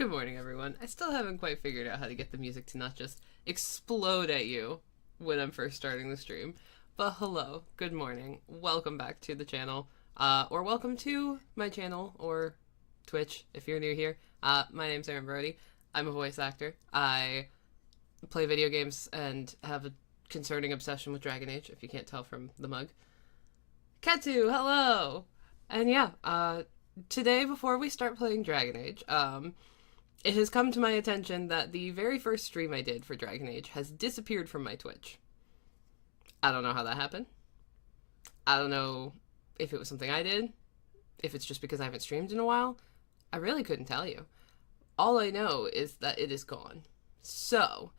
Good morning, everyone. I still haven't quite figured out how to get the music to not just explode at you when I'm first starting the stream. But hello, good morning, welcome back to the channel, or welcome to my channel, or Twitch, if you're new here. My name's Aaron Brody. I'm a voice actor. I play video games and have a concerning obsession with Dragon Age, if you can't tell from the mug. Ketu, hello! And yeah, today, before we start playing Dragon Age, it has come to my attention that the very first stream I did for Dragon Age has disappeared from my Twitch. I don't know how that happened. I don't know if it was something I did, if it's just because I haven't streamed in a while. I really couldn't tell you. All I know is that it is gone. So,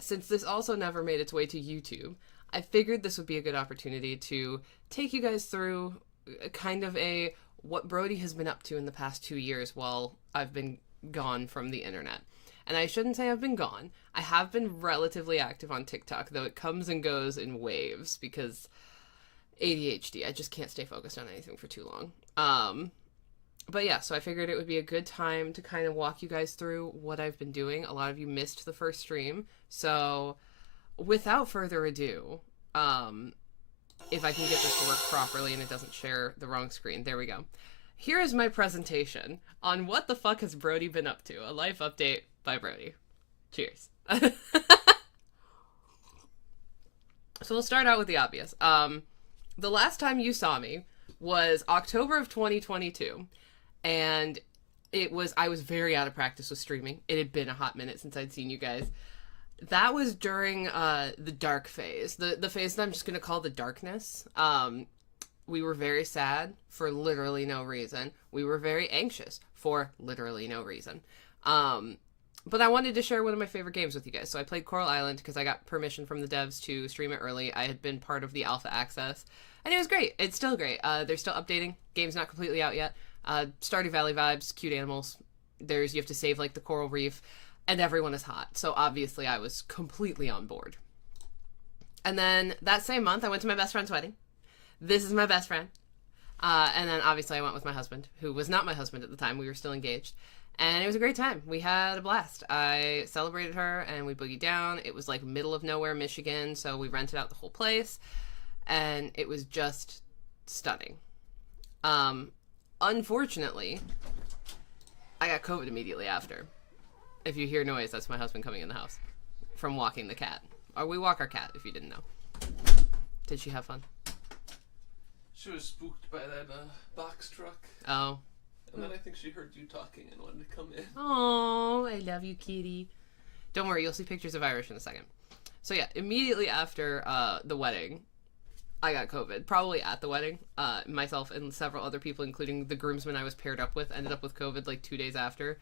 since this also never made its way to YouTube, I figured this would be a good opportunity to take you guys through kind of a what Brody has been up to in the past 2 years while I've been gone from the internet. And I shouldn't say I've been gone. I have been relatively active on TikTok, though it comes and goes in waves because ADHD. I just can't stay focused on anything for too long. But yeah, so I figured it would be a good time to kind of walk you guys through what I've been doing. A lot of you missed the first stream, so without further ado, if I can get this to work properly and it doesn't share the wrong screen. There we go. Here is my presentation on what the fuck has Brody been up to. A life update by Brody. Cheers. So we'll start out with the obvious. The last time you saw me was October of 2022. And I was very out of practice with streaming. It had been a hot minute since I'd seen you guys. That was during the dark phase. The phase that I'm just going to call the darkness. We were very sad for literally no reason. We were very anxious for literally no reason. But I wanted to share one of my favorite games with you guys. So I played Coral Island because I got permission from the devs to stream it early. I had been part of the alpha access. And it was great. It's still great. They're still updating. Game's not completely out yet. Stardew Valley vibes, cute animals. You have to save like the coral reef. And everyone is hot. So obviously I was completely on board. And then that same month, I went to my best friend's wedding. This is my best friend. And then obviously I went with my husband, who was not my husband at the time. We were still engaged. And it was a great time. We had a blast. I celebrated her and we boogied down. It was like middle of nowhere, Michigan. So we rented out the whole place. And it was just stunning. Unfortunately, I got COVID immediately after. If you hear noise, that's my husband coming in the house from walking the cat. Or we walk our cat, if you didn't know. Did she have fun? She was spooked by that box truck. Oh. And then I think she heard you talking and wanted to come in. Oh, I love you, kitty. Don't worry, you'll see pictures of Irish in a second. So yeah, immediately after the wedding, I got COVID. Probably at the wedding. Myself and several other people, including the groomsmen I was paired up with, ended up with COVID like 2 days after.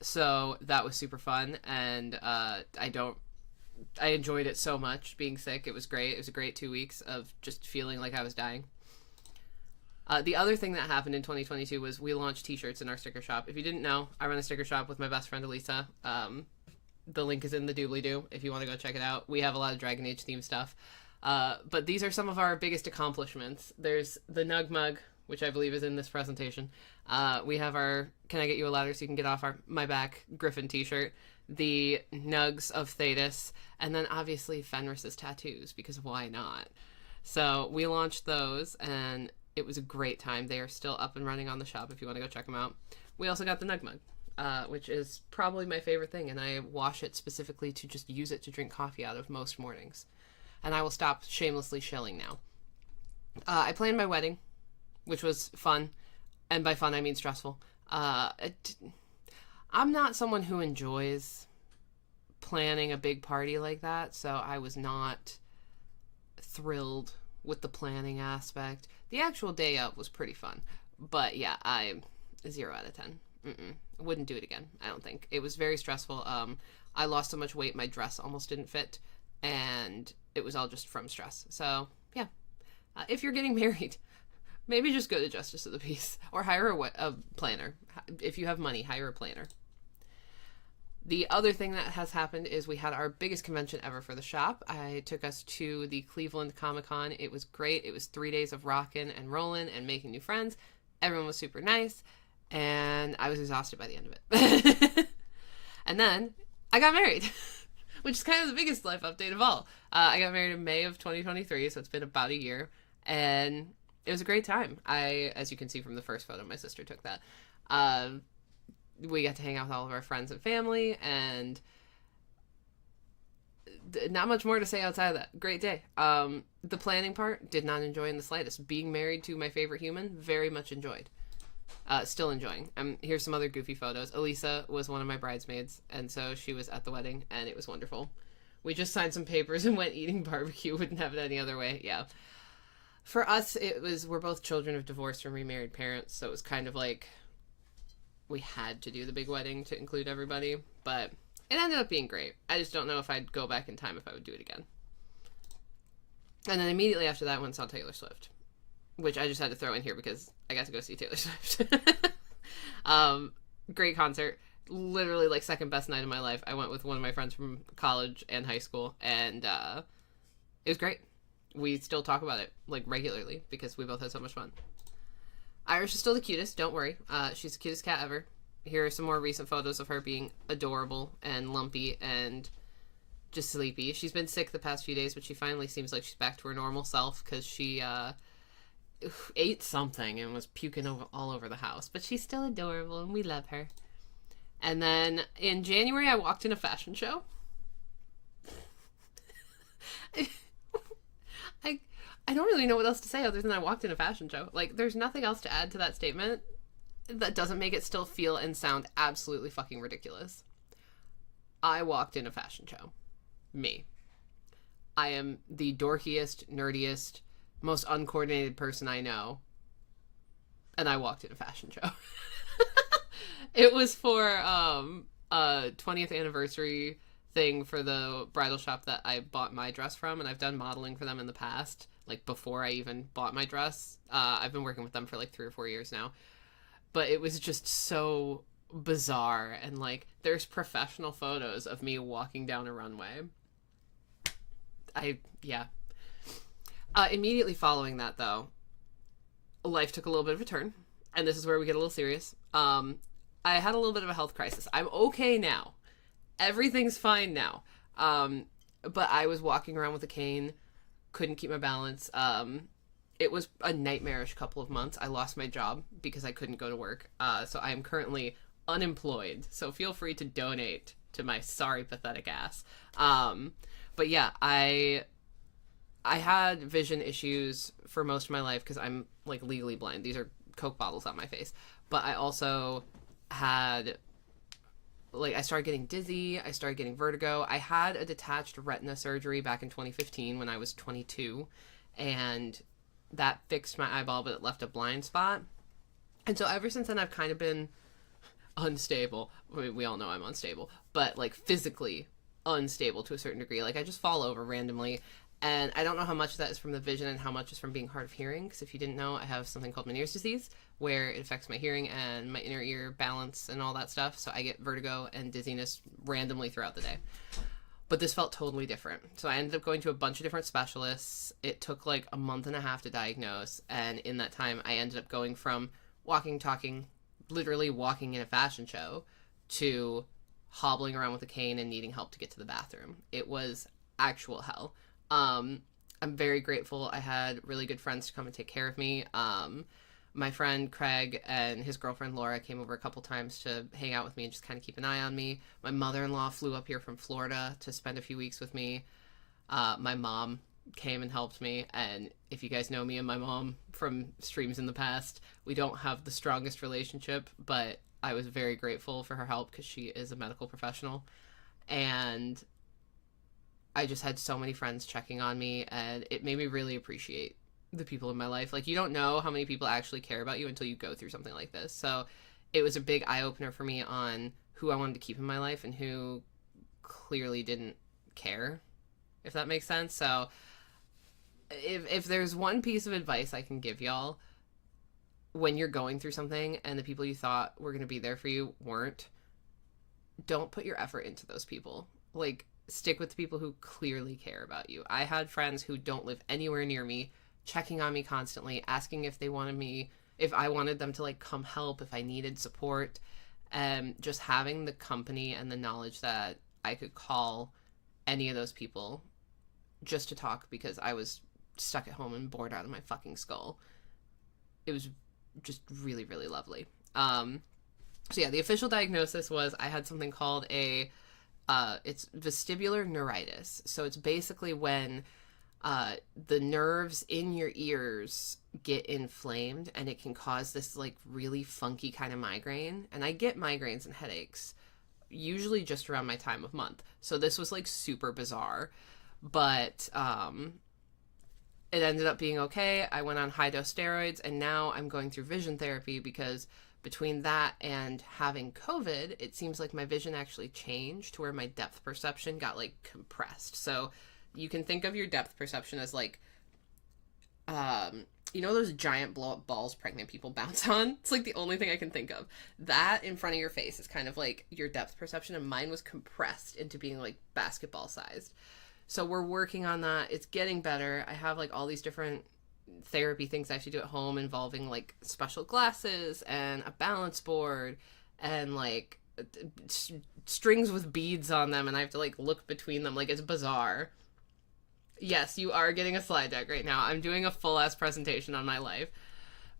So that was super fun, and I enjoyed it so much, being sick. It was great. It was a great 2 weeks of just feeling like I was dying. The other thing that happened in 2022 was we launched t-shirts in our sticker shop. If you didn't know, I run a sticker shop with my best friend Elisa. The link is in the doobly-doo if you want to go check it out. We have a lot of Dragon Age themed stuff. But these are some of our biggest accomplishments. There's the Nug Mug, which I believe is in this presentation. We have our Can I Get You a Ladder So You Can Get Off My Back Griffin t-shirt, the Nugs of Thetis, and then obviously Fenris's tattoos, because why not? So we launched those, and it was a great time. They are still up and running on the shop if you want to go check them out. We also got the Nug Mug, which is probably my favorite thing, and I wash it specifically to just use it to drink coffee out of most mornings. And I will stop shamelessly shilling now. I planned my wedding, which was fun. And by fun, I mean stressful. I'm not someone who enjoys planning a big party like that, so I was not thrilled with the planning aspect. The actual day up was pretty fun. But yeah, I'm 0 out of 10. I wouldn't do it again, I don't think. It was very stressful. I lost so much weight, my dress almost didn't fit. And it was all just from stress. So, yeah. If you're getting married, maybe just go to Justice of the Peace or hire a planner. If you have money, hire a planner. The other thing that has happened is we had our biggest convention ever for the shop. I took us to the Cleveland Comic-Con. It was great. It was 3 days of rocking and rolling and making new friends. Everyone was super nice. and I was exhausted by the end of it. And then I got married, which is kind of the biggest life update of all. I got married in May of 2023, so it's been about a year, and it was a great time. As you can see from the first photo, my sister took that. We got to hang out with all of our friends and family, and not much more to say outside of that. Great day. The planning part, did not enjoy in the slightest. Being married to my favorite human, very much enjoyed. Still enjoying. Here's some other goofy photos. Elisa was one of my bridesmaids, and so she was at the wedding, and it was wonderful. We just signed some papers and went eating barbecue. Wouldn't have it any other way. Yeah. For us, we're both children of divorced and remarried parents, so it was kind of like we had to do the big wedding to include everybody, but it ended up being great. I just don't know if I'd go back in time if I would do it again. And then immediately after that, I went and saw Taylor Swift, which I just had to throw in here because I got to go see Taylor Swift. Great concert. Literally, like, second best night of my life. I went with one of my friends from college and high school, and it was great. We still talk about it, like, regularly because we both had so much fun. Irish is still the cutest, don't worry. She's the cutest cat ever. Here are some more recent photos of her being adorable and lumpy and just sleepy. She's been sick the past few days, but she finally seems like she's back to her normal self because she ate something and was puking all over the house. But she's still adorable and we love her. And then in January, I walked in a fashion show. I don't really know what else to say other than I walked in a fashion show. Like, there's nothing else to add to that statement that doesn't make it still feel and sound absolutely fucking ridiculous. I walked in a fashion show. Me. I am the dorkiest, nerdiest, most uncoordinated person I know. And I walked in a fashion show. It was for a 20th anniversary thing for the bridal shop that I bought my dress from, and I've done modeling for them in the past, like before I even bought my dress. I've been working with them for like 3 or 4 years now. But it was just so bizarre, and like there's professional photos of me walking down a runway. Immediately following that, though, life took a little bit of a turn, and this is where we get a little serious. I had a little bit of a health crisis. I'm okay now. Everything's fine now. But I was walking around with a cane, couldn't keep my balance. It was a nightmarish couple of months. I lost my job because I couldn't go to work. So I am currently unemployed. So feel free to donate to my sorry, pathetic ass. But yeah, I had vision issues for most of my life because I'm like legally blind. These are Coke bottles on my face. But I also had, like, I started getting dizzy. I started getting vertigo. I had a detached retina surgery back in 2015 when I was 22. And that fixed my eyeball, but it left a blind spot. And so ever since then, I've kind of been unstable. I mean, we all know I'm unstable, but like physically unstable to a certain degree. Like, I just fall over randomly, and I don't know how much of that is from the vision and how much is from being hard of hearing, because if you didn't know, I have something called Meniere's disease, where it affects my hearing and my inner ear balance and all that stuff, so I get vertigo and dizziness randomly throughout the day. But this felt totally different. So I ended up going to a bunch of different specialists. It took like a month and a half to diagnose, and in that time, I ended up going from walking, talking, literally walking in a fashion show, to hobbling around with a cane and needing help to get to the bathroom. It was actual hell. I'm very grateful I had really good friends to come and take care of me. My friend Craig and his girlfriend Laura came over a couple times to hang out with me and just kind of keep an eye on me. My mother-in-law flew up here from Florida to spend a few weeks with me. My mom came and helped me, and if you guys know me and my mom from streams in the past, we don't have the strongest relationship, but I was very grateful for her help because she is a medical professional. And I just had so many friends checking on me, and it made me really appreciate the people in my life. Like, you don't know how many people actually care about you until you go through something like this. So it was a big eye-opener for me on who I wanted to keep in my life and who clearly didn't care, if that makes sense. So if there's one piece of advice I can give y'all when you're going through something and the people you thought were going to be there for you weren't, don't put your effort into those people. Like, stick with the people who clearly care about you. I had friends who don't live anywhere near me, checking on me constantly, asking if they wanted me if I wanted them to like come help, if I needed support, just having the company and the knowledge that I could call any of those people just to talk because I was stuck at home and bored out of my fucking skull. It was just really, really lovely. So yeah, the official diagnosis was I had something called it's vestibular neuritis. So it's basically when the nerves in your ears get inflamed, and it can cause this like really funky kind of migraine. And I get migraines and headaches usually just around my time of month. So this was like super bizarre, but it ended up being okay. I went on high dose steroids, and now I'm going through vision therapy because between that and having COVID, it seems like my vision actually changed to where my depth perception got like compressed. So you can think of your depth perception as like, you know those giant blow up balls pregnant people bounce on? It's like the only thing I can think of. That in front of your face is kind of like your depth perception, and mine was compressed into being like basketball sized. So we're working on that. It's getting better. I have like all these different therapy things I have to do at home involving like special glasses and a balance board and like strings with beads on them, and I have to like look between them. Like, it's bizarre. Yes, you are getting a slide deck right now. I'm doing a full ass presentation on my life.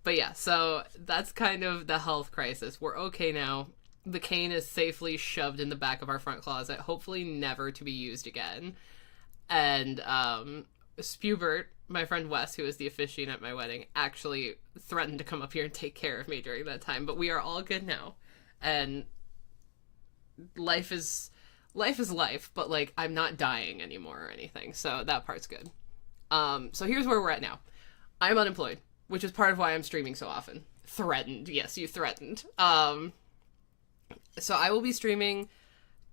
But yeah, so that's kind of the health crisis. We're okay now. The cane is safely shoved in the back of our front closet, hopefully never to be used again. And Spubert, my friend Wes, who was the officiant at my wedding, actually threatened to come up here and take care of me during that time. But we are all good now. And life is life, but like I'm not dying anymore or anything. So that part's good. So here's where we're at now. I'm unemployed, which is part of why I'm streaming so often. Threatened. Yes, you threatened. So I will be streaming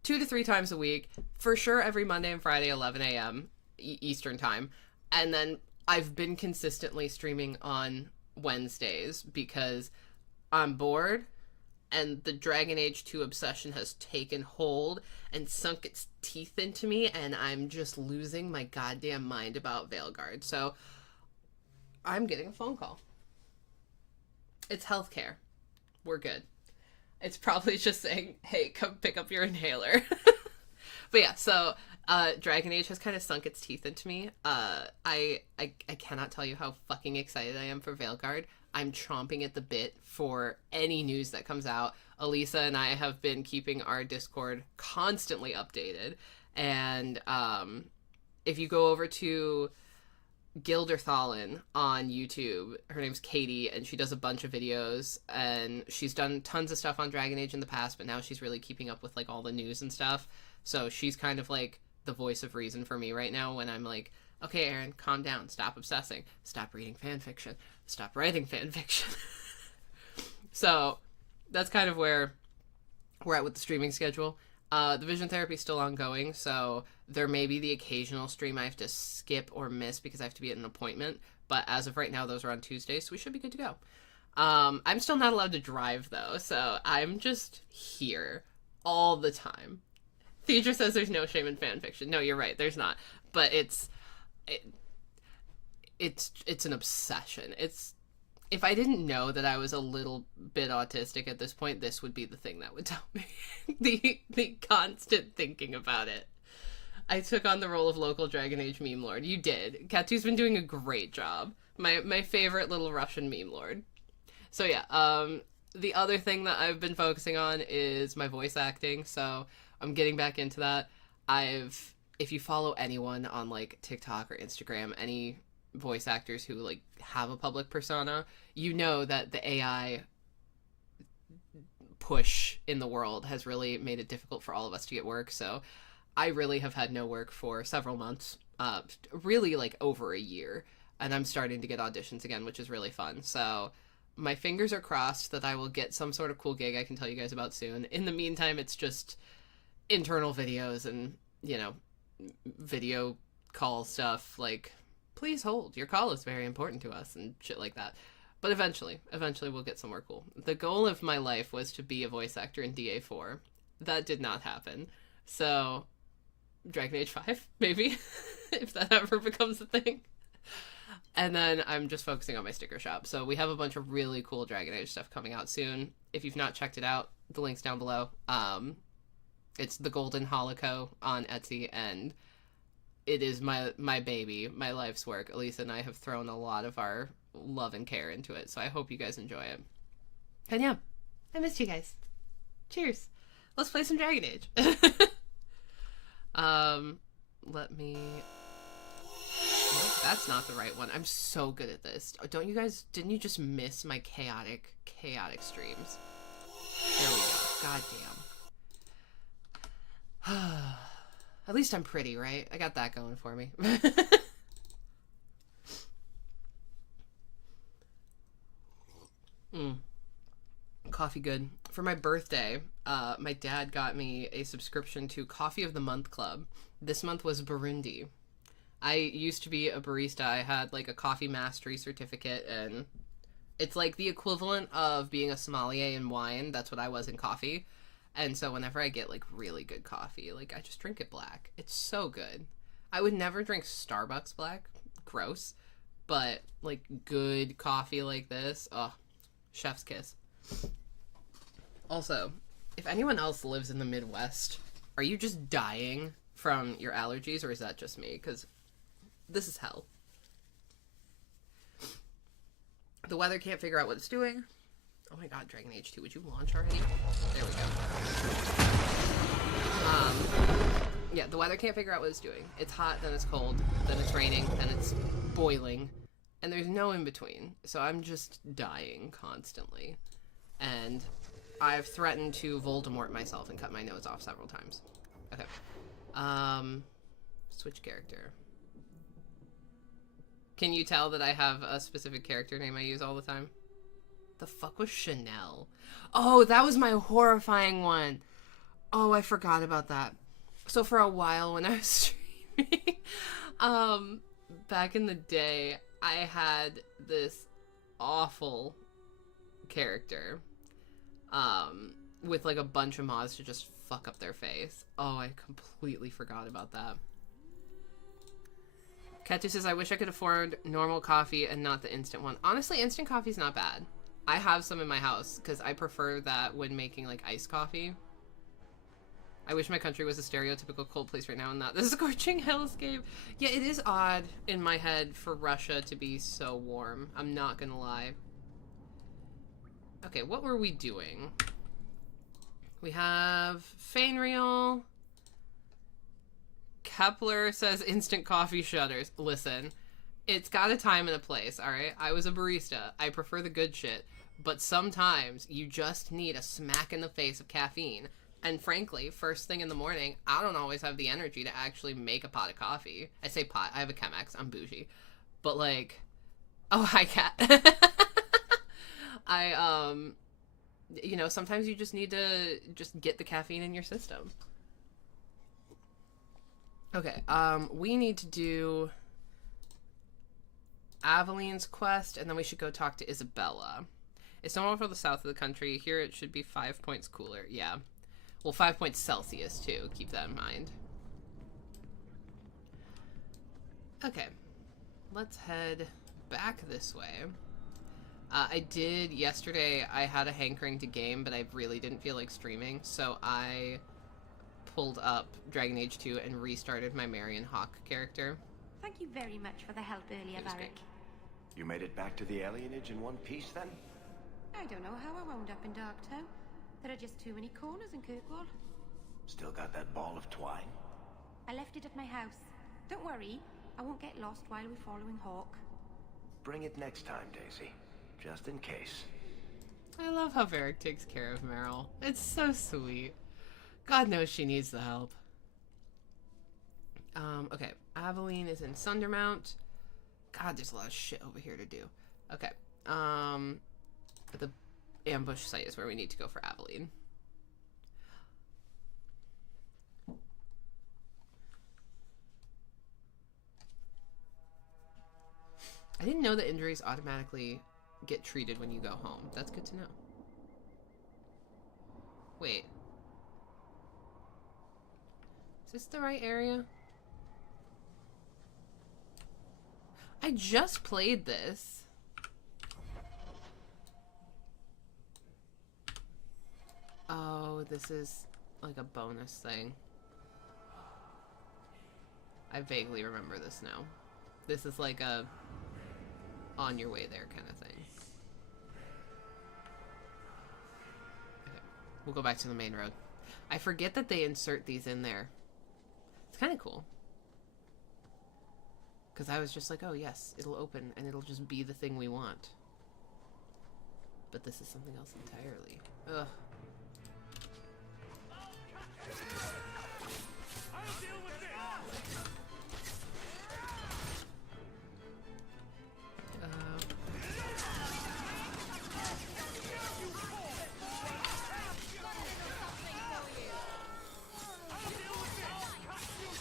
2 to 3 times a week, for sure every Monday and Friday, 11 a.m. Eastern time. And then I've been consistently streaming on Wednesdays because I'm bored and the Dragon Age 2 obsession has taken hold and sunk its teeth into me, and I'm just losing my goddamn mind about Veilguard. So I'm getting a phone call. It's healthcare. We're good. It's probably just saying, hey, come pick up your inhaler. But yeah, so Dragon Age has kind of sunk its teeth into me. I cannot tell you how fucking excited I am for Veilguard. I'm chomping at the bit for any news that comes out. Elisa and I have been keeping our Discord constantly updated. And if you go over to Gilderthallen on YouTube, her name's Katie, and she does a bunch of videos, and she's done tons of stuff on Dragon Age in the past, but now she's really keeping up with like all the news and stuff. So she's kind of like the voice of reason for me right now when I'm like, okay, Aaron, calm down, stop obsessing, stop reading fan fiction, stop writing fan fiction. So that's kind of where we're at with the streaming schedule. The vision therapy is still ongoing, so there may be the occasional stream I have to skip or miss because I have to be at an appointment. But as of right now, those are on Tuesdays, so we should be good to go. I'm still not allowed to drive, though, so I'm just here all the time. Theodra says there's no shame in fan fiction. No, you're right, there's not. But it's an obsession. If I didn't know that I was a little bit autistic at this point, this would be the thing that would tell me. the constant thinking about it. I took on the role of local Dragon Age meme lord. You did. Katu's been doing a great job. My favorite little Russian meme lord. So yeah, the other thing that I've been focusing on is my voice acting, so I'm getting back into that. If you follow anyone on like TikTok or Instagram, any voice actors who like have a public persona, you know that the AI push in the world has really made it difficult for all of us to get work. So I really have had no work for several months, really like over a year, and I'm starting to get auditions again, which is really fun. So my fingers are crossed that I will get some sort of cool gig I can tell you guys about soon. In the meantime, it's just internal videos and, you know, video call stuff like, please hold, your call is very important to us, and shit like that. But eventually we'll get somewhere cool. The goal of my life was to be a voice actor in DA4. That did not happen. So Dragon Age 5, maybe, if that ever becomes a thing. And then I'm just focusing on my sticker shop. So we have a bunch of really cool Dragon Age stuff coming out soon. If you've not checked it out, the link's down below. It's the Golden Holoco on Etsy, and it is my baby, my life's work. Elisa and I have thrown a lot of our love and care into it, so I hope you guys enjoy it. And yeah, I missed you guys. Cheers. Let's play some Dragon Age. Let me... Nope, that's not the right one. I'm so good at this. Don't you guys... Didn't you just miss my chaotic streams? There we go. God damn. At least I'm pretty, right? I got that going for me. Coffee good. For my birthday, my dad got me a subscription to Coffee of the Month Club. This month was Burundi. I used to be a barista. I had like a coffee mastery certificate, and it's like the equivalent of being a sommelier in wine. That's what I was in coffee. And so whenever I get like really good coffee, like I just drink it black. It's so good. I would never drink Starbucks black. Gross. But like good coffee like this, oh, chef's kiss. Also, if anyone else lives in the Midwest, are you just dying from your allergies, or is that just me? Because this is hell. The weather can't figure out what it's doing. Oh my god, Dragon Age 2, would you launch already? There we go. Yeah, the weather can't figure out what it's doing. It's hot, then it's cold, then it's raining, then it's boiling, and there's no in between. So I'm just dying constantly. And I've threatened to Voldemort myself and cut my nose off several times. Okay. Switch character. Can you tell that I have a specific character name I use all the time? The fuck was Chanel? Oh, that was my horrifying one. Oh, I forgot about that. So for a while when I was streaming, back in the day, I had this awful character, with like a bunch of mods to just fuck up their face. Oh, I completely forgot about that. Katya says, I wish I could afford normal coffee and not the instant one. Honestly, instant coffee's not bad. I have some in my house because I prefer that when making like iced coffee. I wish my country was a stereotypical cold place right now and not the scorching hellscape. Yeah, it is odd in my head for Russia to be so warm. I'm not gonna lie. Okay, what were we doing? We have Fainreal. Kepler says instant coffee shudders. Listen, it's got a time and a place, alright? I was a barista. I prefer the good shit. But sometimes you just need a smack in the face of caffeine. And frankly, first thing in the morning, I don't always have the energy to actually make a pot of coffee. I say pot, I have a Chemex, I'm bougie. But like, oh, hi, cat. You know, sometimes you just need to just get the caffeine in your system. Okay, we need to do Aveline's quest, and then we should go talk to Isabella. It's normal for the south of the country. Here it should be 5 points cooler. Yeah. Well, 5 points Celsius, too. Keep that in mind. Okay. Let's head back this way. I did yesterday, I had a hankering to game, but I really didn't feel like streaming, so I pulled up Dragon Age 2 and restarted my Marion Hawk character. Thank you very much for the help earlier, Varric. You made it back to the alienage in one piece, then? I don't know how I wound up in Darktown. There are just too many corners in Kirkwall. Still got that ball of twine? I left it at my house. Don't worry, I won't get lost while we're following Hawk. Bring it next time, Daisy. Just in case. I love how Varric takes care of Meryl. It's so sweet. God knows she needs the help. Okay. Aveline is in Sundermount. God, there's a lot of shit over here to do. Okay. The ambush site is where we need to go for Aveline. I didn't know that injuries automatically get treated when you go home. That's good to know. Wait. Is this the right area? I just played this. Oh, this is like a bonus thing. I vaguely remember this now. This is like a on your way there kind of thing. Okay, we'll go back to the main road. I forget that they insert these in there. It's kind of cool. Because I was just like, oh yes, it'll open and it'll just be the thing we want. But this is something else entirely. Ugh.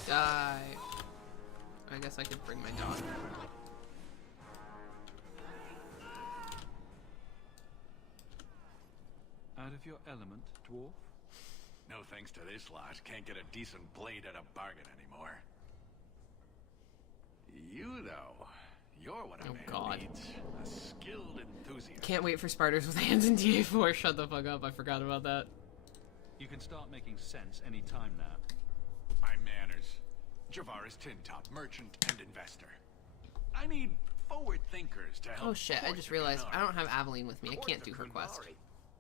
Die. I guess I could bring my dog. Out of your element, dwarf? No thanks to this lot. Can't get a decent blade at a bargain anymore. You, though, you're what a man needs. A skilled enthusiast. Can't wait for spiders with hands in TA4. Shut the fuck up. I forgot about that. You can start making sense any time now. My manners. Javaris Tintop, merchant and investor. I need forward thinkers to help. Oh shit, I just realized I don't have Aveline with me. I can't do her quest.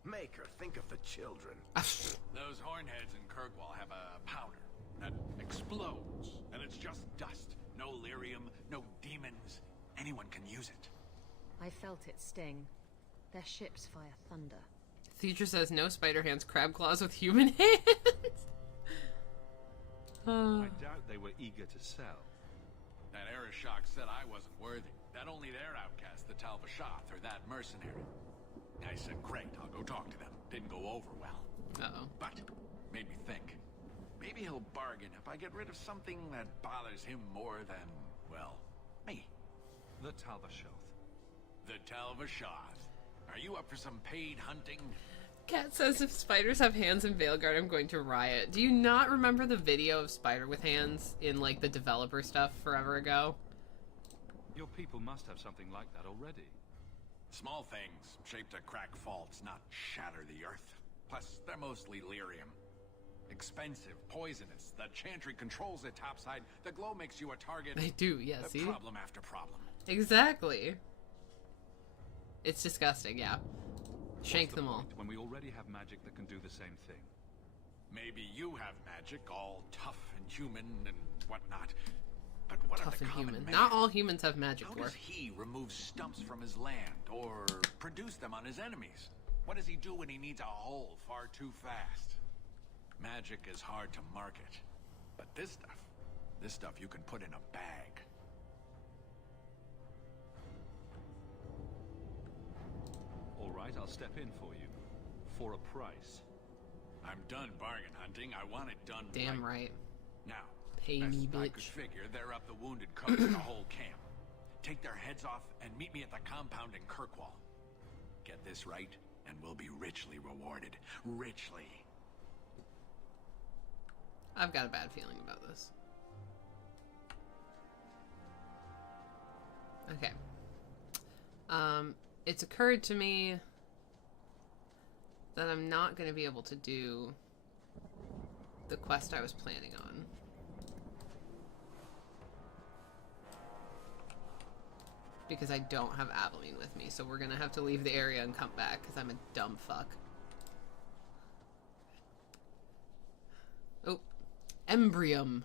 Make her think of the children. Those hornheads in Kirkwall have a powder that explodes, and it's just dust. No lyrium, no demons. Anyone can use it. I felt it sting. Their ships fire thunder. Teacher says no spider hands, crab claws with human hands. I doubt they were eager to sell. That Arishok said I wasn't worthy. That only their outcast, the Talvashath, or that mercenary. I said, great, I'll go talk to them. Didn't go over well. Uh-oh. But made me think. Maybe he'll bargain if I get rid of something that bothers him more than, well, me. The Talvashath. The Talvashath. Are you up for some paid hunting? Kat says if spiders have hands in Veilguard, I'm going to riot. Do you not remember the video of spider with hands in, like, the developer stuff forever ago? Your people must have something like that already. Small things, shaped to crack faults, not shatter the earth. Plus, they're mostly lyrium. Expensive, poisonous. The chantry controls it topside. The glow makes you a target. They do, yeah, see? Problem after problem. Exactly. It's disgusting, yeah. Shank them all. When we already have magic that can do the same thing. Maybe you have magic, all tough and human and whatnot. But what Tough of the and common human. man? Not all humans have magic, How dwarf. does he remove stumps from his land or produce them on his enemies? What does he do when he needs a hole far too fast? Magic is hard to market. But this stuff you can put in a bag. All right, I'll step in for you. For a price. I'm done bargain hunting. I want it done Damn right. Now, Pay best me, I could bitch. figure, they're up the wounded cubs in the whole camp. Take their heads off and meet me at the compound in Kirkwall. Get this right, and we'll be richly rewarded. Richly. I've got a bad feeling about this. Okay. It's occurred to me that I'm not going to be able to do the quest I was planning on. Because I don't have Aveline with me, so we're going to have to leave the area and come back, because I'm a dumb fuck. Oh. Embrium.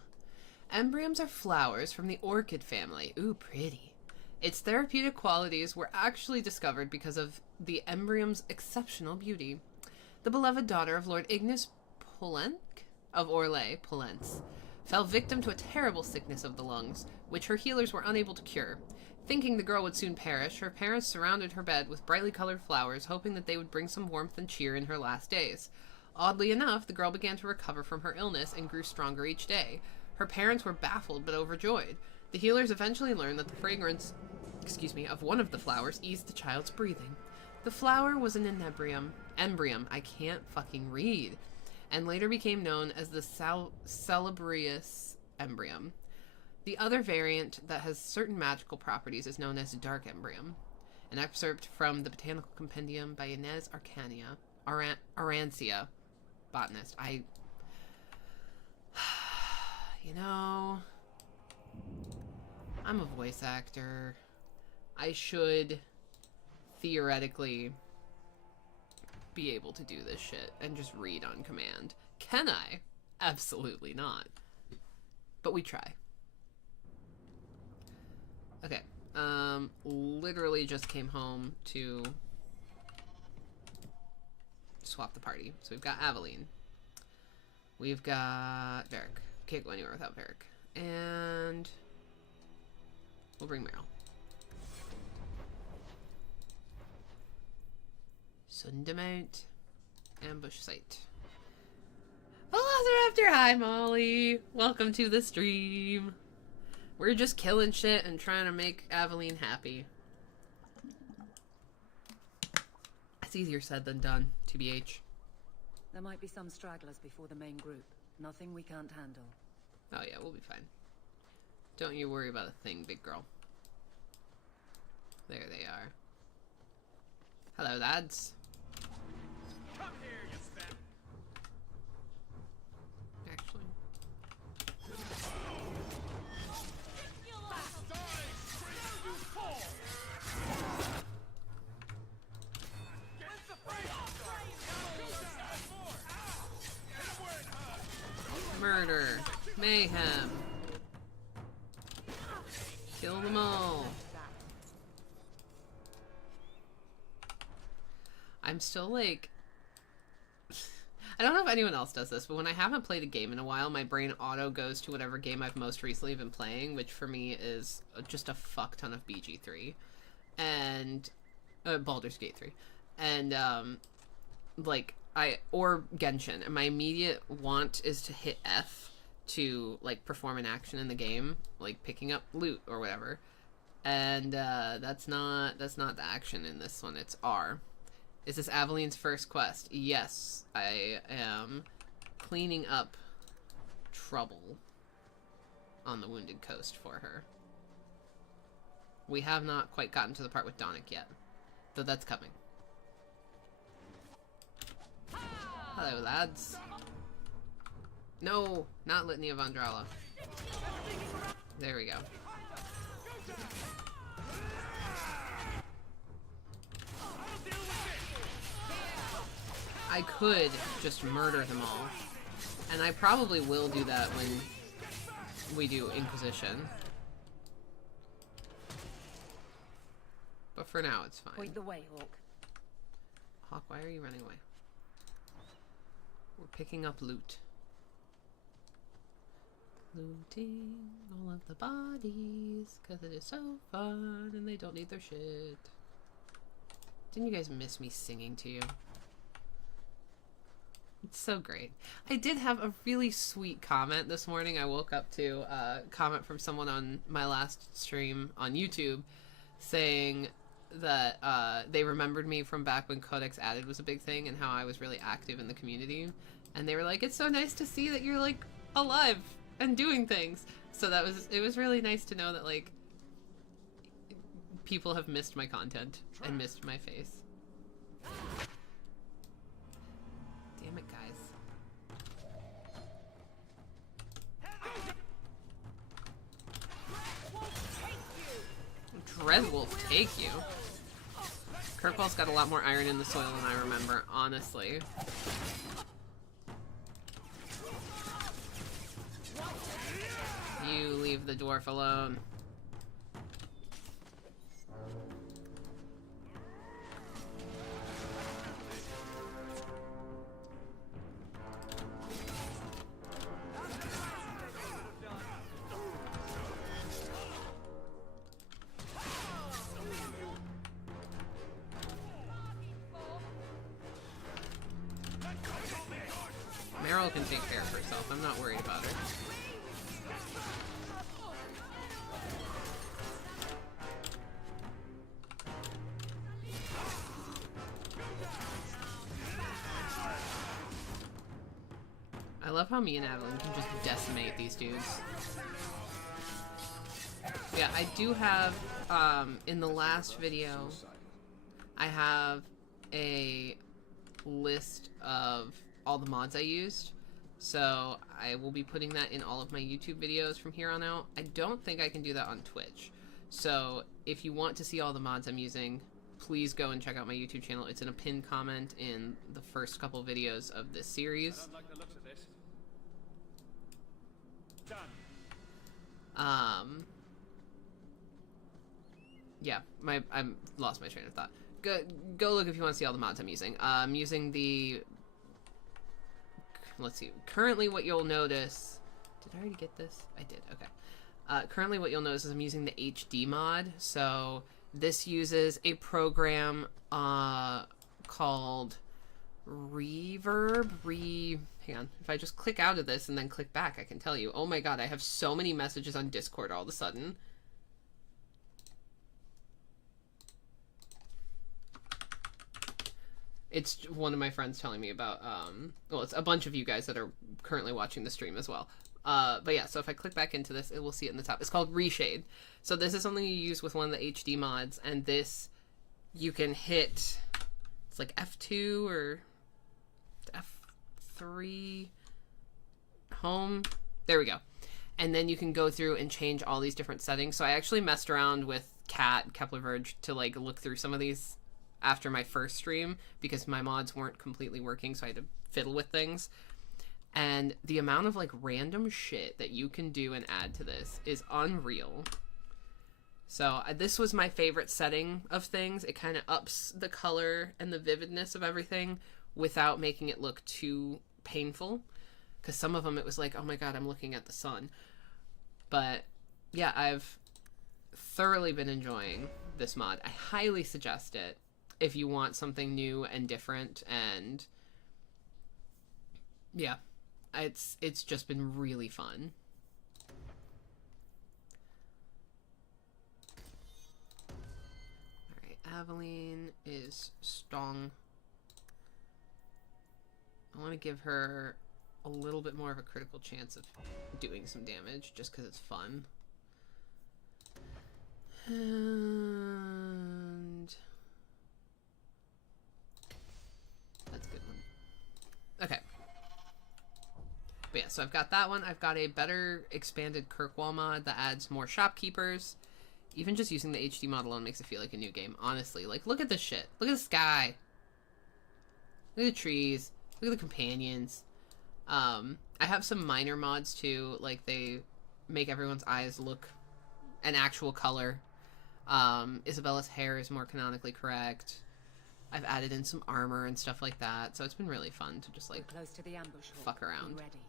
Embriums are flowers from the orchid family. Ooh, pretty. Its therapeutic qualities were actually discovered because of the embrium's exceptional beauty. The beloved daughter of Lord Ignis Polenc of Orlais, Polence, fell victim to a terrible sickness of the lungs, which her healers were unable to cure. Thinking the girl would soon perish, her parents surrounded her bed with brightly colored flowers, hoping that they would bring some warmth and cheer in her last days. Oddly enough, the girl began to recover from her illness and grew stronger each day. Her parents were baffled but overjoyed. The healers eventually learned that the fragrance, of one of the flowers eased the child's breathing. The flower was an embrium, I can't fucking read, and later became known as the Celebrius embrium. The other variant that has certain magical properties is known as Dark Embrium, an excerpt from the Botanical Compendium by Inez Arancia, botanist. You know, I'm a voice actor. I should theoretically be able to do this shit and just read on command. Can I? Absolutely not. But we try. Okay. Literally just came home to swap the party. So we've got Aveline. We've got Varric. Can't go anywhere without Varric. And we'll bring Meryl. Sundamount. Ambush site. Velociraptor, hi Molly! Welcome to the stream. We're just killing shit and trying to make Aveline happy. It's easier said than done, TBH. There might be some stragglers before the main group. Nothing we can't handle. Oh yeah, we'll be fine. Don't you worry about a thing, big girl. There they are. Hello, lads. Come here, you spec. Actually. Murder. Mayhem. Kill them all. I'm still like... I don't know if anyone else does this, but when I haven't played a game in a while, my brain auto goes to whatever game I've most recently been playing, which for me is just a fuck ton of BG3. And... Baldur's Gate 3. And, like, or Genshin, and my immediate want is to hit F to, like, perform an action in the game, like picking up loot or whatever. And, that's not the action in this one, it's R. Is this Aveline's first quest? Yes, I am cleaning up trouble on the Wounded Coast for her. We have not quite gotten to the part with Donic yet, though that's coming. Hello, lads. No, not Litany of Andrala. There we go. I could just murder them all. And I probably will do that when we do Inquisition. But for now, it's fine. Point the way, Hawk. Hawk, why are you running away? We're picking up loot. Looting all of the bodies, because it is so fun and they don't need their shit. Didn't you guys miss me singing to you? It's so great. I did have a really sweet comment this morning. I woke up to a comment from someone on my last stream on YouTube saying that they remembered me from back when Codex Added was a big thing and how I was really active in the community. And they were like, it's so nice to see that you're, like, alive and doing things. So it was really nice to know that, like, people have missed my content and missed my face. Damn it, guys. Dread will take you. Kirkwall's got a lot more iron in the soil than I remember, honestly. You leave the dwarf alone. Meryl can take care of herself. I'm not worried about her. I love how me and Adeline can just decimate these dudes. Yeah, I do have, in the last video, I have a list of all the mods I used. So I will be putting that in all of my YouTube videos from here on out. I don't think I can do that on Twitch. So if you want to see all the mods I'm using, please go and check out my YouTube channel. It's in a pinned comment in the first couple videos of this series. I don't like the looks of this. Yeah, I lost my train of thought. Go look if you want to see all the mods I'm using. I'm using the, let's see, currently what you'll notice, did I already get this? I did, okay. Currently what you'll notice is I'm using the HD mod. So this uses a program called Reverb. Hang on, if I just click out of this and then click back, I can tell you. Oh my god, I have so many messages on Discord all of a sudden. It's one of my friends telling me about, well, it's a bunch of you guys that are currently watching the stream as well. But yeah, so if I click back into this, it will see it in the top. It's called Reshade. So this is something you use with one of the HD mods, and this, you can hit, it's like F2 or F3, home, there we go. And then you can go through and change all these different settings. So I actually messed around with Kepler Verge to like look through some of these after my first stream because my mods weren't completely working, so I had to fiddle with things. And the amount of like random shit that you can do and add to this is unreal. So this was my favorite setting of things. It kind of ups the color and the vividness of everything without making it look too painful, because some of them it was like, oh my god, I'm looking at the sun. But yeah, I've thoroughly been enjoying this mod. I highly suggest it if you want something new and different, and yeah, it's just been really fun. Alright, Aveline is strong. I want to give her a little bit more of a critical chance of doing some damage, just because it's fun. And that's a good one. Okay. But yeah, so I've got that one. I've got a better expanded Kirkwall mod that adds more shopkeepers. Even just using the HD mod alone makes it feel like a new game, honestly. Like, look at this shit. Look at the sky. Look at the trees. Look at the companions. I have some minor mods too, like they make everyone's eyes look an actual color. Isabella's hair is more canonically correct. I've added in some armor and stuff like that, so it's been really fun to just like Close to the ambush hole. fuck around. Be ready.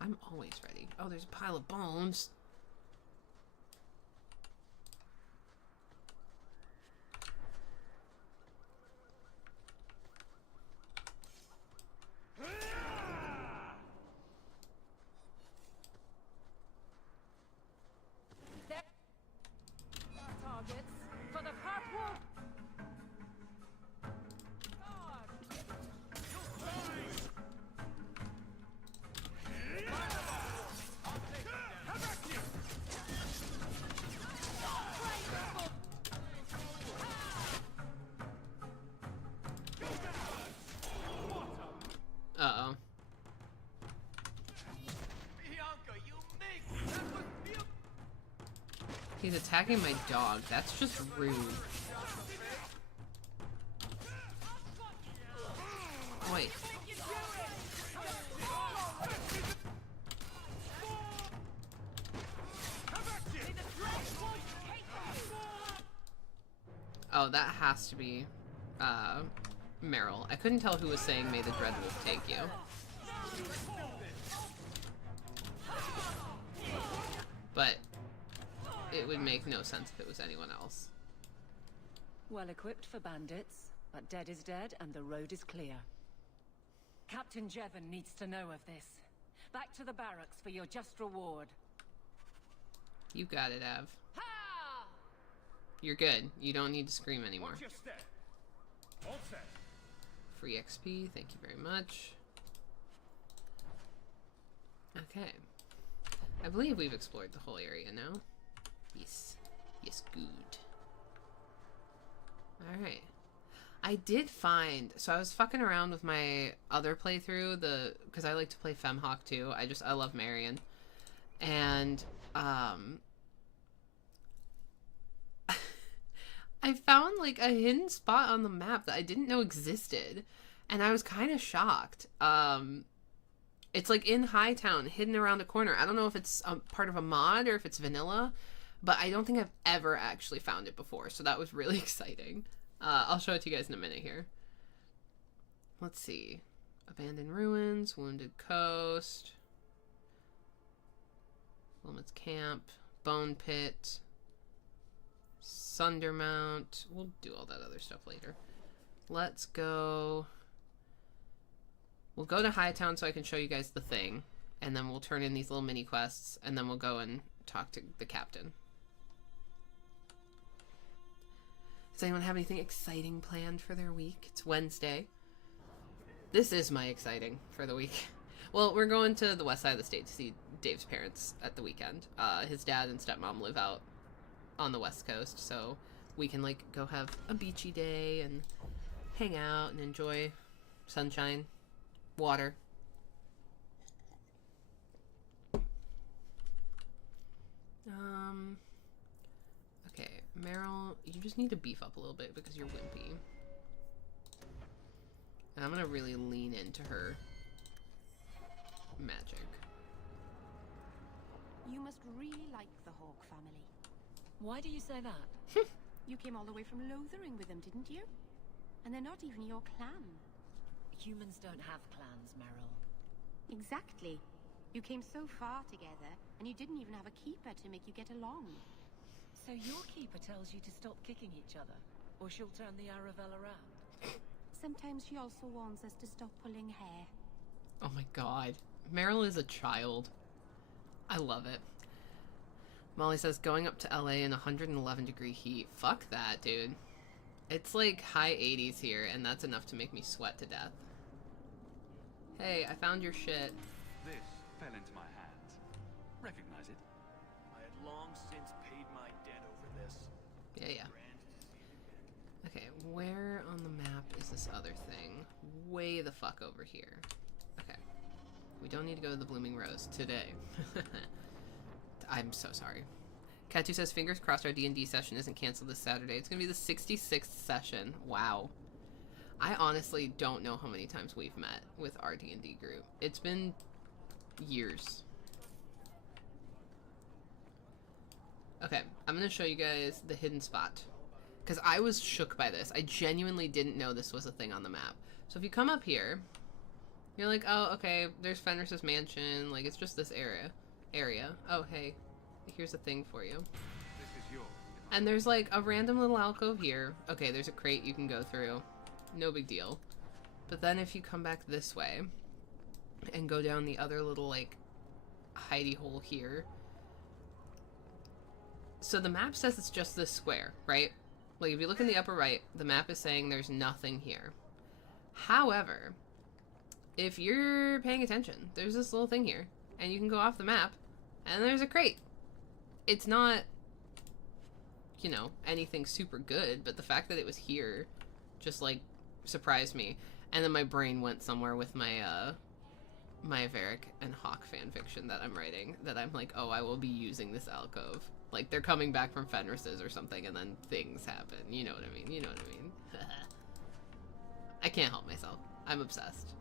I'm always ready. Oh, there's a pile of bones. Targets for the purple. Uh-oh. He's attacking my dog. That's just rude. Wait. Oh, that has to be, Meryl. I couldn't tell who was saying, "May the Dreadwolf take you." But it would make no sense if it was anyone else. Well equipped for bandits, but dead is dead and the road is clear. Captain Jevon needs to know of this. Back to the barracks for your just reward. You got it, Av. You're good. You don't need to scream anymore. Watch your step. All set. Free XP, thank you very much. Okay. I believe we've explored the whole area now. Yes. Yes, good. Alright. I did find... So I was fucking around with my other playthrough, because I like to play Femhawk too. I love Marion. And, I found, like, a hidden spot on the map that I didn't know existed. And I was kind of shocked. It's, like, in Hightown, hidden around a corner. I don't know if it's part of a mod or if it's vanilla. But I don't think I've ever actually found it before. So that was really exciting. I'll show it to you guys in a minute here. Let's see. Abandoned Ruins, Wounded Coast, Wilmot's Camp, Bone Pit, Sundermount. We'll do all that other stuff later. Let's go... We'll go to Hightown so I can show you guys the thing. And then we'll turn in these little mini quests. And then we'll go and talk to the captain. Does anyone have anything exciting planned for their week? It's Wednesday. This is my exciting for the week. Well, we're going to the west side of the state to see Dave's parents at the weekend. His dad and stepmom live out on the west coast, so we can, like, go have a beachy day and hang out and enjoy sunshine, water. Okay, Meryl, you just need to beef up a little bit because you're wimpy. And I'm gonna really lean into her magic. You must really like the Hawk family. Why do you say that? You came all the way from Lothering with them, didn't you? And they're not even your clan. Humans don't have clans, Meryl. Exactly. You came so far together, and you didn't even have a keeper to make you get along. So your keeper tells you to stop kicking each other, or she'll turn the Aravel around? Sometimes she also warns us to stop pulling hair. Oh my god. Meryl is a child. I love it. Molly says, going up to LA in 111 degree heat. Fuck that, dude. It's like high 80s here, and that's enough to make me sweat to death. Hey, I found your shit. This fell into my hands. Recognize it? I had long since paid my debt over this. Yeah. Okay, where on the map is this other thing? Way the fuck over here. Okay. We don't need to go to the Blooming Rose today. I'm so sorry. Katu says, fingers crossed our D&D session isn't canceled this Saturday. It's gonna be the 66th session. Wow. I honestly don't know how many times we've met with our D&D group. It's been years. Okay, I'm gonna show you guys the hidden spot. Because I was shook by this. I genuinely didn't know this was a thing on the map. So if you come up here, you're like, oh, okay, there's Fenris's mansion. Like, it's just this area. Oh, hey, here's a thing for you. This is yours. And there's like a random little alcove here. Okay, there's a crate you can go through. No big deal. But then if you come back this way and go down the other little, like, hidey hole here. So the map says it's just this square, right? Like, if you look in the upper right, the map is saying there's nothing here. However, if you're paying attention, there's this little thing here. And you can go off the map, and there's a crate. It's not, you know, anything super good, but the fact that it was here just, like, surprised me. And then my brain went somewhere with my, my Varric and Hawk fanfiction that I'm writing, that I'm like, oh, I will be using this alcove. Like, they're coming back from Fenris's or something, and then things happen. You know what I mean? You know what I mean? I can't help myself. I'm obsessed.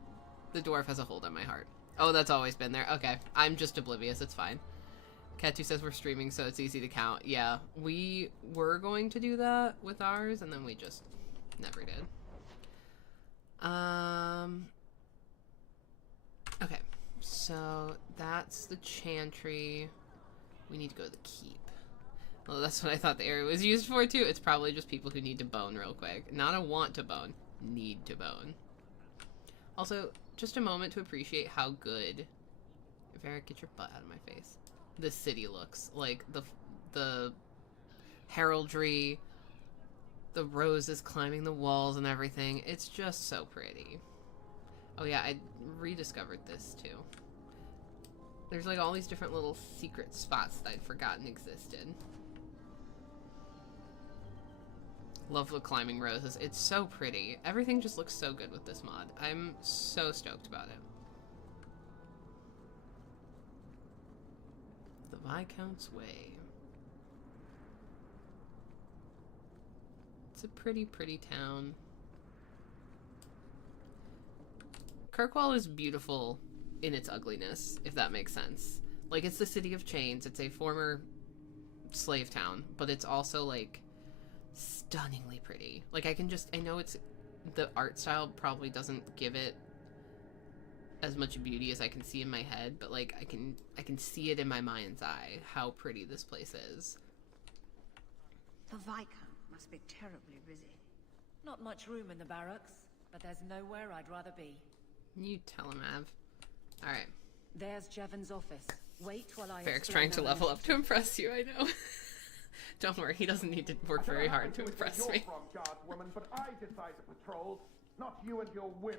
The dwarf has a hold on my heart. Oh, that's always been there. Okay, I'm just oblivious. It's fine. Ketu says we're streaming, so it's easy to count. Yeah, we were going to do that with ours, and then we just never did. Okay, so that's the chantry. We need to go to the keep. Well, that's what I thought the area was used for, too. It's probably just people who need to bone real quick. Not a want to bone. Need to bone. Also, just a moment to appreciate how good... Varric, get your butt out of my face. This city looks. Like, the heraldry, the roses climbing the walls and everything. It's just so pretty. Oh yeah, I rediscovered this, too. There's, like, all these different little secret spots that I'd forgotten existed. Love the climbing roses. It's so pretty. Everything just looks so good with this mod. I'm so stoked about it. The Viscount's Way. It's a pretty, pretty town. Kirkwall is beautiful in its ugliness, if that makes sense. Like, it's the City of Chains. It's a former slave town, but it's also, like, stunningly pretty. Like, I know it's, the art style probably doesn't give it as much beauty as I can see in my head, but, like, I can see it in my mind's eye, how pretty this place is. The Viscount must be terribly busy. Not much room in the barracks, but there's nowhere I'd rather be. You tell him, Av. Alright. There's Jevon's office. Wait while I... Varric's trying to level up to impress you, I know. Don't worry, he doesn't need to work very hard to impress me. Guardswoman, but I decide the patrols, not you and your whim.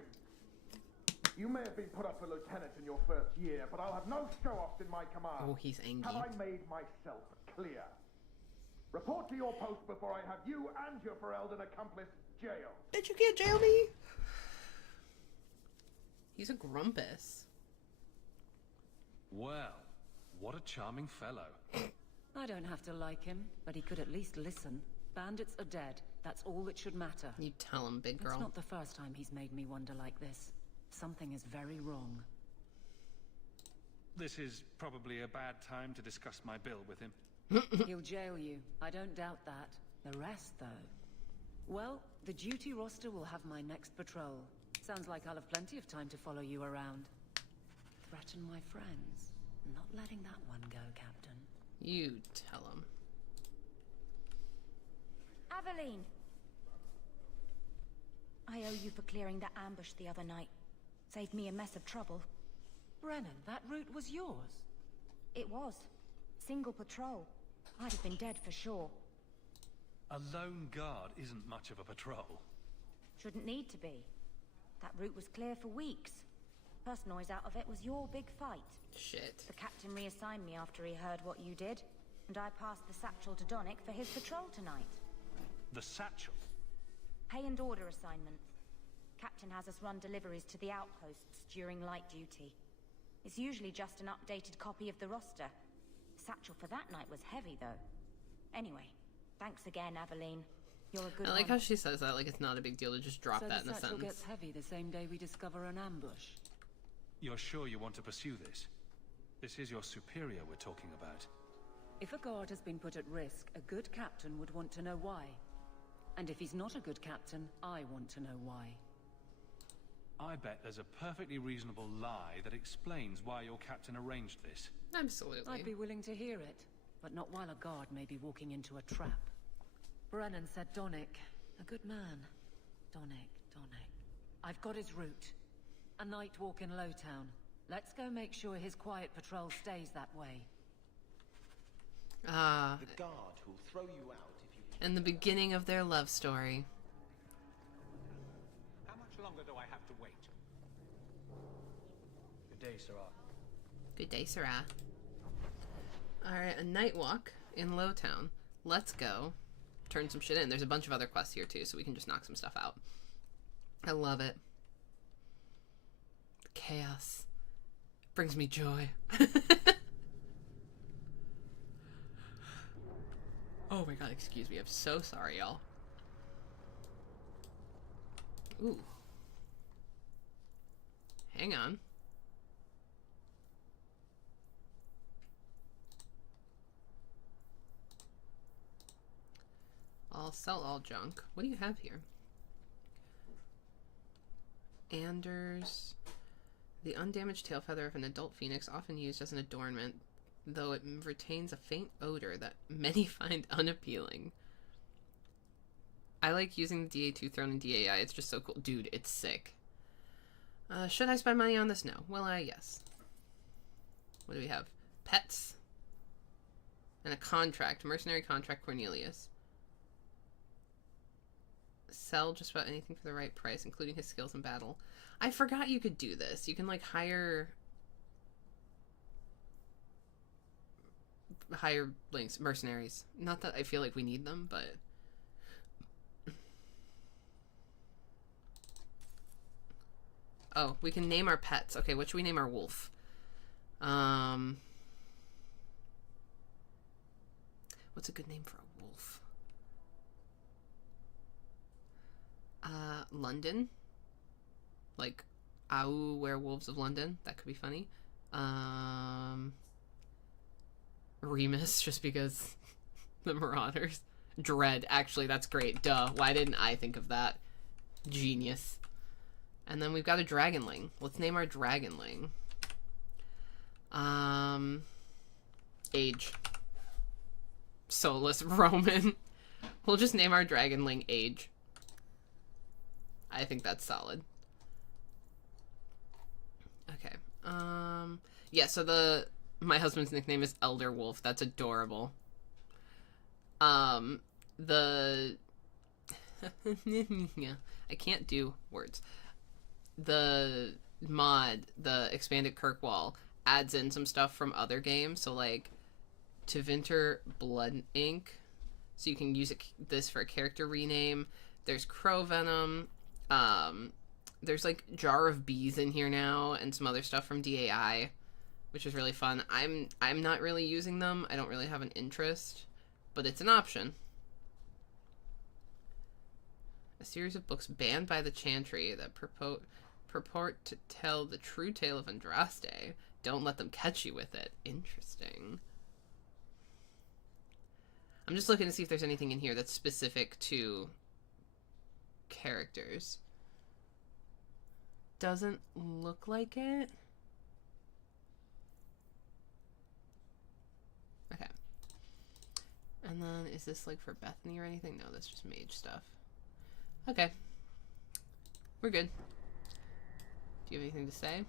You may have been put up for lieutenant in your first year, but I'll have no show-offs in my command. Oh, he's angry. Have I made myself clear? Report to your post before I have you and your Ferelden accomplice jailed. Bitch, you can't jail me! He's a grumpus. Well, what a charming fellow. I don't have to like him, but he could at least listen. Bandits are dead. That's all that should matter. You tell him, big girl. It's not the first time he's made me wonder like this. Something is very wrong. This is probably a bad time to discuss my bill with him. He'll jail you. I don't doubt that. The rest, though. Well, the duty roster will have my next patrol. Sounds like I'll have plenty of time to follow you around. Threaten my friends. Not letting that one go, Captain. You tell him. Aveline! I owe you for clearing that ambush the other night. Saved me a mess of trouble. Brennan, that route was yours? It was. Single patrol. I'd have been dead for sure. A lone guard isn't much of a patrol. Shouldn't need to be. That route was clear for weeks. First noise out of it was your big fight. Shit. The captain reassigned me after he heard what you did, and I passed the satchel to Donnick for his patrol tonight. The satchel? Pay and order assignments. Captain has us run deliveries to the outposts during light duty. It's usually just an updated copy of the roster. The satchel for that night was heavy, though. Anyway, thanks again, Aveline. You're a good I like one. how she says that, like it's not a big deal to just drop that in a So the satchel sentence. gets heavy the same day we discover an ambush. You're sure you want to pursue this? This is your superior we're talking about. If a guard has been put at risk, a good captain would want to know why. And if he's not a good captain, I want to know why. I bet there's a perfectly reasonable lie that explains why your captain arranged this. Absolutely. I'd be willing to hear it, but not while a guard may be walking into a trap. Brennan said Donnick. A good man. Donnick. I've got his route. A night walk in Lowtown. Let's go make sure his quiet patrol stays that way. Ah. The guard who'll throw you out if you... And the beginning of their love story. How much longer do I have to wait? Good day, Sarah. Good day, Sarah. Alright, a night walk in Lowtown. Let's go. Turn some shit in. There's a bunch of other quests here too, so we can just knock some stuff out. I love it. Chaos brings me joy. Oh my god, excuse me. I'm so sorry, y'all. Ooh. Hang on. I'll sell all junk. What do you have here? Anders. The undamaged tail feather of an adult phoenix, often used as an adornment, though it retains a faint odor that many find unappealing. I like using the DA2 throne in DAI. It's just so cool. Dude, it's sick. Should I spend money on this? No. Will I? Yes. What do we have? Pets. And a contract. Mercenary contract Cornelius. Sell just about anything for the right price, including his skills in battle. I forgot you could do this. You can, like, hire mercenaries. Not that I feel like we need them, but Oh, we can name our pets. Okay, what should we name our wolf? What's a good name for a wolf? London. Like, Ow, Werewolves of London. That could be funny. Remus, just because the Marauders. Dread, actually, that's great. Duh. Why didn't I think of that? Genius. And then we've got a Dragonling. Let's name our Dragonling. Age. Solus Roman. We'll just name our Dragonling Age. I think that's solid. Okay. Yeah, so my husband's nickname is Elder Wolf. That's adorable. I can't do words. The mod, the expanded Kirkwall, adds in some stuff from other games. So, like, Tevinter Blood Ink. So you can use this for a character rename. There's Crow Venom. There's, like, Jar of Bees in here now, and some other stuff from DAI, which is really fun. I'm not really using them. I don't really have an interest, but it's an option. A series of books banned by the Chantry that purport to tell the true tale of Andraste. Don't let them catch you with it. Interesting. I'm just looking to see if there's anything in here that's specific to characters. Doesn't look like it. Okay. And then, is this like for Bethany or anything? No, that's just mage stuff. Okay. We're good. Do you have anything to say?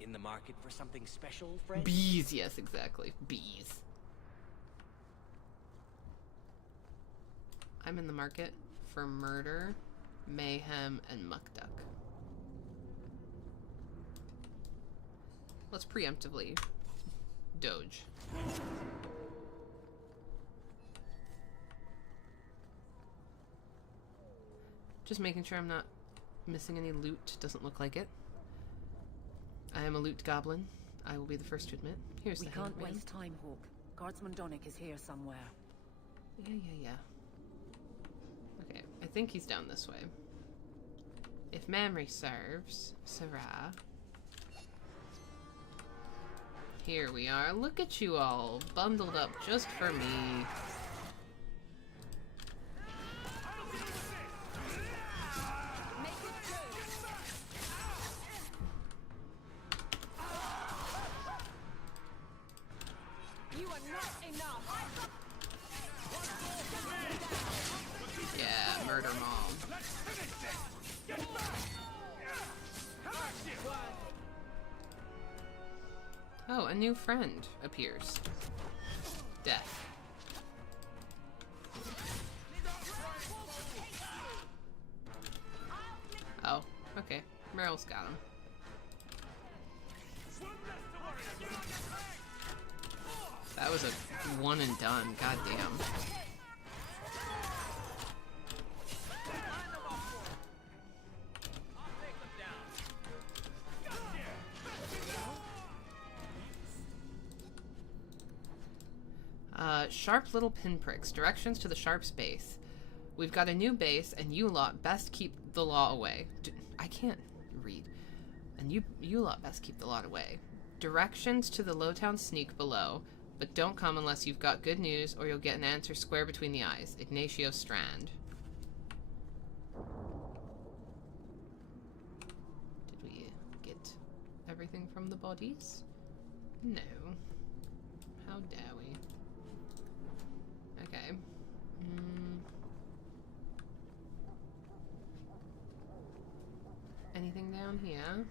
In the market for something special, friend? Bees, yes, exactly. Bees. I'm in the market for murder, mayhem, and muckduck. Let's preemptively doge. Just making sure I'm not missing any loot. Doesn't look like it. I am a loot goblin. I will be the first to admit. Here's the hangman. We can't hangman. waste time, Hawk. Guardsman Donick is here somewhere. Yeah. Okay, I think he's down this way. If memory serves, Sarah. Here we are. Look at you all, bundled up just for me. Yeah, murder mom. Oh, a new friend appears. Death. Oh, okay. Meryl's got him. That was a one and done. Goddamn. Sharp little pinpricks. Directions to the Sharp's base. We've got a new base, and you lot best keep the law away. I can't read. And you lot best keep the lot away. Directions to the Lowtown sneak below, but don't come unless you've got good news, or you'll get an answer square between the eyes. Ignacio Strand. Did we get everything from the bodies? No. How dare we? Okay. Anything down here?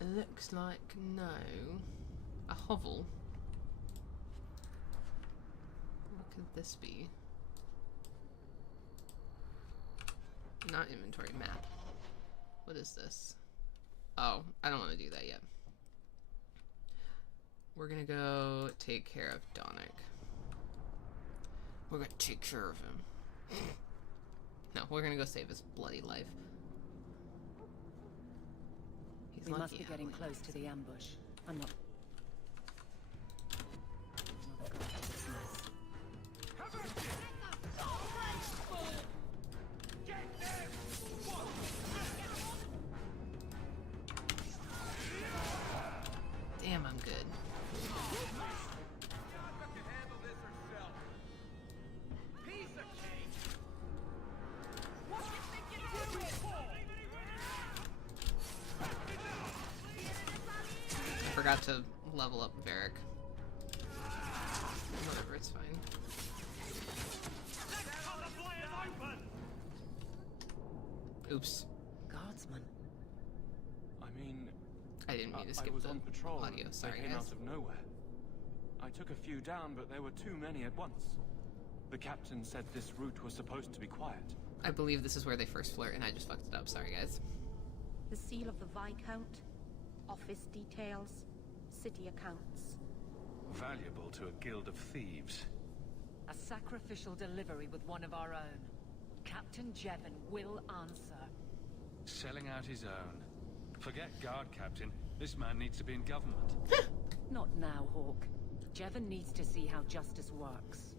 It looks like no. A hovel. What could this be? Not inventory, map. What is this? Oh, I don't want to do that yet. We're gonna go take care of Donick. We're gonna take care of him. No, we're gonna go save his bloody life. We must lucky be getting Adeline close to the ambush. I'm not... Another guard to this mess. Damn, I'm good. I forgot to level up Varric. Whatever, it's fine. Oops. Guardsman. I mean, I didn't mean to skip I was the on patrol. audio. And Sorry, they came guys. out of nowhere. I took a few down, but there were too many at once. The captain said this route was supposed to be quiet. I believe this is where they first flirt, and I just fucked it up. Sorry, guys. The seal of the Viscount, office details, city accounts. Valuable to a guild of thieves. A sacrificial delivery with one of our own. Captain Jevon will answer. Selling out his own. Forget guard captain. This man needs to be in government. Not now, Hawk. Jevon needs to see how justice works.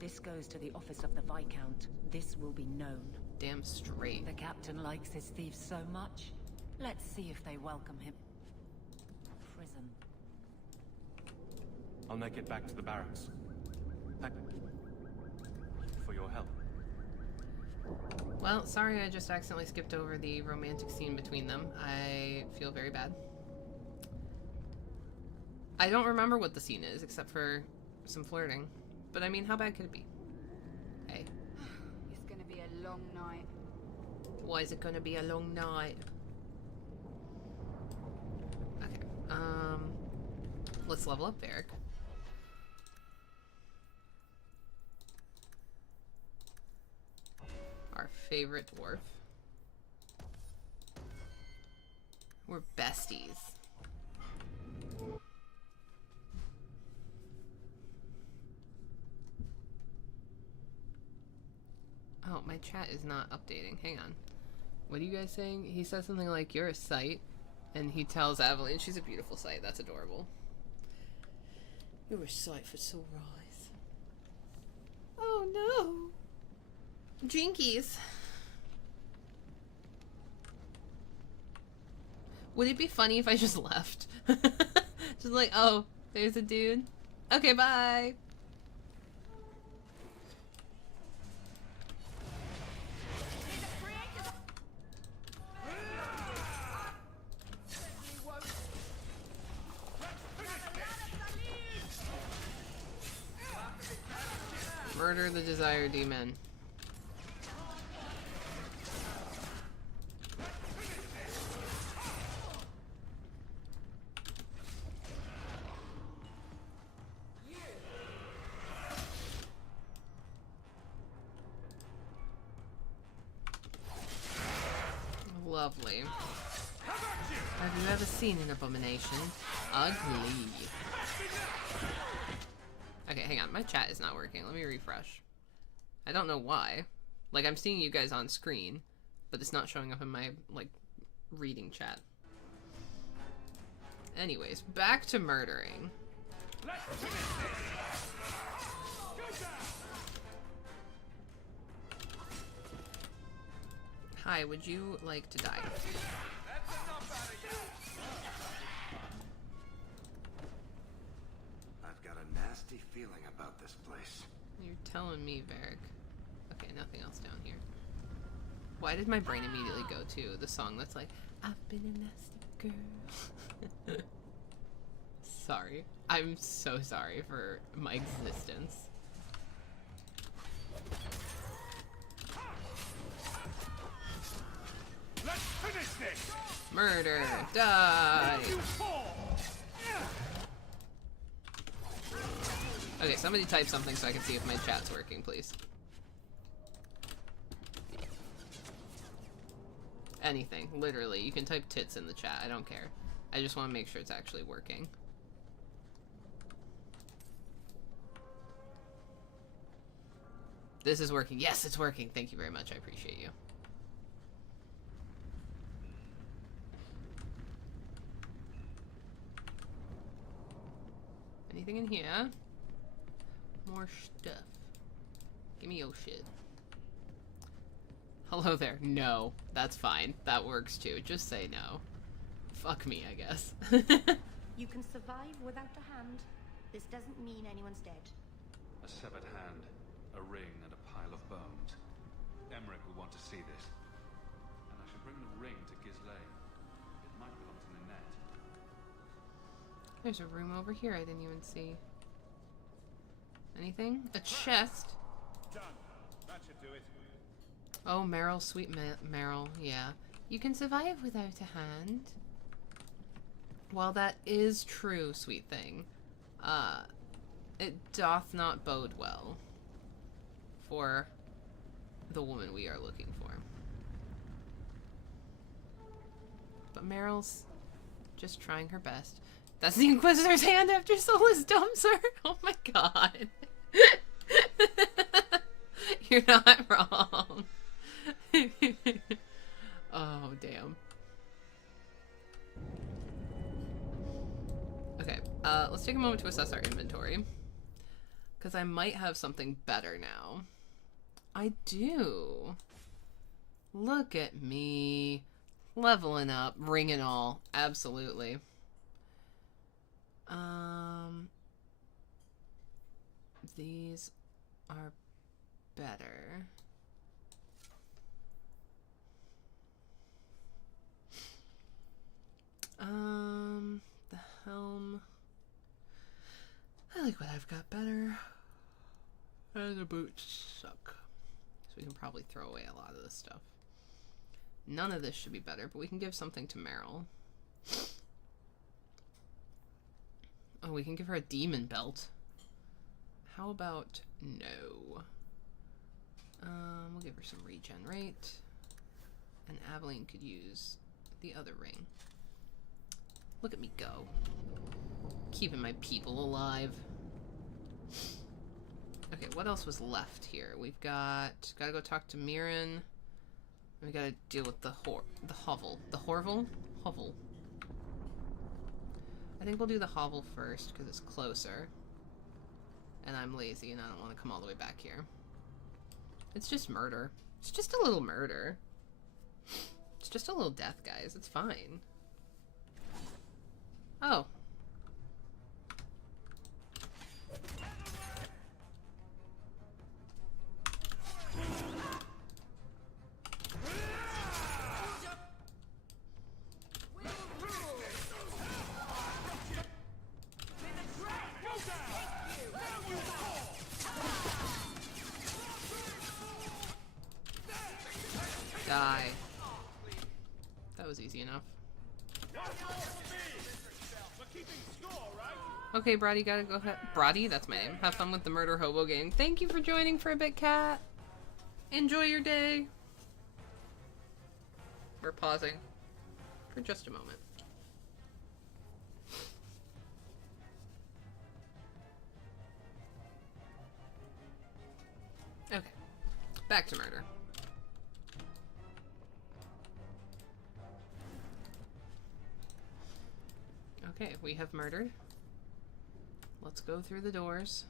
This goes to the office of the Viscount. This will be known. Damn straight. The captain likes his thieves so much. Let's see if they welcome him. Prison. I'll make it back to the barracks. Thank you for your help. Well, sorry I just accidentally skipped over the romantic scene between them. I feel very bad. I don't remember what the scene is, except for some flirting. But I mean, how bad could it be? Hey. It's gonna be a long night. Why is it gonna be a long night? Okay, let's level up Varric. Our favorite dwarf. We're besties. Oh, my chat is not updating. Hang on. What are you guys saying? He says something like, "You're a sight," and he tells Aveline she's a beautiful sight. That's adorable. You're a sight for sore eyes. Oh no! Jinkies. Would it be funny if I just left? Just like, oh, there's a dude. Okay, bye. Murder the Desire Demon. Lovely. Have you ever seen an abomination? Ugly. Okay, hang on. My chat is not working. Let me refresh. I don't know why. Like, I'm seeing you guys on screen, but it's not showing up in my, like, reading chat. Anyways, back to murdering. Hi, would you like to die? I've got a nasty feeling about this place. You're telling me, Varric. Okay, nothing else down here. Why did my brain immediately go to the song that's like, I've been a nasty girl? Sorry. I'm so sorry for my existence. Let's finish this! Murder! Die! Okay, somebody type something so I can see if my chat's working, please. Anything, literally. You can type tits in the chat, I don't care. I just want to make sure it's actually working. This is working. Yes, it's working. Thank you very much. I appreciate you. Anything in here? More stuff. Give me your shit. Hello there. No. That's fine. That works too. Just say no. Fuck me, I guess. You can survive without a hand. This doesn't mean anyone's dead. A severed hand, a ring, and a pile of bones. Emmerich will want to see this. And I should bring the ring to Ghislaine. It might belong to Ninette. There's a room over here I didn't even see. Anything? A chest? Done. That should do it. Oh, Meryl, sweet Meryl, yeah. You can survive without a hand. While that is true, sweet thing, it doth not bode well for the woman we are looking for. But Meryl's just trying her best. That's the Inquisitor's hand after Solus dumps her! Oh my god. You're not wrong. Oh, damn. Okay, let's take a moment to assess our inventory. Because I might have something better now. I do. Look at me. Leveling up, ring and all. Absolutely. These are better. The helm. I like what I've got better. And the boots suck. So we can probably throw away a lot of this stuff. None of this should be better, but we can give something to Meryl. Oh, we can give her a demon belt. How about no? We'll give her some regenerate. And Aveline could use the other ring. Look at me go. Keeping my people alive. Okay, what else was left here? We've gotta go talk to Mirren. We gotta deal with the hovel. The Horval? Hovel. I think we'll do the hovel first, because it's closer. And I'm lazy, and I don't want to come all the way back here. It's just murder. It's just a little murder. It's just a little death, guys. It's fine. Oh. Die. That was easy enough. Okay, Brody, gotta go ahead. Brody, that's my name. Have fun with the Murder Hobo game. Thank you for joining for a bit, Cat. Enjoy your day. We're pausing for just a moment. Okay, back to murder. Okay, we have murdered. Let's go through the doors.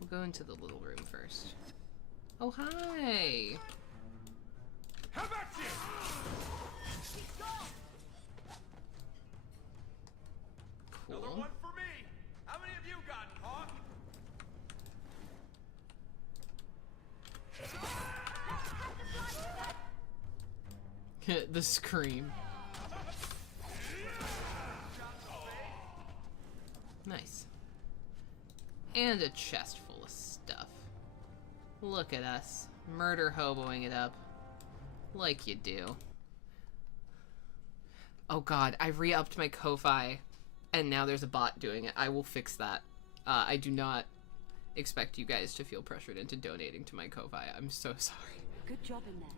We'll go into the little room first. Oh, hi! How about you? Cool. Another one for me. How many of you got caught? The scream. Nice. And a chest full of stuff. Look at us. Murder hoboing it up. Like you do. Oh god, I re-upped my Ko-Fi, and now there's a bot doing it. I will fix that. I do not expect you guys to feel pressured into donating to my Ko-Fi. I'm so sorry. Good job in there.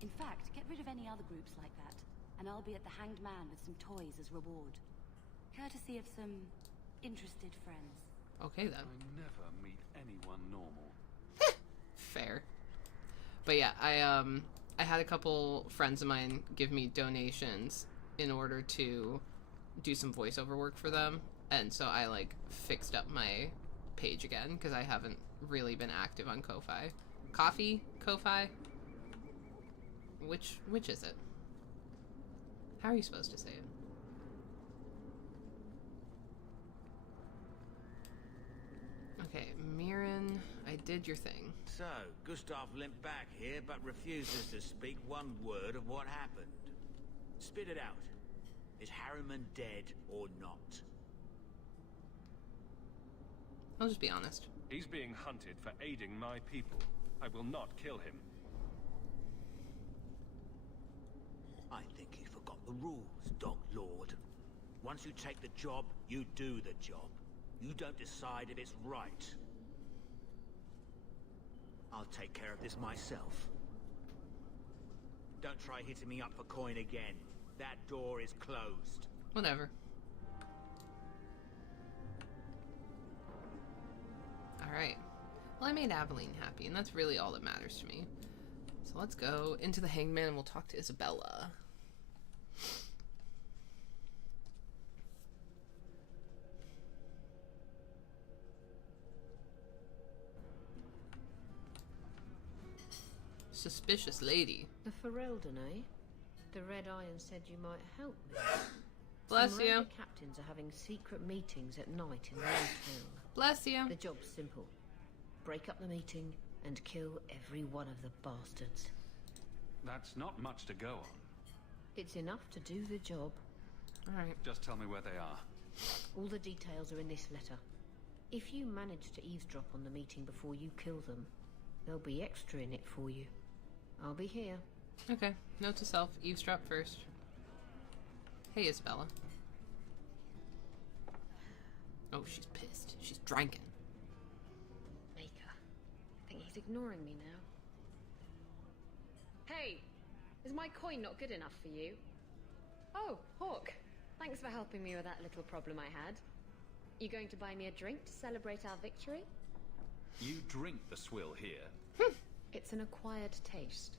In fact, get rid of any other groups like that, and I'll be at the Hanged Man with some toys as reward. Courtesy of some interested friends. Okay then. I never meet anyone normal. Fair. But yeah, I had a couple friends of mine give me donations in order to do some voiceover work for them. And so I, like, fixed up my page again, because I haven't really been active on Ko-Fi. Coffee? Ko-Fi? Which is it? How are you supposed to say it? Okay, Mirren, I did your thing. So, Gustav limped back here, but refuses to speak one word of what happened. Spit it out. Is Harriman dead or not? I'll just be honest. He's being hunted for aiding my people. I will not kill him. I think you forgot the rules, Dog Lord. Once you take the job, you do the job. You don't decide if it's right. I'll take care of this myself. Don't try hitting me up for coin again. That door is closed. Whatever. Alright. Well, I made Aveline happy, and that's really all that matters to me. So let's go into the Hangman and we'll talk to Isabella. Suspicious lady. The Ferelden, eh? The Red Iron said you might help me. Bless Some you. Ranger captains are having secret meetings at night in Old Town. Bless you. The job's simple. Break up the meeting and kill every one of the bastards. That's not much to go on. It's enough to do the job. Alright. Just tell me where they are. All the details are in this letter. If you manage to eavesdrop on the meeting before you kill them, there'll be extra in it for you. I'll be here. Okay. Note to self, eavesdrop first. Hey, Isabella. Oh, she's pissed. She's drinking. Maker. I think he's ignoring me now. Hey! Is my coin not good enough for you? Oh, Hawk. Thanks for helping me with that little problem I had. You going to buy me a drink to celebrate our victory? You drink the swill here. It's an acquired taste.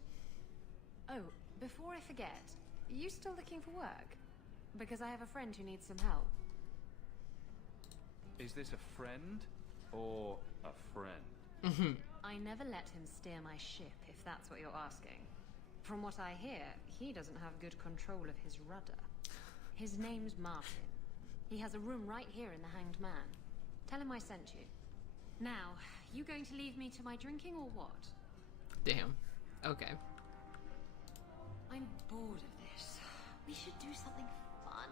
Oh, before I forget, are you still looking for work? Because I have a friend who needs some help. Is this a friend or a friend? I never let him steer my ship, if that's what you're asking. From what I hear, he doesn't have good control of his rudder. His name's Martin. He has a room right here in the Hanged Man. Tell him I sent you. Now, you going to leave me to my drinking or what? Damn. Okay. I'm bored of this. We should do something fun.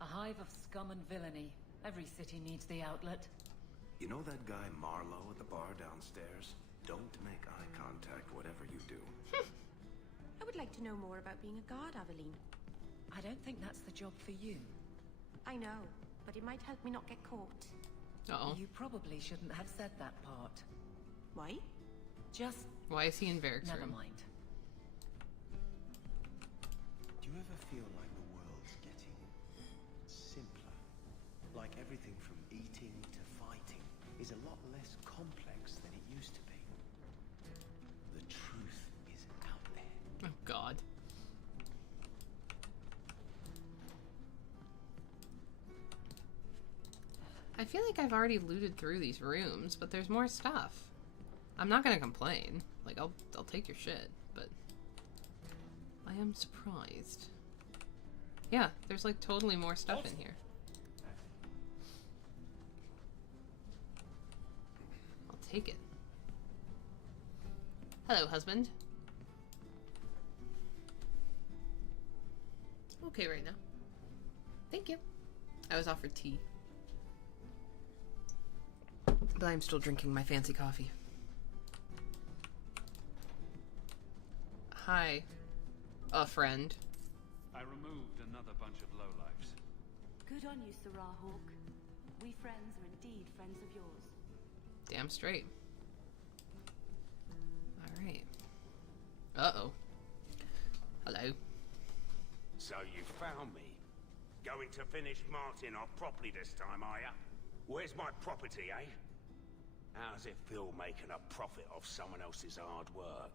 A hive of scum and villainy. Every city needs the outlet. You know that guy Marlowe at the bar downstairs? Don't make eye contact, whatever you do. I would like to know more about being a guard, Aveline. I don't think that's the job for you. I know, but it might help me not get caught. Uh-oh. You probably shouldn't have said that part. Why? Just... Why is he in Varric's never room? mind. Do you ever feel like the world's getting simpler? Like everything from eating to fighting is a lot less complex than it used to be? The truth is out there. Oh, God. I feel like I've already looted through these rooms, but there's more stuff. I'm not gonna complain. Like, I'll take your shit, but I am surprised. Yeah, there's like totally more stuff in here. I'll take it. Hello, husband. Okay right now. Thank you. I was offered tea. But I'm still drinking my fancy coffee. Hi. A friend. I removed another bunch of lowlifes. Good on you, Sarah Hawk. We friends are indeed friends of yours. Damn straight. Alright. Uh-oh. Hello. So you found me. Going to finish Martin off properly this time, are ya? Where's my property, eh? How's it feel making a profit off someone else's hard work?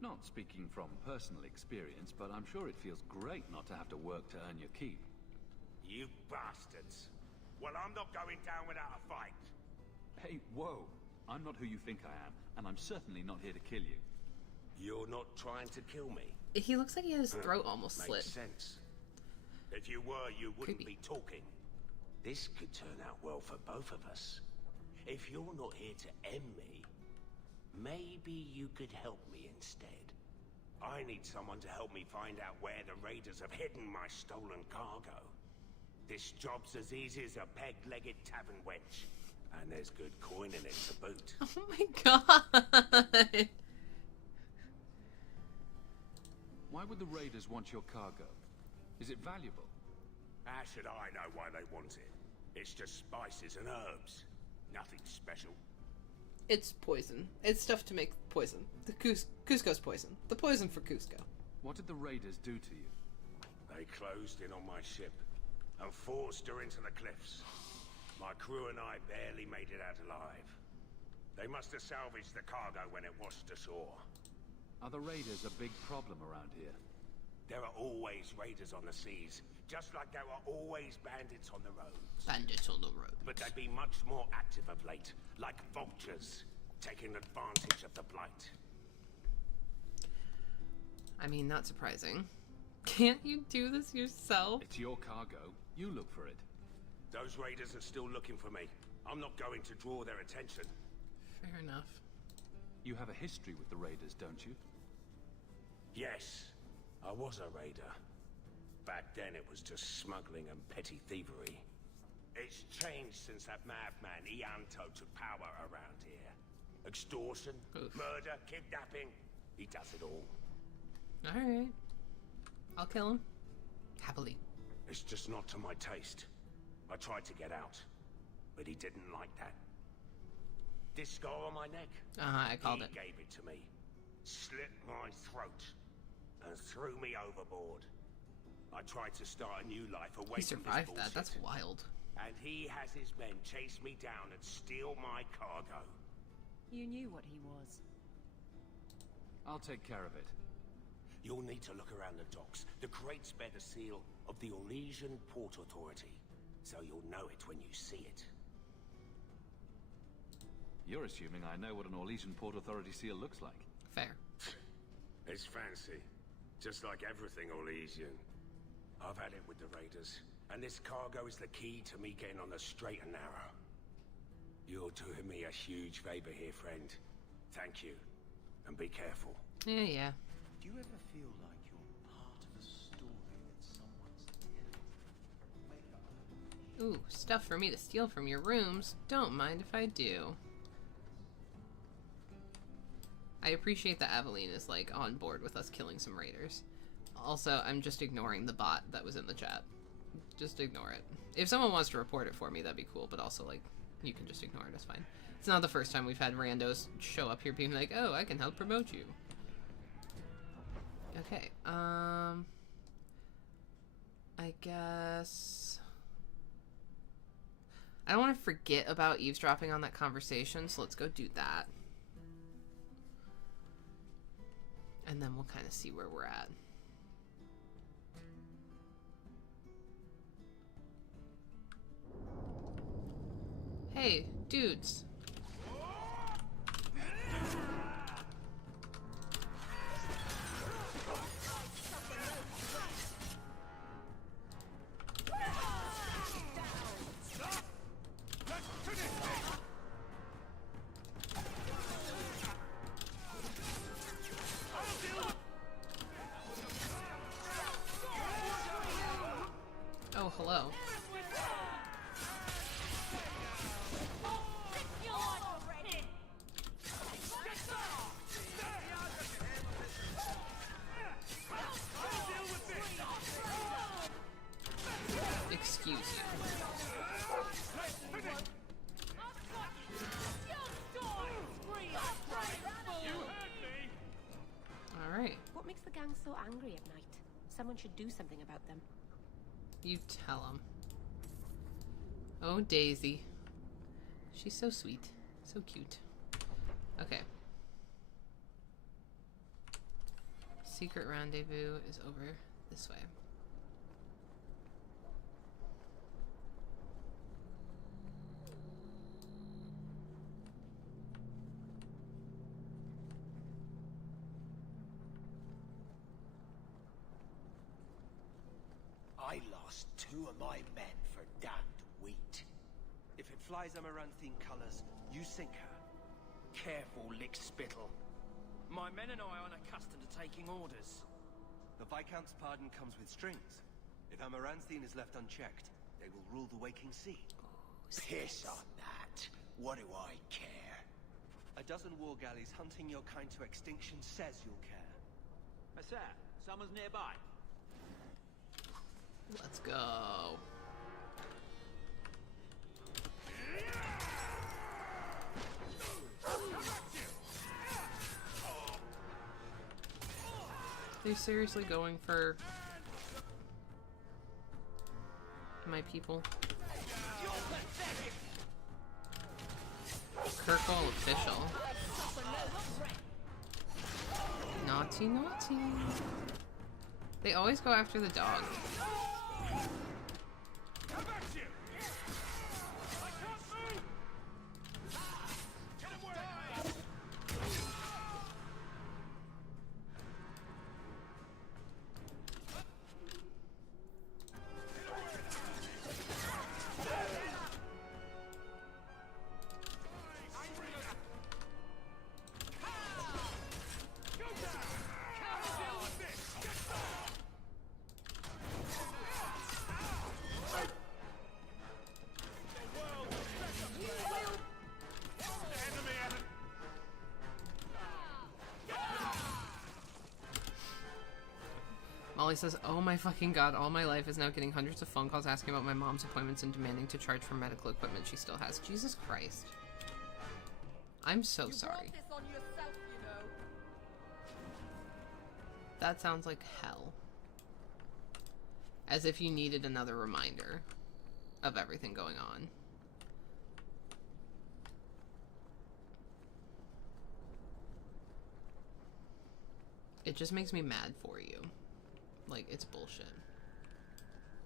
Not speaking from personal experience, but I'm sure it feels great not to have to work to earn your keep. You bastards. Well, I'm not going down without a fight. Hey, whoa. I'm not who you think I am, and I'm certainly not here to kill you. You're not trying to kill me? He looks like he had his throat almost slit. Makes sense. If you were, you wouldn't be talking. This could turn out well for both of us. If you're not here to end me, maybe you could help me instead. I need someone to help me find out where the raiders have hidden my stolen cargo. This job's as easy as a peg-legged tavern wench. And there's good coin in it to boot. Oh my god! Why would the raiders want your cargo? Is it valuable? How should I know why they want it? It's just spices and herbs. Nothing special. It's poison. It's stuff to make poison. The Cusco's poison. The poison for Cusco. What did the raiders do to you? They closed in on my ship and forced her into the cliffs. My crew and I barely made it out alive. They must have salvaged the cargo when it washed ashore. Are the raiders a big problem around here? There are always raiders on the seas, just like there are always bandits on the roads. Bandits on the road. But they'd be much more active of late, like vultures, taking advantage of the blight. I mean, not surprising. Can't you do this yourself? It's your cargo. You look for it. Those raiders are still looking for me. I'm not going to draw their attention. Fair enough. You have a history with the raiders, don't you? Yes, I was a raider. Back then it was just smuggling and petty thievery. It's changed since that madman Ianto took power around here. Extortion, murder, kidnapping. He does it all. Alright. I'll kill him. Happily. It's just not to my taste. I tried to get out, but he didn't like that. This scar on my neck? I called it. He gave it to me, slit my throat, and threw me overboard. I tried to start a new life away He from this survived bullshit. that. That's wild. And he has his men chase me down and steal my cargo. You knew what he was. I'll take care of it. You'll need to look around the docks. The crates bear the seal of the Orlesian Port Authority, so you'll know it when you see it. You're assuming I know what an Orlesian Port Authority seal looks like. Fair. It's fancy. Just like everything Orlesian. I've had it with the raiders, and this cargo is the key to me getting on the straight and narrow. You're doing me a huge favor here, friend. Thank you, and be careful. Yeah. Do you ever feel like you're part of a story that someone's telling? Ooh, stuff for me to steal from your rooms. Don't mind if I do. I appreciate that Aveline is, like, on board with us killing some raiders. Also, I'm just ignoring the bot that was in the chat. Just ignore it. If someone wants to report it for me, that'd be cool, but also, like, you can just ignore it, it's fine. It's not the first time we've had randos show up here being like, oh, I can help promote you. Okay, I guess... I don't want to forget about eavesdropping on that conversation, so let's go do that. And then we'll kind of see where we're at. Hey, dudes. Oh, hello. Excuse you. Alright. What makes the gang so angry at night? Someone should do something about them. You tell him. Oh, Daisy. She's so sweet. So cute. Okay. Secret rendezvous is over this way. lost 2 of my men for damned wheat. If it flies Amaranthine colors, you sink her. Careful, lick spittle. My men and I aren't accustomed to taking orders. The Viscount's pardon comes with strings. If Amaranthine is left unchecked, they will rule the waking sea. Piss on that. What do I care? A dozen war galleys hunting your kind to extinction says you'll care. What's that? Someone's nearby. Let's go. They're seriously going for my people. Kirkwall official. Naughty, naughty. They always go after the dog. Molly says, oh my fucking god, all my life is now getting hundreds of phone calls asking about my mom's appointments and demanding to charge for medical equipment she still has. Jesus Christ. I'm so sorry. That sounds like hell. As if you needed another reminder of everything going on. It just makes me mad for you. Like, it's bullshit.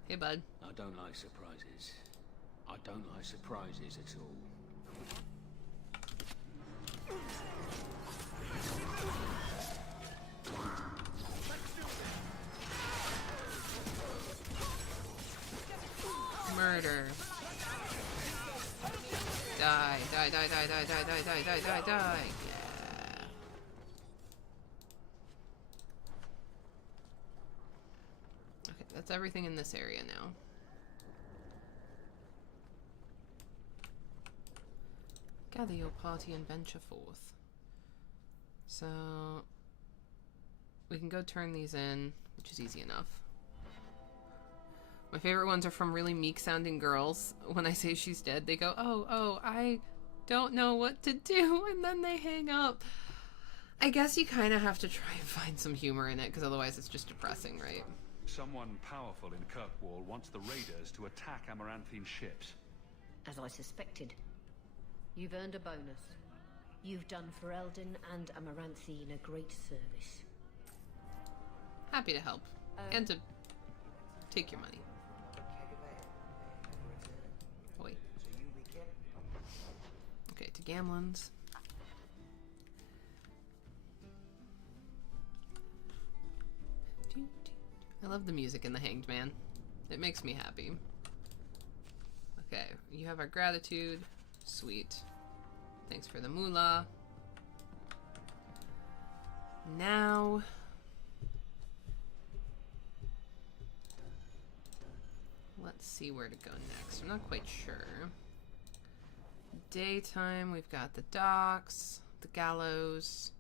Hey, bud. I don't like surprises. I don't like surprises at all. Murder. Die, die, die, die, die, die, die, die, die, die, die. That's everything in this area now. Gather your party and venture forth. So we can go turn these in, which is easy enough. My favorite ones are from really meek sounding girls. When I say she's dead, they go, oh, I don't know what to do, and then they hang up. I guess you kind of have to try and find some humor in it, because otherwise it's just depressing, right? Someone powerful in Kirkwall wants the raiders to attack Amaranthine ships. As I suspected. You've earned a bonus. You've done for Eldon and Amaranthine a great service. Happy to help. And to take your money. Oi. Okay, to Gamlins. I love the music in the Hanged Man. It makes me happy. Okay, you have our gratitude. Sweet. Thanks for the moolah. Now... let's see where to go next. I'm not quite sure. Daytime, we've got the docks, the gallows,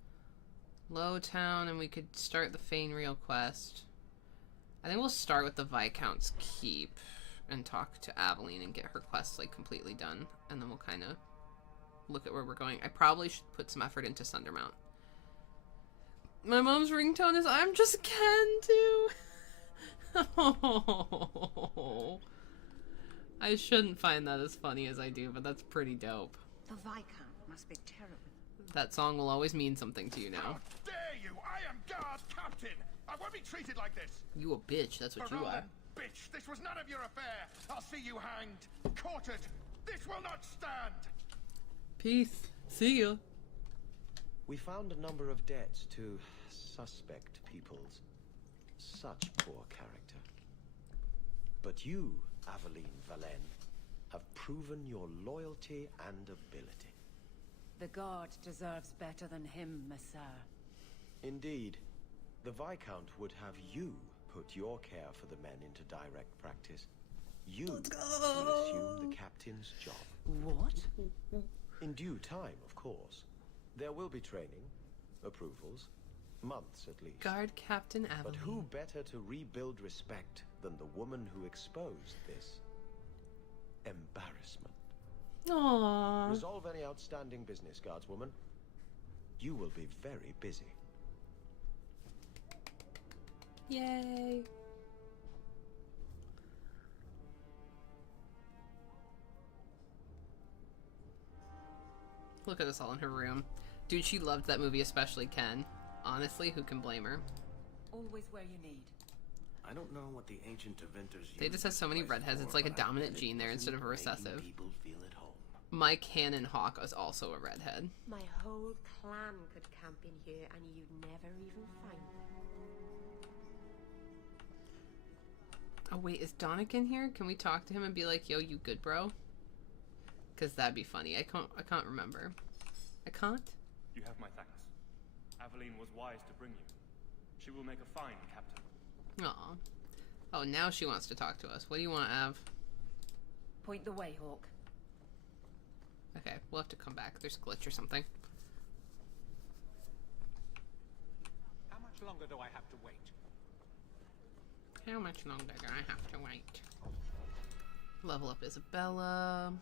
Lowtown, and we could start the Fanereal quest. I think we'll start with the Viscount's Keep and talk to Aveline and get her quest like completely done, and then we'll kind of look at where we're going. I probably should put some effort into Sundermount. My mom's ringtone is I'm just Ken too. Oh, I shouldn't find that as funny as I do, but that's pretty dope. The Viscount must be terrible. That song will always mean something to you now. How dare you! I am guard captain! I won't be treated like this! You a bitch, that's what you are. Bitch, this was none of your affair! I'll see you hanged! Quartered! This will not stand! Peace. See ya. We found a number of debts to suspect peoples. Such poor character. But you, Aveline Valen, have proven your loyalty and ability. The guard deserves better than him, Messire. Indeed. The Viscount would have you put your care for the men into direct practice. You will assume the captain's job. What? In due time, of course. There will be training, approvals, months at least. Guard Captain Aveline. But who better to rebuild respect than the woman who exposed this embarrassment? Aww. Resolve any outstanding business, guardswoman. You will be very busy. Yay. Look at us all in her room. Dude, she loved that movie, especially Ken. Honestly, who can blame her? Always where you need. I don't know what the ancient Tevinters They just have so many redheads, it's like a dominant gene there instead of a recessive. People feel at home. My canon Hawk is also a redhead. My whole clan could camp in here and you'd never even find them. Oh wait, is Donick in here? Can we talk to him and be like, yo, you good, bro? Because that'd be funny. I can't remember. I can't? You have my thanks. Aveline was wise to bring you. She will make a fine captain. Aw. Oh, now she wants to talk to us. What do you want, Av? Point the way, Hawk. Okay, we'll have to come back. There's a glitch or something. How much longer do I have to wait? How much longer do I have to wait? Level up Isabella.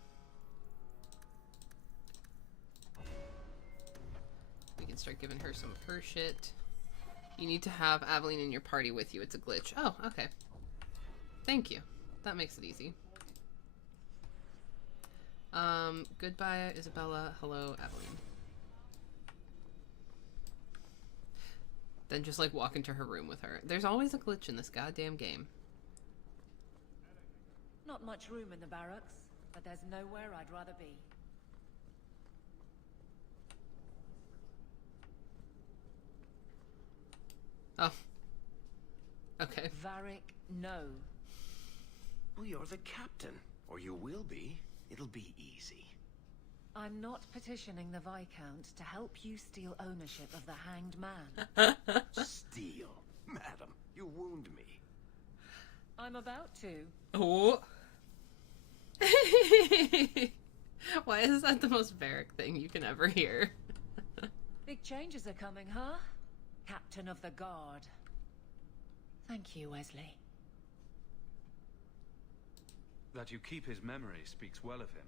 We can start giving her some of her shit. You need to have Aveline in your party with you. It's a glitch. Oh, okay. Thank you. That makes it easy. Goodbye, Isabella. Hello, Aveline. Then just, like, walk into her room with her. There's always a glitch in this goddamn game. Not much room in the barracks, but there's nowhere I'd rather be. Oh. Okay. Varric, no. Well, you're the captain. Or you will be. It'll be easy. I'm not petitioning the Viscount to help you steal ownership of the Hanged Man. Steal? Madam, you wound me. I'm about to. Oh. Why is that the most Varric thing you can ever hear? Big changes are coming, huh? Captain of the Guard. Thank you, Wesley. That you keep his memory speaks well of him.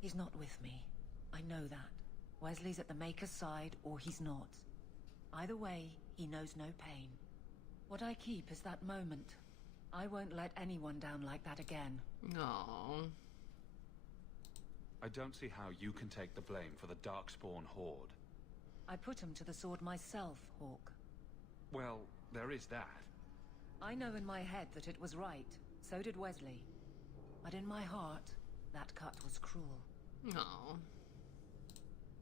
He's not with me. I know that. Wesley's at the Maker's side, or he's not. Either way, he knows no pain. What I keep is that moment. I won't let anyone down like that again. Aww. I don't see how you can take the blame for the Darkspawn Horde. I put him to the sword myself, Hawk. Well, there is that. I know in my head that it was right. So did Wesley. But in my heart, that cut was cruel. Aww.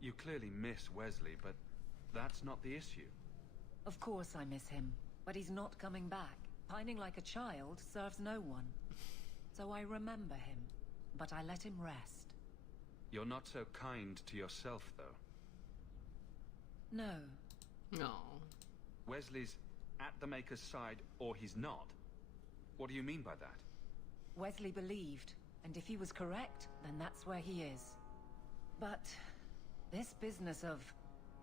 You clearly miss Wesley, but that's not the issue. Of course I miss him, but he's not coming back. Pining like a child serves no one. So I remember him, but I let him rest. You're not so kind to yourself, though. No. No. Wesley's at the Maker's side, or he's not. What do you mean by that? Wesley believed, and if he was correct, then that's where he is. But this business of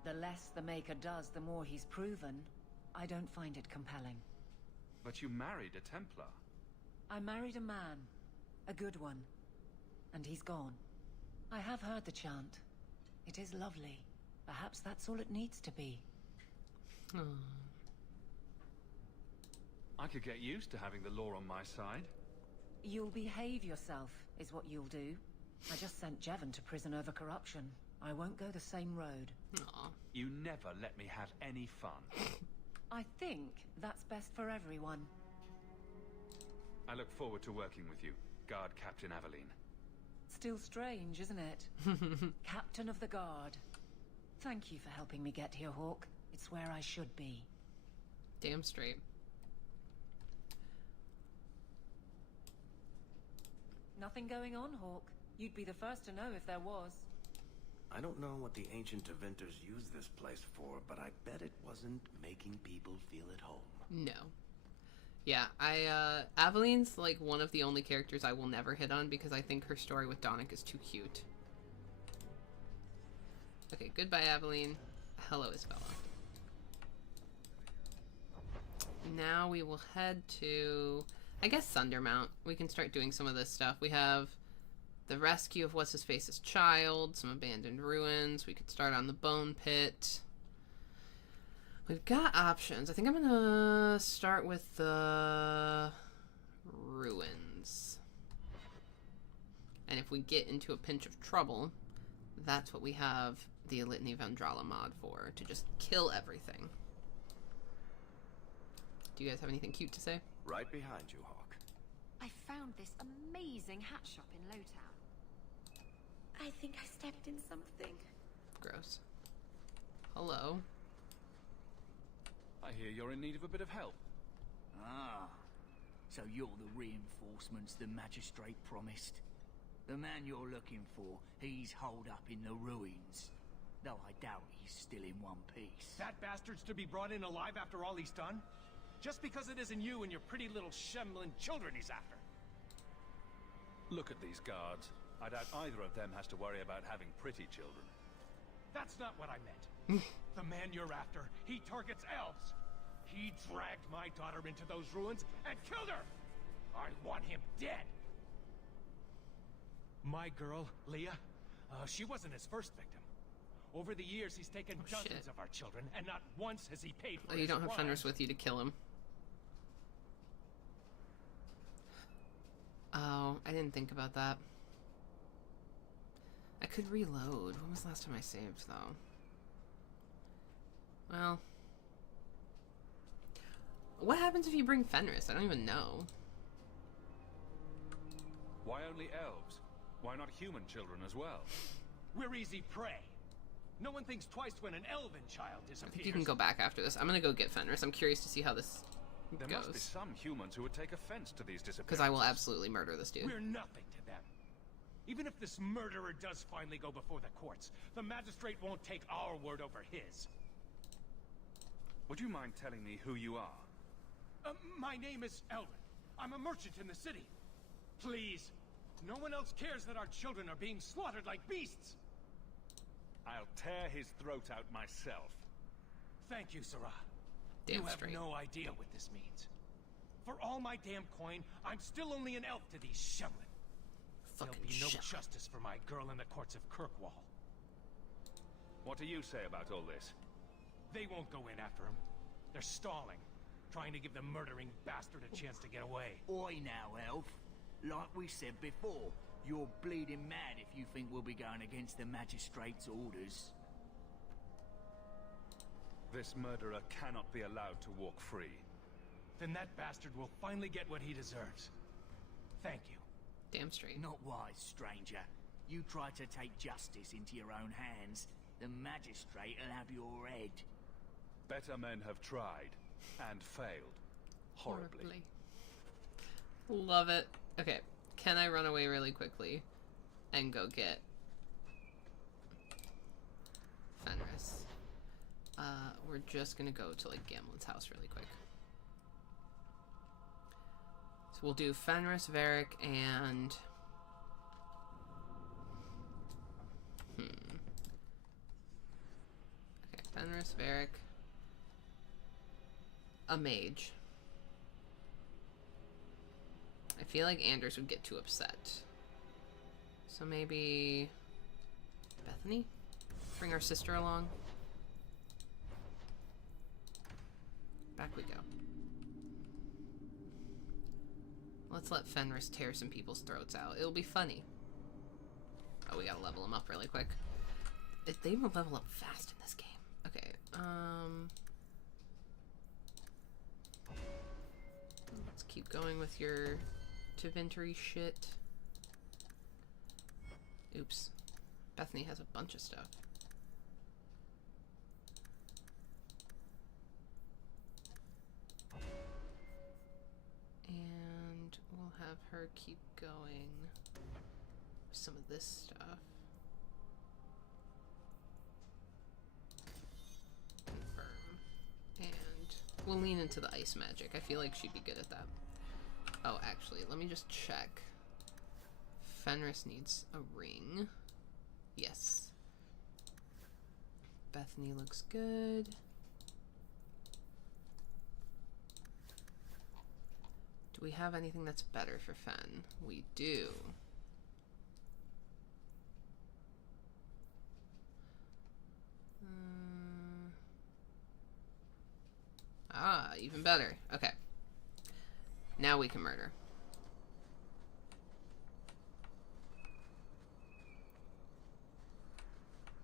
the less the Maker does, the more he's proven, I don't find it compelling. But you married a Templar. I married a man, a good one, and he's gone. I have heard the chant. It is lovely. Perhaps that's all it needs to be. I could get used to having the law on my side. You'll behave yourself, is what you'll do. I just sent Jevon to prison over corruption. I won't go the same road. Aww. You never let me have any fun. I think that's best for everyone. I look forward to working with you, Guard Captain Aveline. Still strange, isn't it? Captain of the Guard. Thank you for helping me get here, Hawk. It's where I should be. Damn straight. Nothing going on, Hawk. You'd be the first to know if there was. I don't know what the ancient Tevinters used this place for, but I bet it wasn't making people feel at home. No. Yeah, Aveline's like one of the only characters I will never hit on because I think her story with Donick is too cute. Okay, goodbye, Aveline. Hello, Isabella. Now we will head to, I guess, Sundermount. We can start doing some of this stuff. We have the rescue of What's-His-Face's child, some abandoned ruins. We could start on the Bone Pit. We've got options. I think I'm gonna start with the ruins. And if we get into a pinch of trouble, that's what we have the Litany Vendrala mod for, to just kill everything. Do you guys have anything cute to say? Right behind you, Hawk. I found this amazing hat shop in Lowtown. I think I stepped in something. Gross. Hello. I hear you're in need of a bit of help. Ah, so you're the reinforcements the Magistrate promised. The man you're looking for, he's holed up in the ruins. Though I doubt he's still in one piece. That bastard's to be brought in alive after all he's done? Just because it isn't you and your pretty little shemlin children he's after. Look at these guards. I doubt either of them has to worry about having pretty children. That's not what I meant. The man you're after, he targets elves. He dragged my daughter into those ruins and killed her. I want him dead. My girl, Leah, she wasn't his first victim. Over the years, he's taken dozens of our children, and not once has he paid for Oh, you don't have Fenris with you to kill him. Oh, I didn't think about that. I could reload. When was the last time I saved, though? Well... What happens if you bring Fenris? I don't even know. Why only elves? Why not human children as well? We're easy prey. No one thinks twice when an elven child I disappears. think you can go back after this. I'm gonna go get Fenris. I'm curious to see how this There goes. must be some humans who would take offense to these disappearances. Because I will absolutely murder this dude. We're nothing to them. Even if this murderer does finally go before the courts, the magistrate won't take our word over his. Would you mind telling me who you are? My name is Elvin. I'm a merchant in the city. Please, no one else cares that our children are being slaughtered like beasts. I'll tear his throat out myself. Thank you, Sarah. Damn you have straight. no idea what this means. For all my damn coin, I'm still only an elf to these Shemlin. There'll be no justice for my girl in the courts of Kirkwall. What do you say about all this? They won't go in after him. They're stalling, trying to give the murdering bastard a chance to get away. Oi now, elf. Like we said before, you're bleeding mad if you think we'll be going against the Magistrate's orders. This murderer cannot be allowed to walk free. Then that bastard will finally get what he deserves. Thank you. Damn straight. Not wise, stranger. You try to take justice into your own hands, the Magistrate will have your head. Better men have tried and failed horribly. Love it. Okay, can I run away really quickly and go get Fenris? We're just gonna go to like Gamlen's house really quick. So we'll do Fenris, Varric, and okay, Fenris, Varric, a mage. I feel like Anders would get too upset. So maybe Bethany? Bring our sister along. Back we go. Let's let Fenris tear some people's throats out. It'll be funny. Oh, we gotta level him up really quick. They will level up fast in this game. Okay, let's keep going with your Tevintery shit. Oops. Bethany has a bunch of stuff. And we'll have have her keep going some of this stuff. Confirm. And we'll lean into the ice magic. I feel like she'd be good at that. Oh, actually, let me just check. Fenris needs a ring. Yes. Bethany looks good. Do we have anything that's better for Fen? We do. Even better. Okay. Now we can murder.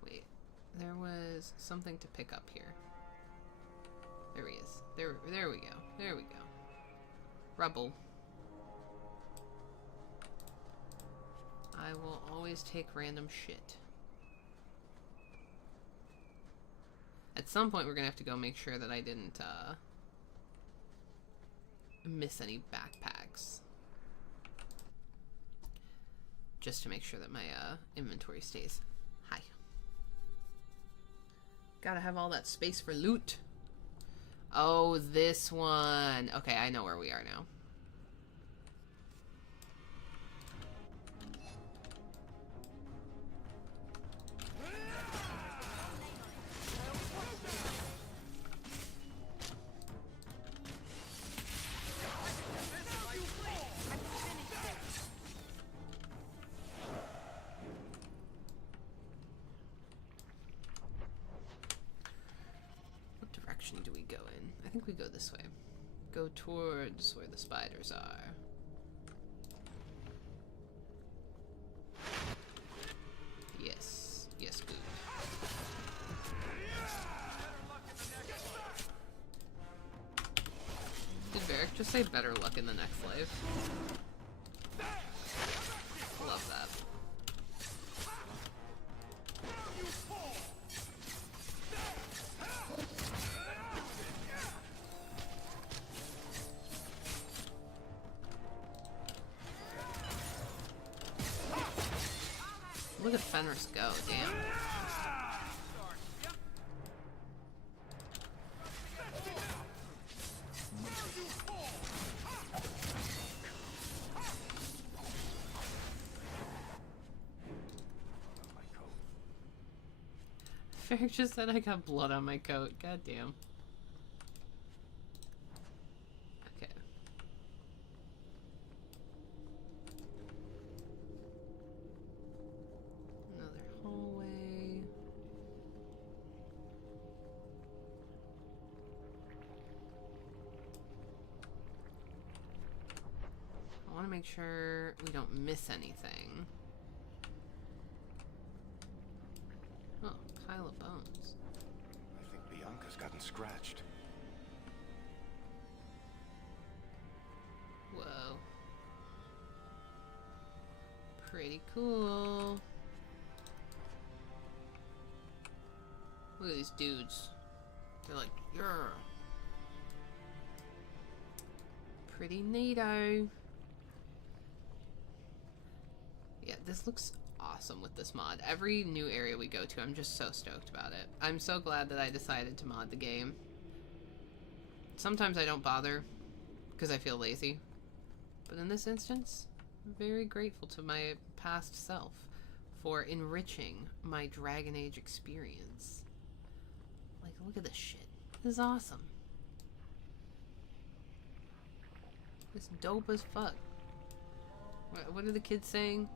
Wait. There was something to pick up here. There he is. There we go. There we go. Rubble. I will always take random shit. At some point we're gonna have to go make sure that I didn't miss any backpacks. Just to make sure that my inventory stays high. Gotta have all that space for loot. Oh, this one. Okay, I know where we are now. Do we go in? I think we go this way. Go towards where the spiders are. Yes. Yes, good. Did Varric just say better luck in the next life? Love that. Look at Fenris go, damn. Varric just said I got blood on my coat. God damn. Okay. Another hallway. I want to make sure we don't miss anything. Oh, pile of bones. I think Bianca's gotten scratched. Whoa. Pretty cool. Look at these dudes. They're like, yeah. Pretty neato. Yeah, this looks awesome with this mod. Every new area we go to, I'm just so stoked about it. I'm so glad that I decided to mod the game. Sometimes I don't bother because I feel lazy. But in this instance, I'm very grateful to my past self for enriching my Dragon Age experience. Like, look at this shit. This is awesome. It's dope as fuck. What are the kids saying?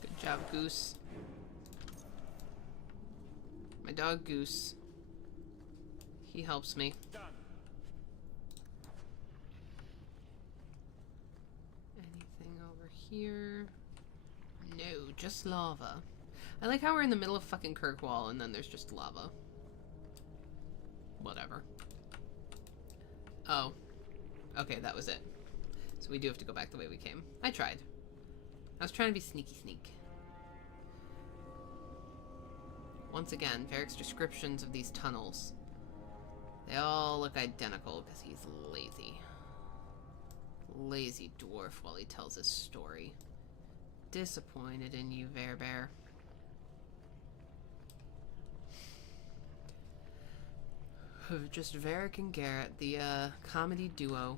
Good job, Goose. My dog Goose. He helps me. Anything over here? No, just lava. I like how we're in the middle of fucking Kirkwall and then there's just lava. Whatever. Oh. Okay, that was it. So we do have to go back the way we came. I tried. I was trying to be sneaky sneak. Once again, Varric's descriptions of these tunnels. They all look identical because he's lazy. Lazy dwarf while he tells his story. Disappointed in you, Varbear. Just Varric and Garrett, the comedy duo.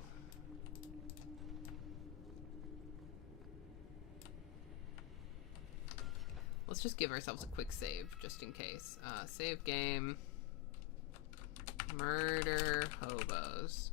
Let's just give ourselves a quick save, just in case. Save game. Murder hobos.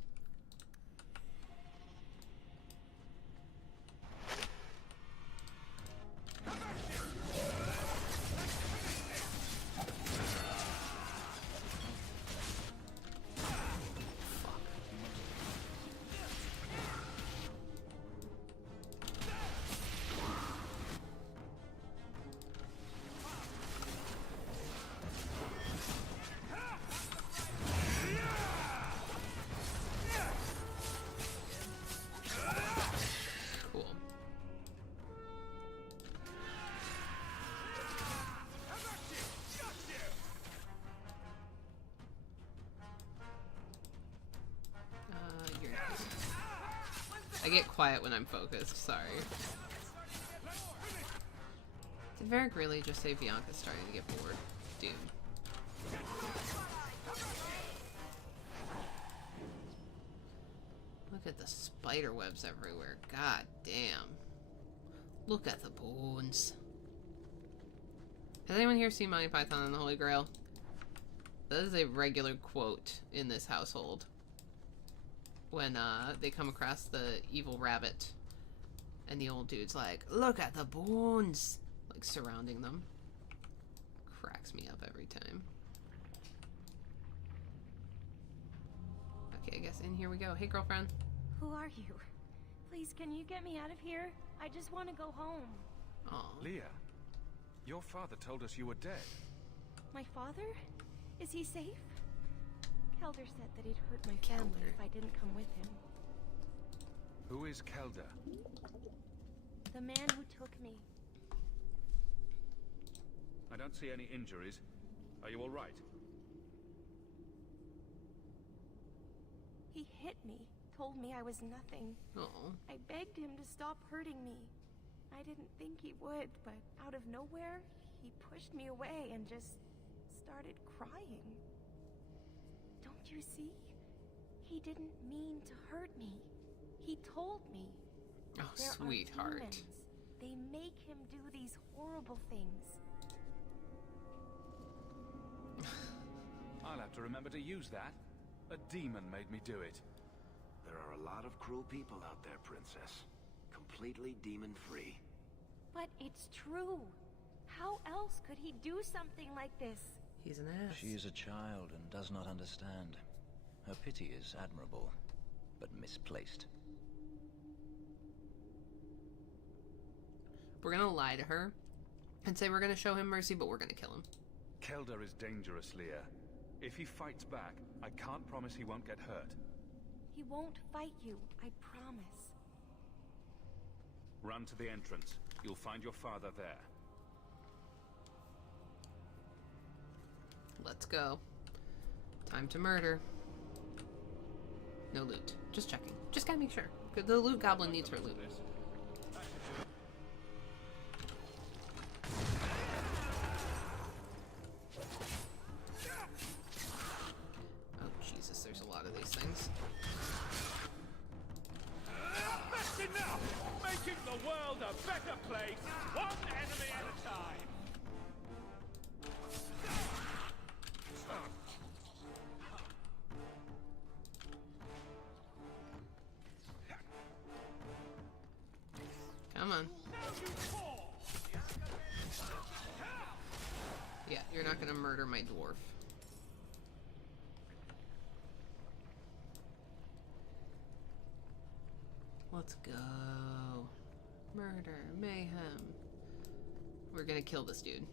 I get quiet when I'm focused, sorry. Did Varric really just say Bianca's starting to get bored? Dude. Look at the spider webs everywhere. God damn. Look at the bones. Has anyone here seen Monty Python and the Holy Grail? That is a regular quote in this household. When they come across the evil rabbit and the old dude's like, look at the bones, like surrounding them. Cracks me up every time. Okay, I guess in here we go. Hey, girlfriend. Who are you? Please, can you get me out of here? I just want to go home. Aww. Leah, your father told us you were dead. My father? Is he safe? Kelder said that he'd hurt my family if I didn't come with him. Who is Kelder? The man who took me. I don't see any injuries. Are you all right? He hit me, told me I was nothing. Oh. I begged him to stop hurting me. I didn't think he would, but out of nowhere, he pushed me away and just started crying. Don't you see? He didn't mean to hurt me. He told me. Oh, there sweetheart. Are demons. They make him do these horrible things. I'll have to remember to use that. A demon made me do it. There are a lot of cruel people out there, Princess. Completely demon-free. But it's true. How else could he do something like this? He's an ass. She is a child and does not understand. Her pity is admirable, but misplaced. We're gonna lie to her and say we're gonna show him mercy, but we're gonna kill him. Kelder is dangerous, Leah. If he fights back, I can't promise he won't get hurt. He won't fight you, I promise. Run to the entrance. You'll find your father there. Let's go. Time to murder. No loot. Just checking. Just gotta make sure. The loot goblin needs her loot. Oh, Jesus, there's a lot of these things. That's enough! Making the world a better place, one enemy at a time! Come on. Yeah, you're not gonna murder my dwarf. Let's go. Murder, mayhem. We're gonna kill this dude.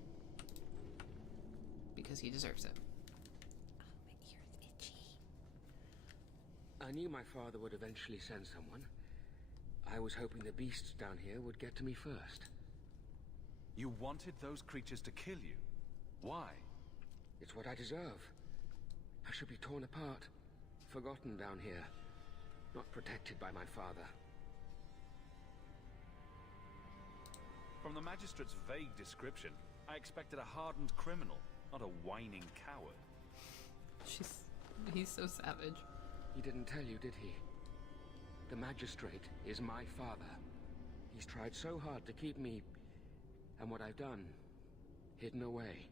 Because he deserves it. Oh, my ear's itchy. I knew my father would eventually send someone. I was hoping the beasts down here would get to me first. You wanted those creatures to kill you? Why? It's what I deserve. I should be torn apart, forgotten down here, not protected by my father. From the Magistrate's vague description, I expected a hardened criminal, not a whining coward. He's so savage. He didn't tell you, did he? The Magistrate is my father. He's tried so hard to keep me, and what I've done, hidden away.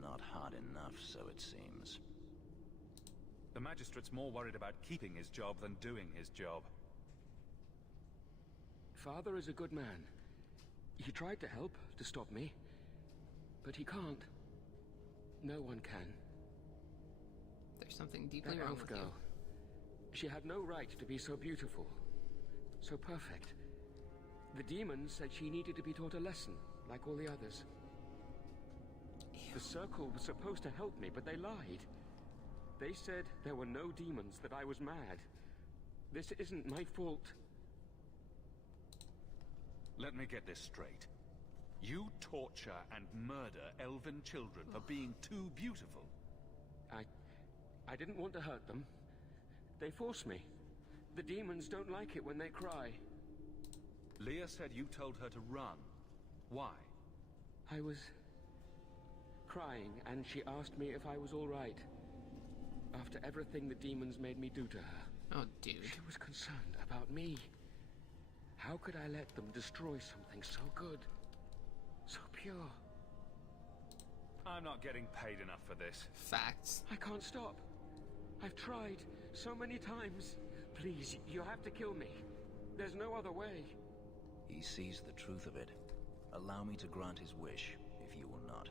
Not hard enough, so it seems. The Magistrate's more worried about keeping his job than doing his job. Father is a good man. He tried to help, to stop me. But he can't. No one can. There's something deeply wrong with you. She had no right to be so beautiful. So perfect. The demons said she needed to be taught a lesson, like all the others. Ew. The Circle was supposed to help me, but they lied. They said there were no demons, that I was mad. This isn't my fault. Let me get this straight. You torture and murder elven children for being too beautiful. I didn't want to hurt them. They forced me. The demons don't like it when they cry. Leah said you told her to run. Why? I was crying, and she asked me if I was all right. After everything the demons made me do to her. Oh, dude. She was concerned about me. How could I let them destroy something so good? So pure? I'm not getting paid enough for this. Facts. I can't stop. I've tried so many times. Please, you have to kill me. There's no other way. He sees the truth of it. Allow me to grant his wish, if you will not.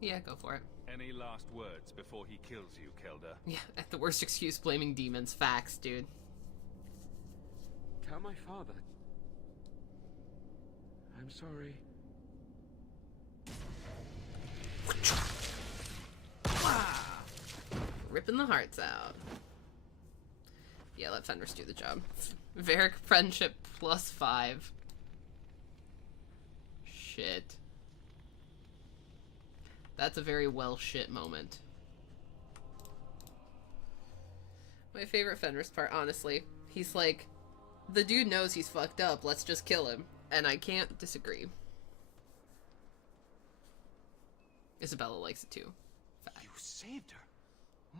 Yeah, go for it. Any last words before he kills you, Kelda? Yeah, at the worst excuse, blaming demons. Facts, dude. Tell my father. I'm sorry. Ripping the hearts out. Yeah, let Fenris do the job. Varric friendship +5. Shit. That's a very well shit moment. My favorite Fenris part, honestly. He's like, the dude knows he's fucked up, let's just kill him. And I can't disagree. Isabella likes it too. Fact. You saved her.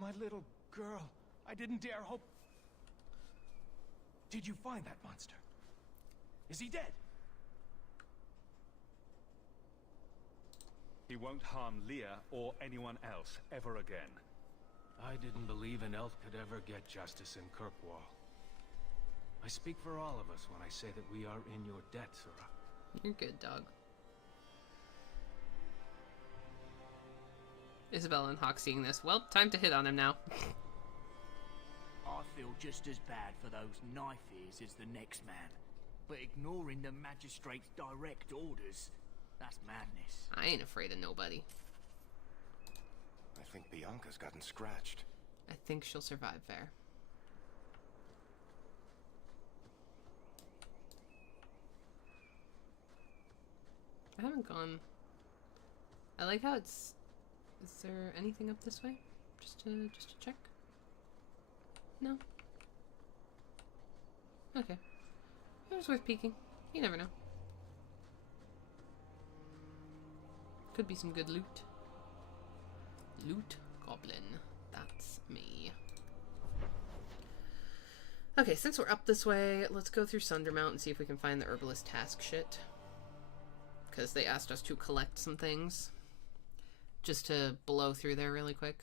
My little girl. I didn't dare hope. Did you find that monster? Is he dead? He won't harm Leah or anyone else ever again. I didn't believe an elf could ever get justice in Kirkwall. I speak for all of us when I say that we are in your debt, Sirrah. You're good, dog. Isabella and Hawk seeing this. Well, time to hit on him now. I feel just as bad for those knife ears as the next man. But ignoring the Magistrate's direct orders, that's madness. I ain't afraid of nobody. I think Bianca's gotten scratched. I think she'll survive there. I haven't gone... I like how it's... Is there anything up this way? Just to check? No? Okay. It was worth peeking. You never know. Could be some good loot. Loot goblin. That's me. Okay, since we're up this way, let's go through Sundermount and see if we can find the herbalist task shit. Because they asked us to collect some things. Just to blow through there really quick.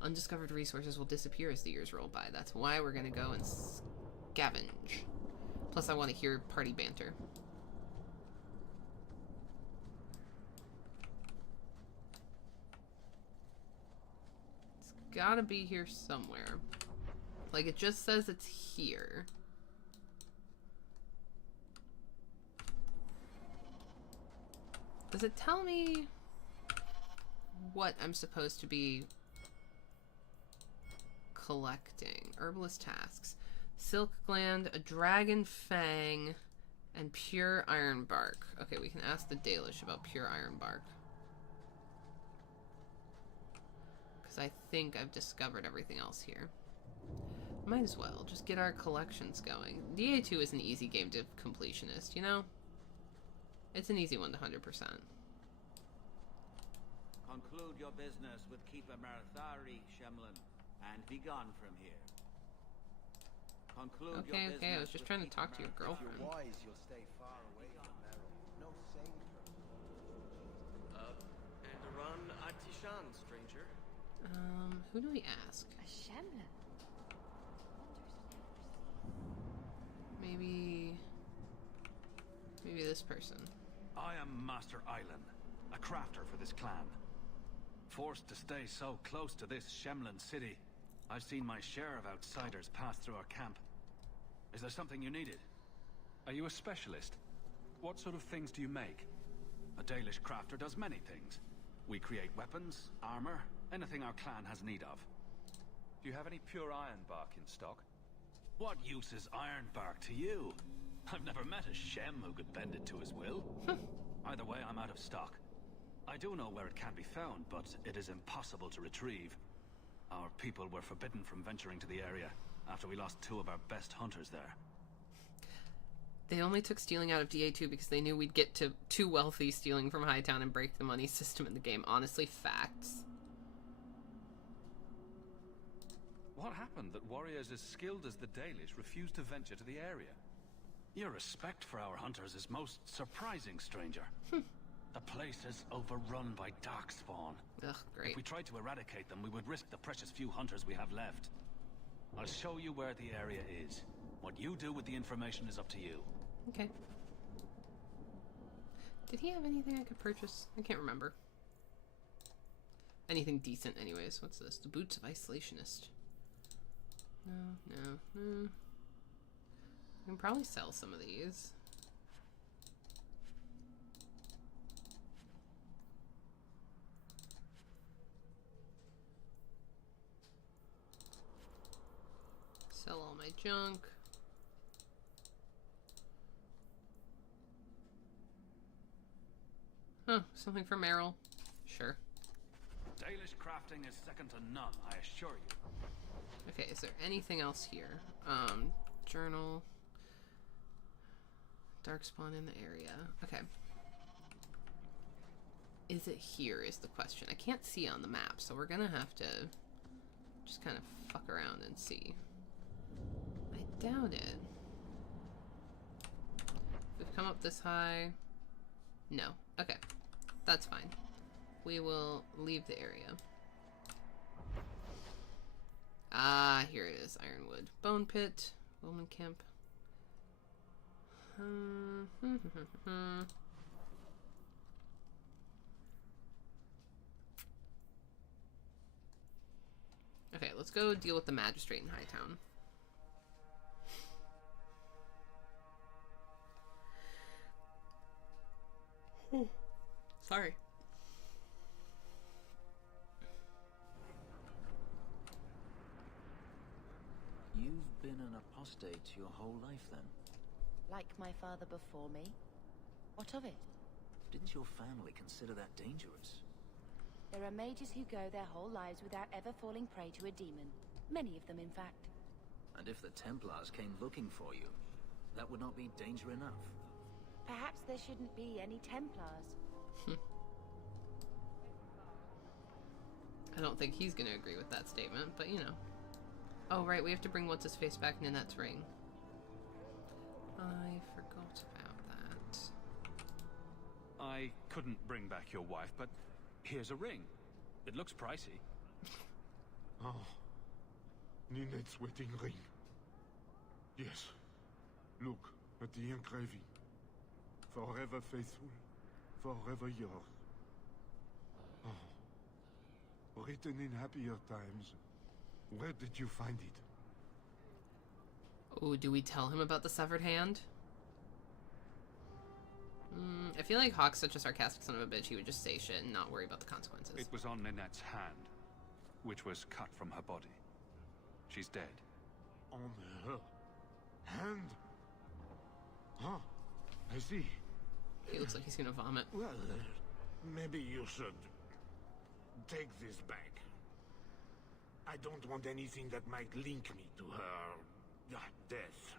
Undiscovered resources will disappear as the years roll by. That's why we're gonna go and scavenge. Plus I want to hear party banter. It's gotta be here somewhere. Like, it just says it's here. Does it tell me what I'm supposed to be collecting. Herbalist tasks. Silk gland, a dragon fang, and pure iron bark. Okay, we can ask the Dalish about pure iron bark. Because I think I've discovered everything else here. Might as well just get our collections going. DA2 is an easy game to completionist, you know? It's an easy one to 100%. Conclude your business with Keeper Marathari, Shemlin, and be gone from here. Conclude your business. Okay, I was just trying to talk to your girlfriend. If you're wise, you'll stay far away from Meryl. No sane person. And Aran Atishan, stranger. Who do we ask? A Shemlin. Maybe this person. I am Master Island, a crafter for this clan. Forced to stay so close to this Shemlin city, I've seen my share of outsiders pass through our camp. Is there something you needed? Are you a specialist? What sort of things do you make? A Dalish crafter does many things. We create weapons, armor, anything our clan has need of. Do you have any pure iron bark in stock? What use is iron bark to you? I've never met a Shem who could bend it to his will. Either way, I'm out of stock. I do know where it can be found, but it is impossible to retrieve. Our people were forbidden from venturing to the area after we lost 2 of our best hunters there. They only took stealing out of DA2 because they knew we'd get too wealthy stealing from Hightown and break the money system in the game. Honestly, facts. What happened that warriors as skilled as the Dalish refused to venture to the area? Your respect for our hunters is most surprising, stranger. The place is overrun by darkspawn. Ugh, great. If we tried to eradicate them, we would risk the precious few hunters we have left. I'll show you where the area is. What you do with the information is up to you. Okay. Did he have anything I could purchase? I can't remember. Anything decent anyways. What's this? The Boots of Isolationist. No. I can probably sell some of these. Sell all my junk. Huh, something for Meryl. Sure. Dalish crafting is second to none, I assure you. Okay, is there anything else here? Journal. Darkspawn in the area. Okay. Is it here is the question. I can't see on the map, so we're gonna have to just kind of fuck around and see. I doubt it. We've come up this high. No. Okay. That's fine. We will leave the area. Ah, here it is. Ironwood. Bone Pit. Woman Camp. Okay, let's go deal with the magistrate in Hightown. Sorry. You've been an apostate your whole life, then? Like my father before me? What of it? Didn't your family consider that dangerous? There are mages who go their whole lives without ever falling prey to a demon. Many of them, in fact. And if the Templars came looking for you, that would not be danger enough. Perhaps there shouldn't be any Templars. I don't think he's gonna agree with that statement, but you know. Oh, right, we have to bring what's-his-face back Ninette's ring. I forgot about that. I couldn't bring back your wife, but here's a ring. It looks pricey. Oh, Ninette's wedding ring. Yes. Look at the engraving. Forever faithful, forever yours. Oh, written in happier times. Where did you find it? Oh, do we tell him about the severed hand? I feel like Hawk's such a sarcastic son of a bitch, he would just say shit and not worry about the consequences. It was on Ninette's hand, which was cut from her body. She's dead. On her hand? Huh. I see. He looks like he's gonna vomit. Well, maybe you should take this back. I don't want anything that might link me to her death.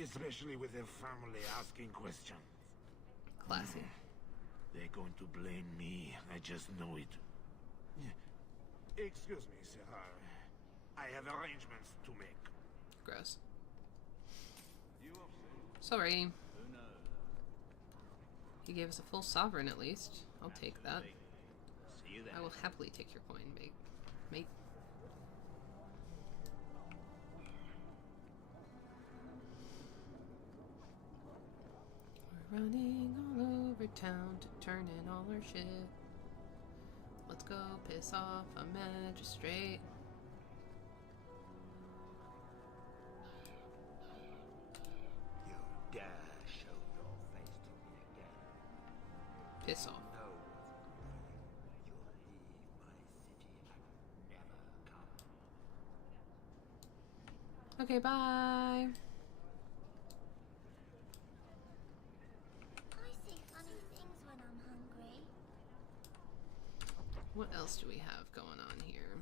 Especially with her family asking questions. Classy. They're going to blame me. I just know it. Excuse me, sir. I have arrangements to make. Gross. Sorry. He gave us a full sovereign at least. I'll take that. I will happily take your coin, mate. We're running all over town to turn in all our shit. Let's go piss off a magistrate. You dare show your face to me again. Piss off. Okay, bye. I see funny things when I'm hungry. What else do we have going on here?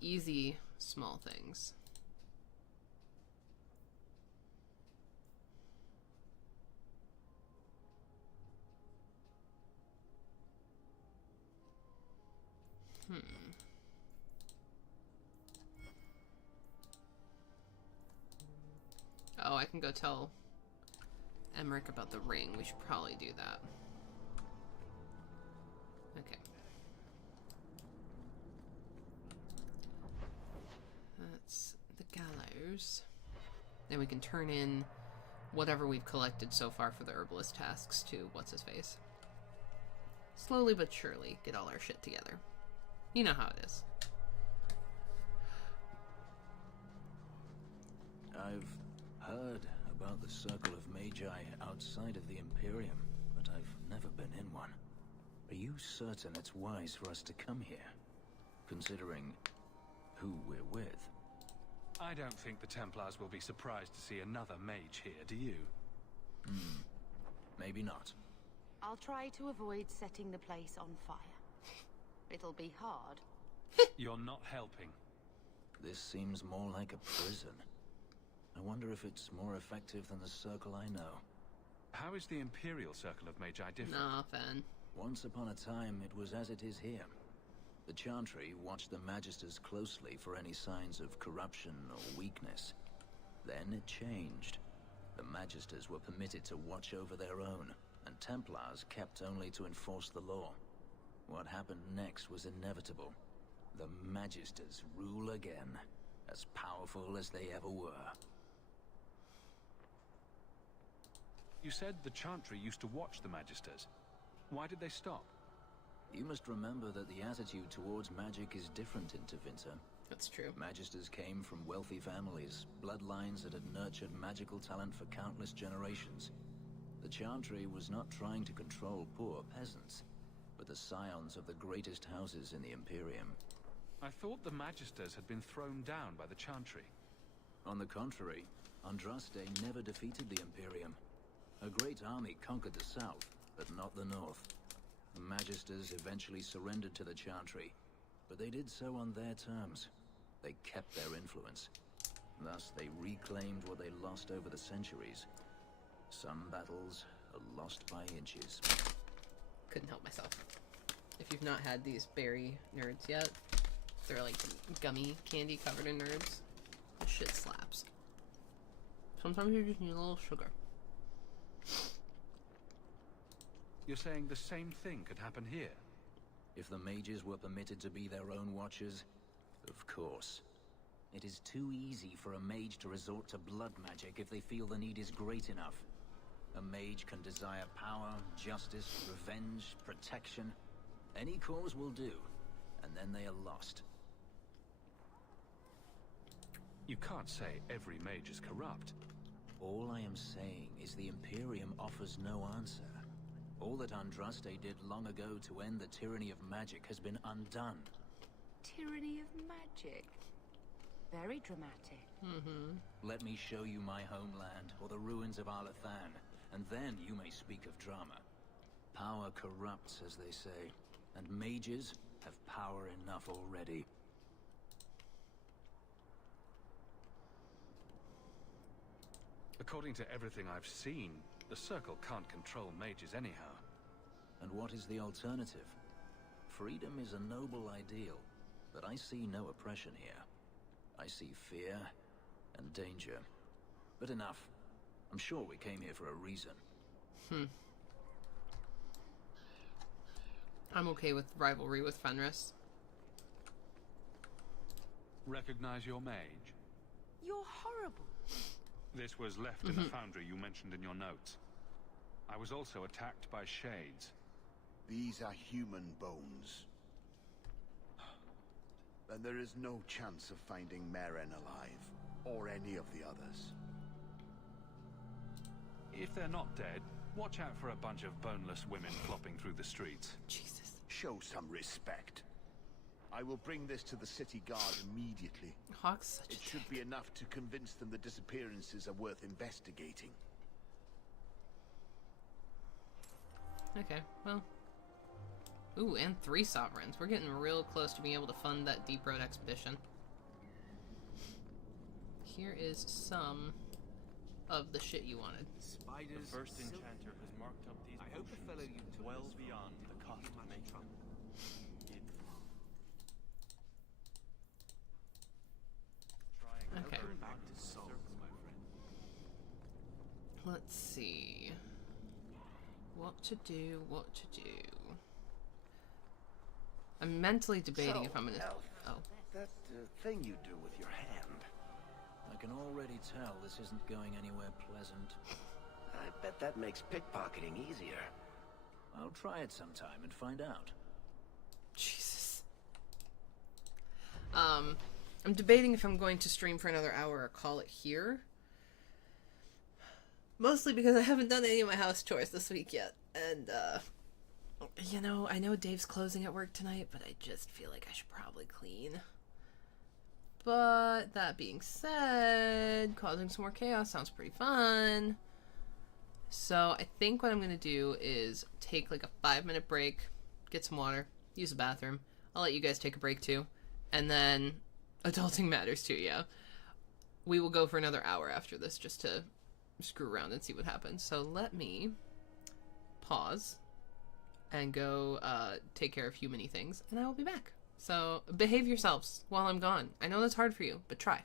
Easy, small things. Oh, I can go tell Emmerich about the ring. We should probably do that. Okay. That's the gallows. Then we can turn in whatever we've collected so far for the herbalist tasks to what's-his-face. Slowly but surely get all our shit together. You know how it is. I've heard about the Circle of Magi outside of the Imperium, but I've never been in one. Are you certain it's wise for us to come here, considering who we're with? I don't think the Templars will be surprised to see another mage here, do you? Maybe not. I'll try to avoid setting the place on fire. It'll be hard. You're not helping. This seems more like a prison. I wonder if it's more effective than the Circle I know. How is the Imperial Circle of Magi different? Nah, fan. Once upon a time, it was as it is here. The Chantry watched the Magisters closely for any signs of corruption or weakness. Then it changed. The Magisters were permitted to watch over their own, and Templars kept only to enforce the law. What happened next was inevitable. The Magisters rule again, as powerful as they ever were. You said the Chantry used to watch the Magisters. Why did they stop? You must remember that the attitude towards magic is different in Tevinter. That's true. Magisters came from wealthy families, bloodlines that had nurtured magical talent for countless generations. The Chantry was not trying to control poor peasants, but the scions of the greatest houses in the Imperium. I thought the Magisters had been thrown down by the Chantry. On the contrary, Andraste never defeated the Imperium. A great army conquered the south, but not the north. The Magisters eventually surrendered to the Chantry, but they did so on their terms. They kept their influence. Thus, they reclaimed what they lost over the centuries. Some battles are lost by inches. Couldn't help myself. If you've not had these berry nerds yet, they're like gummy candy covered in nerds. This shit slaps. Sometimes you just need a little sugar. You're saying the same thing could happen here? If the mages were permitted to be their own watchers, of course. It is too easy for a mage to resort to blood magic if they feel the need is great enough. A mage can desire power, justice, revenge, protection. Any cause will do, and then they are lost. You can't say every mage is corrupt. All I am saying is the Imperium offers no answer. All that Andraste did long ago to end the tyranny of magic has been undone. Tyranny of magic. Very dramatic. Let me show you my homeland, or the ruins of Arlathan, and then you may speak of drama. Power corrupts, as they say, and mages have power enough already. According to everything I've seen, the Circle can't control mages anyhow. And what is the alternative? Freedom is a noble ideal, but I see no oppression here. I see fear and danger. But enough. I'm sure we came here for a reason. I'm okay with rivalry with Fenris. Recognize your mage? You're horrible. This was left in the foundry you mentioned in your notes. I was also attacked by shades. These are human bones. Then there is no chance of finding Meren alive, or any of the others. If they're not dead, watch out for a bunch of boneless women flopping through the streets. Jesus. Show some respect. I will bring this to the city guard immediately. Hawk's such It should be enough to convince them the disappearances are worth investigating. Okay, well. Ooh, and 3 sovereigns. We're getting real close to being able to fund that deep road expedition. Here is some of the shit you wanted. Spiders. The first enchanter has marked up these potions well beyond the cost of making them. Okay. Back to souls, my friend. Let's see. What to do, what to do. I'm mentally debating if I'm gonna... Elf, that thing you do with your hand. I can already tell this isn't going anywhere pleasant. I bet that makes pickpocketing easier. I'll try it sometime and find out. Jesus. I'm debating if I'm going to stream for another hour or call it here. Mostly because I haven't done any of my house chores this week yet. And, you know, I know Dave's closing at work tonight, but I just feel like I should probably clean. But that being said, causing some more chaos sounds pretty fun. So I think what I'm going to do is take like a 5-minute break, get some water, use the bathroom. I'll let you guys take a break too. And then adulting matters too, yeah. We will go for another hour after this just to screw around and see what happens. So let me pause and go take care of human-y things, and I will be back. So behave yourselves while I'm gone. I know that's hard for you, but try.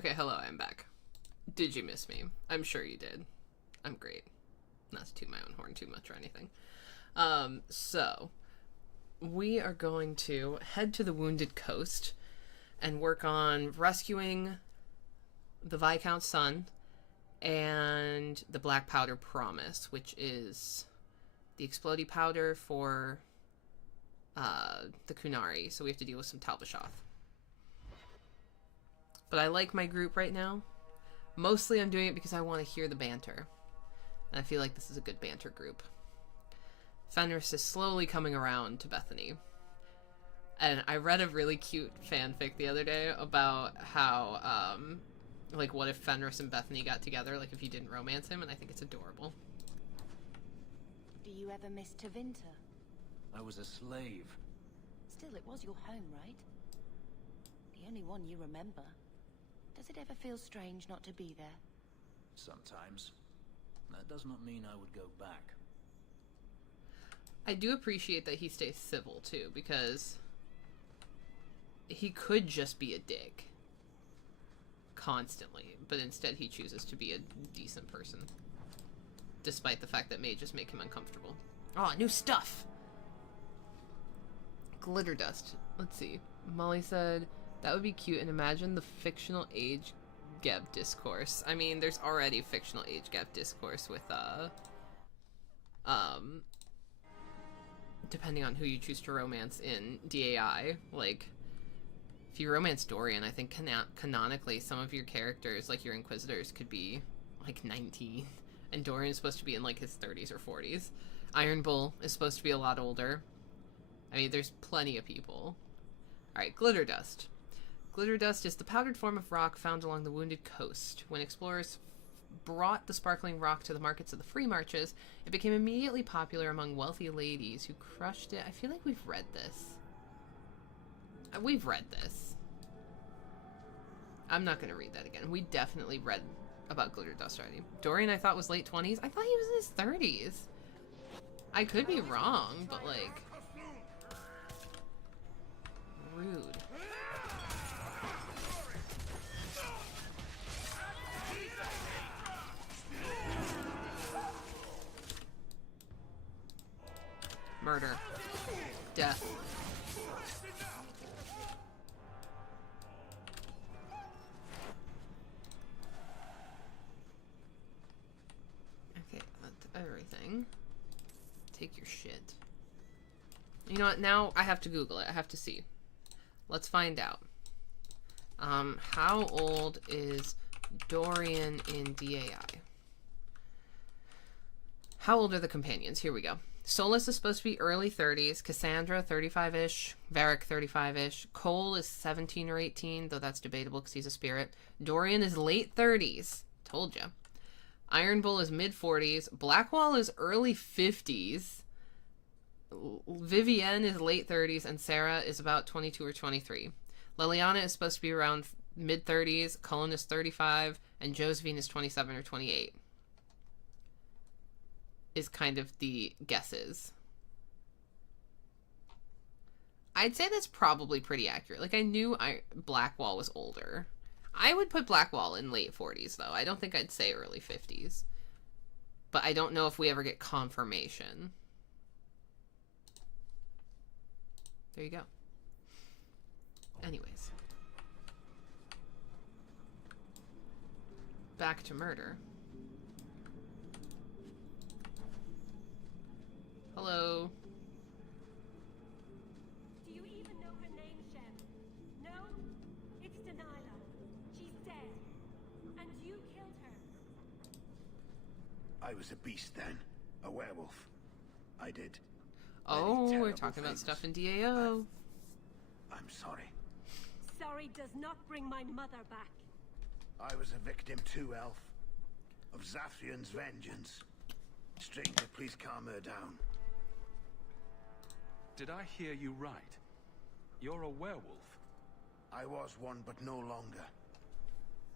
Okay, hello, I'm back. Did you miss me? I'm sure you did. I'm great. Not to toot my own horn too much or anything. So, we are going to head to the Wounded Coast and work on rescuing the Viscount's son and the Black Powder Promise, which is the explodey powder for the Kunari, so we have to deal with some Talbashoth. But I like my group right now. Mostly I'm doing it because I want to hear the banter. And I feel like this is a good banter group. Fenris is slowly coming around to Bethany. And I read a really cute fanfic the other day about how, like, what if Fenris and Bethany got together, like, if you didn't romance him, and I think it's adorable. Do you ever miss Tevinter? I was a slave. Still, it was your home, right? The only one you remember. Does it ever feel strange not to be there? Sometimes. That does not mean I would go back. I do appreciate that he stays civil, too, because he could just be a dick. Constantly. But instead he chooses to be a decent person. Despite the fact that may just make him uncomfortable. Oh, new stuff! Glitter dust. Let's see. Molly said, that would be cute, and imagine the fictional age gap discourse. I mean, there's already fictional age gap discourse with, depending on who you choose to romance in DAI. Like, if you romance Dorian, I think canonically some of your characters, like your Inquisitors, could be, like, 19. And Dorian's supposed to be in, like, his 30s or 40s. Iron Bull is supposed to be a lot older. I mean, there's plenty of people. Alright, glitter dust. Glitter dust is the powdered form of rock found along the Wounded Coast. When explorers brought the sparkling rock to the markets of the Free Marches, it became immediately popular among wealthy ladies who crushed it. I feel like we've read this. We've read this. I'm not going to read that again. We definitely read about glitter dust already. Dorian I thought was late 20s. I thought he was in his 30s. I could be wrong, but like... rude. Murder. Death. Okay, that's everything. Take your shit. You know what? Now I have to Google it. I have to see. Let's find out. How old is Dorian in DAI? How old are the companions? Here we go. Solus is supposed to be early 30s. Cassandra, 35-ish. Varric, 35-ish. Cole is 17 or 18, though that's debatable because he's a spirit. Dorian is late 30s. Told ya. Iron Bull is mid-40s. Blackwall is early 50s. Vivienne is late 30s, and Sarah is about 22 or 23. Liliana is supposed to be around mid-30s. Cullen is 35, and Josephine is 27 or 28. Is kind of the guesses. I'd say that's probably pretty accurate. Like, I knew Blackwall was older. I would put Blackwall in late 40s, though. I don't think I'd say early 50s. But I don't know if we ever get confirmation. There you go. Anyways. Back to murder. Hello. Do you even know her name, Shem? No? It's Delilah. She's dead. And you killed her. I was a beast then. A werewolf. I did. Oh, we're talking about stuff in DAO. I'm sorry. Sorry does not bring my mother back. I was a victim too, Elf. Of Zathrian's vengeance. Stranger, please calm her down. Did I hear you right? You're a werewolf? I was one, but no longer.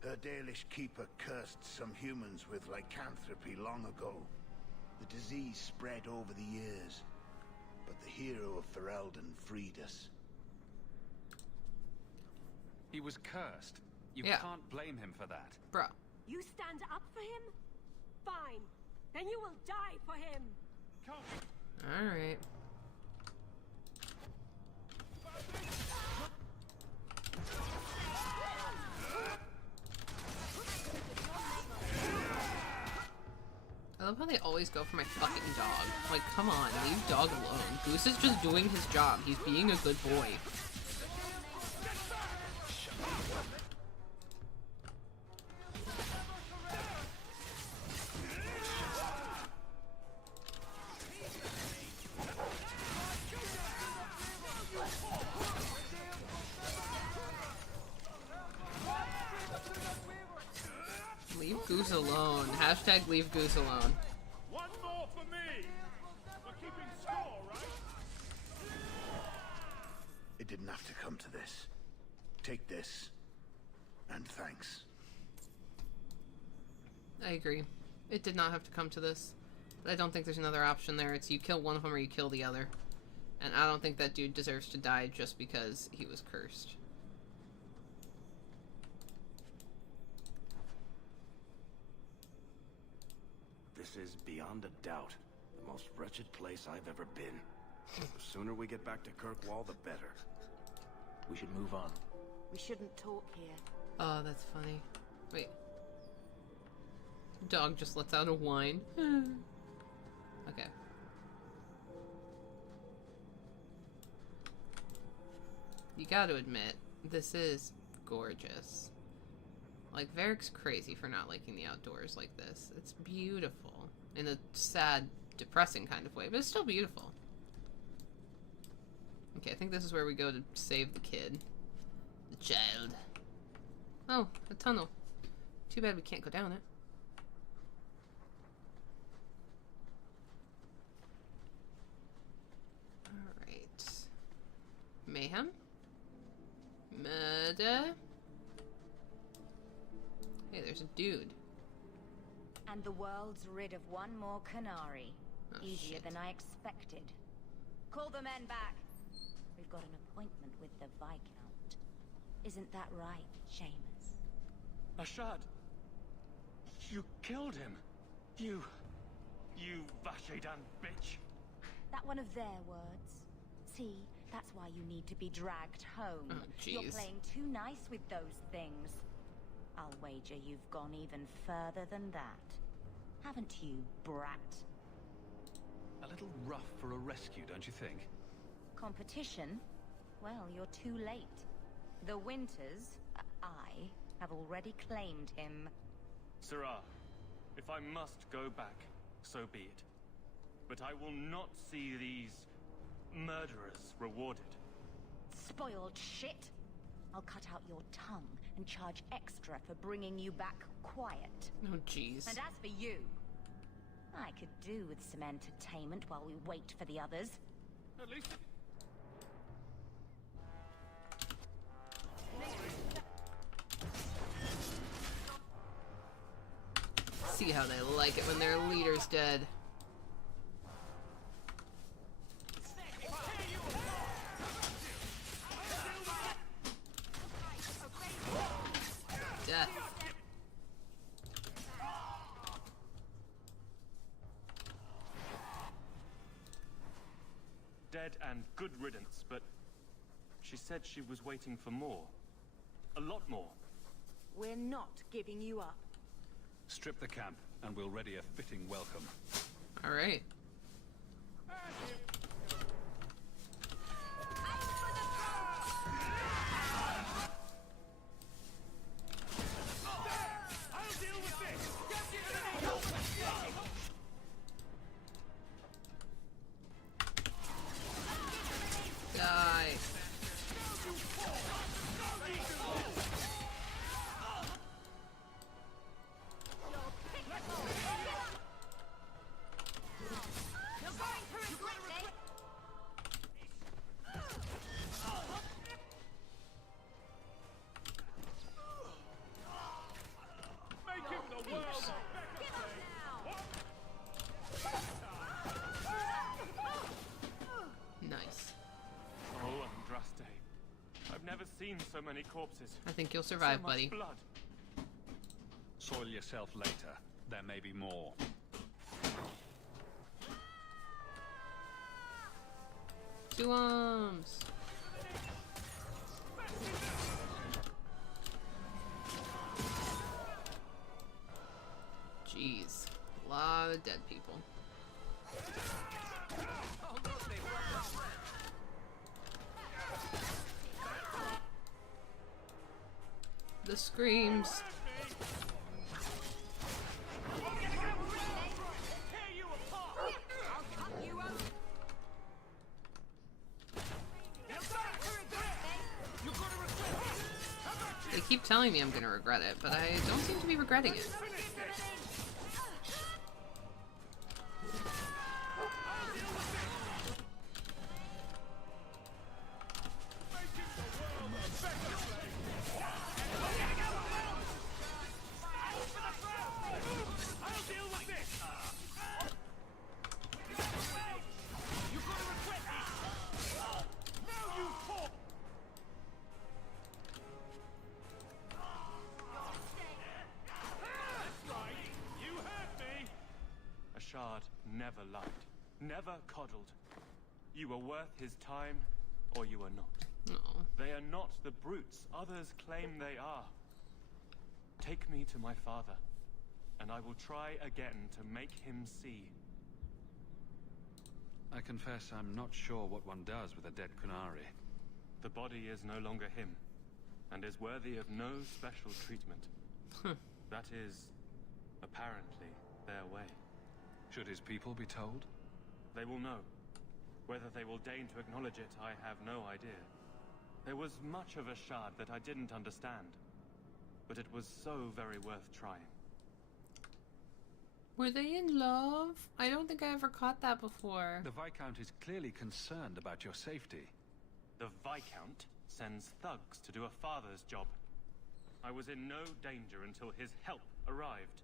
Her Dalish keeper cursed some humans with lycanthropy long ago. The disease spread over the years, but the hero of Ferelden freed us. He was cursed. You Yeah. can't blame him for that. Bro. You stand up for him? Fine. Then you will die for him. Alright. I love how they always go for my fucking dog. Like, come on, leave dog alone. Goose is just doing his job. He's being a good boy. Leave Goose alone. Hashtag leave Goose alone. One more for me! We're keeping score, right? It didn't have to come to this. Take this. And thanks. I agree. It did not have to come to this. But I don't think there's another option there. It's you kill one of them or you kill the other. And I don't think that dude deserves to die just because he was cursed. This is, beyond a doubt, the most wretched place I've ever been. The sooner we get back to Kirkwall, the better. We should move on. We shouldn't talk here. Oh, that's funny. Wait. Dog just lets out a whine. Okay. You gotta admit, this is gorgeous. Like, Varric's crazy for not liking the outdoors like this. It's beautiful. In a sad, depressing kind of way, but it's still beautiful. Okay, I think this is where we go to save the kid. The child. Oh, a tunnel. Too bad we can't go down it. Alright. Mayhem? Murder? Hey, there's a dude. And the world's rid of one more Canary. Oh, Easier shit. than I expected. Call the men back. We've got an appointment with the Viscount. Isn't that right, Seamus? Ashad! You killed him! You Vashedan bitch! That one of their words? See, that's why you need to be dragged home. Oh, You're jeez. playing too nice with those things. I'll wager you've gone even further than that. Haven't you, brat? A little rough for a rescue, don't you think? Competition? Well, you're too late. The Winters, I, have already claimed him. Sirrah, if I must go back, so be it. But I will not see these murderers rewarded. Spoiled shit! I'll cut out your tongue and charge extra for bringing you back quiet. Oh, jeez. And as for you, I could do with some entertainment while we wait for the others. At least... See how they like it when their leader's dead. Death. Dead and good riddance, but she said she was waiting for more. A lot more. We're not giving you up. Strip the camp, and we'll ready a fitting welcome. Alright. Die. So many corpses. I think you'll survive, so much buddy. Blood. Soil yourself later. There may be more. Two arms. Jeez. A lot of dead people. The screams. They keep telling me I'm gonna regret it, but I don't seem to be regretting it. Never lied. Never coddled. You were worth his time, or you are not. No. They are not the brutes others claim they are. Take me to my father, and I will try again to make him see. I confess I'm not sure what one does with a dead Kunari. The body is no longer him, and is worthy of no special treatment. That is, apparently, their way. Should his people be told? They will know. Whether they will deign to acknowledge it, I have no idea. There was much of a shard that I didn't understand, but it was so very worth trying. Were they in love? I don't think I ever caught that before. The Viscount is clearly concerned about your safety. The Viscount sends thugs to do a father's job. I was in no danger until his help arrived.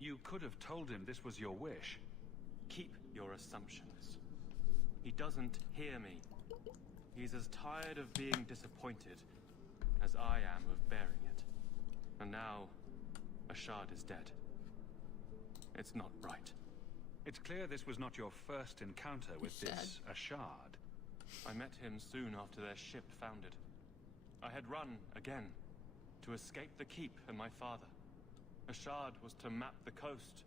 You could have told him this was your wish. Keep your assumptions. He doesn't hear me. He's as tired of being disappointed as I am of bearing it. And now, Ashard is dead. It's not right. It's clear this was not your first encounter with this Ashard. I met him soon after their ship foundered. I had run again to escape the keep and my father. Ashard was to map the coast,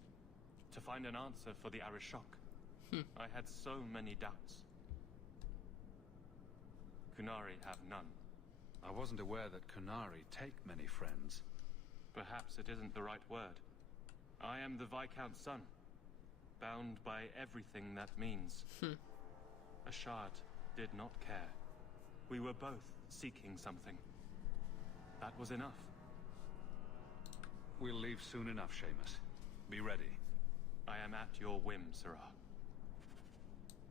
to find an answer for the Arishok. I had so many doubts. Kunari have none. I wasn't aware that Kunari take many friends. Perhaps it isn't the right word. I am the Viscount's son, bound by everything that means. Ashard did not care. We were both seeking something. That was enough. We'll leave soon enough, Seamus. Be ready. I am at your whim, Sirrah.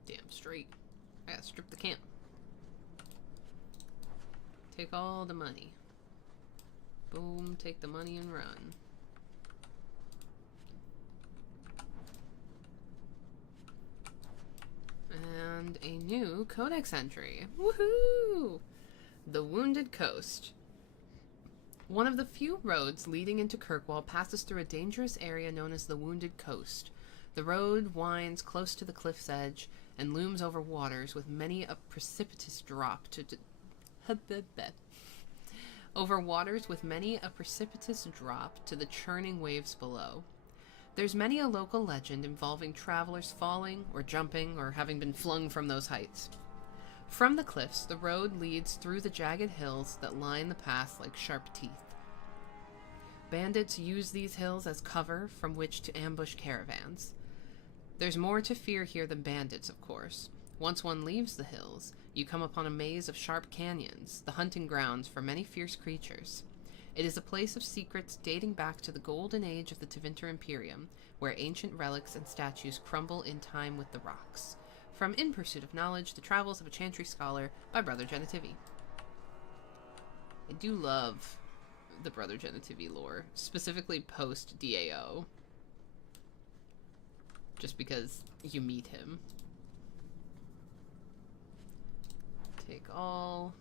Damn straight. I gotta strip the camp. Take all the money. Boom, take the money and run. And a new codex entry. Woohoo! The Wounded Coast. One of the few roads leading into Kirkwall passes through a dangerous area known as the Wounded Coast. The road winds close to the cliff's edge and looms over waters with many a precipitous drop to the churning waves below. There's many a local legend involving travelers falling or jumping or having been flung from those heights. From the cliffs, the road leads through the jagged hills that line the path like sharp teeth. Bandits use these hills as cover from which to ambush caravans. There's more to fear here than bandits, of course. Once one leaves the hills, you come upon a maze of sharp canyons, the hunting grounds for many fierce creatures. It is a place of secrets dating back to the golden age of the Tevinter Imperium, where ancient relics and statues crumble in time with the rocks. From In Pursuit of Knowledge, The Travels of a Chantry Scholar by Brother Genitivi. I do love the Brother Genitivi lore, specifically post-DAO. Just because you meet him. Take all.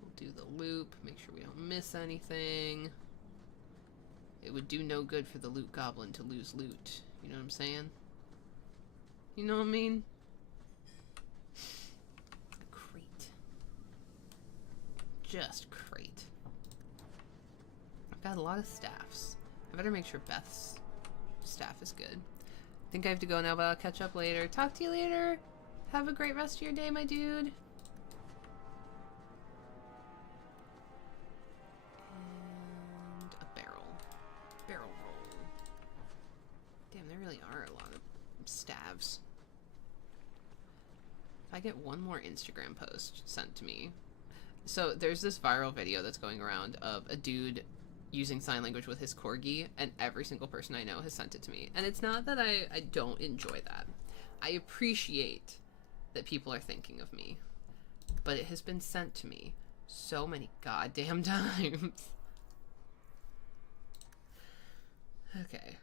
We'll do the loop, make sure we don't miss anything. It would do no good for the loot goblin to lose loot. You know what I'm saying? You know what I mean? A crate. Just crate. I've got a lot of staffs. I better make sure Beth's staff is good. I think I have to go now, but I'll catch up later. Talk to you later. Have a great rest of your day, my dude. And a barrel. Barrel roll. Damn, there really are a lot of staves. If I get one more Instagram post sent to me. So there's this viral video that's going around of a dude using sign language with his corgi, and every single person I know has sent it to me. And it's not that I don't enjoy that. I appreciate that people are thinking of me. But it has been sent to me so many goddamn times. Okay.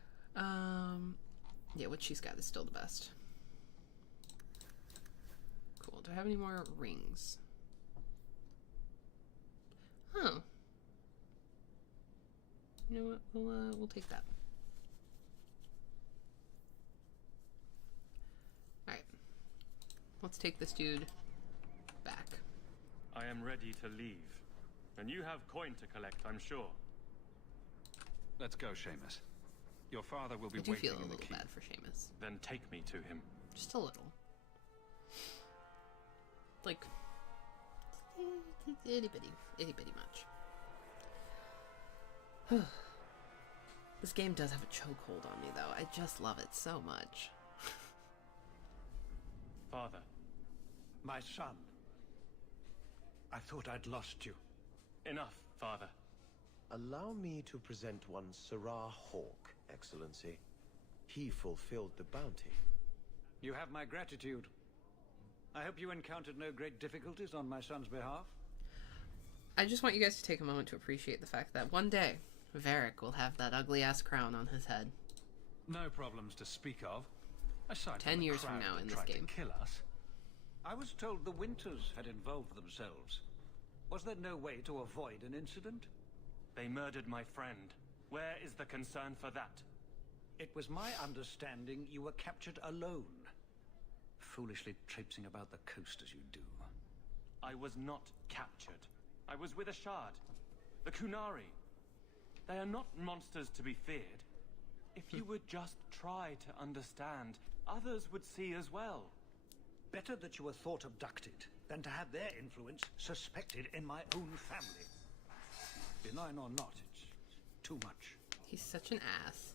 Yeah, what she's got is still the best. Cool. Do I have any more rings? Oh. You know what? We'll take that. Alright. Let's take this dude back. I am ready to leave. And you have coin to collect, I'm sure. Let's go, Seamus. Your father will be I do waiting feel a in the little keep. bad for Seamus. Then take me to him. Just a little. Like, itty bitty much. This game does have a chokehold on me, though. I just love it so much. Father. My son. I thought I'd lost you. Enough, Father. Allow me to present one Sarah Hawk, Excellency. He fulfilled the bounty. You have my gratitude. I hope you encountered no great difficulties on my son's behalf. I just want you guys to take a moment to appreciate the fact that one day, Varric will have that ugly-ass crown on his head. No problems to speak of. Aside 10 from the years from crowd now that in this tried to game. kill us. I was told the Winters had involved themselves. Was there no way to avoid an incident? They murdered my friend. Where is the concern for that? It was my understanding you were captured alone. Foolishly traipsing about the coast as you do. I was not captured. I was with a shard. The Kunari. They are not monsters to be feared. If you would just try to understand, others would see as well. Better that you were thought abducted than to have their influence suspected in my own family. Benign or not, it's too much. He's such an ass.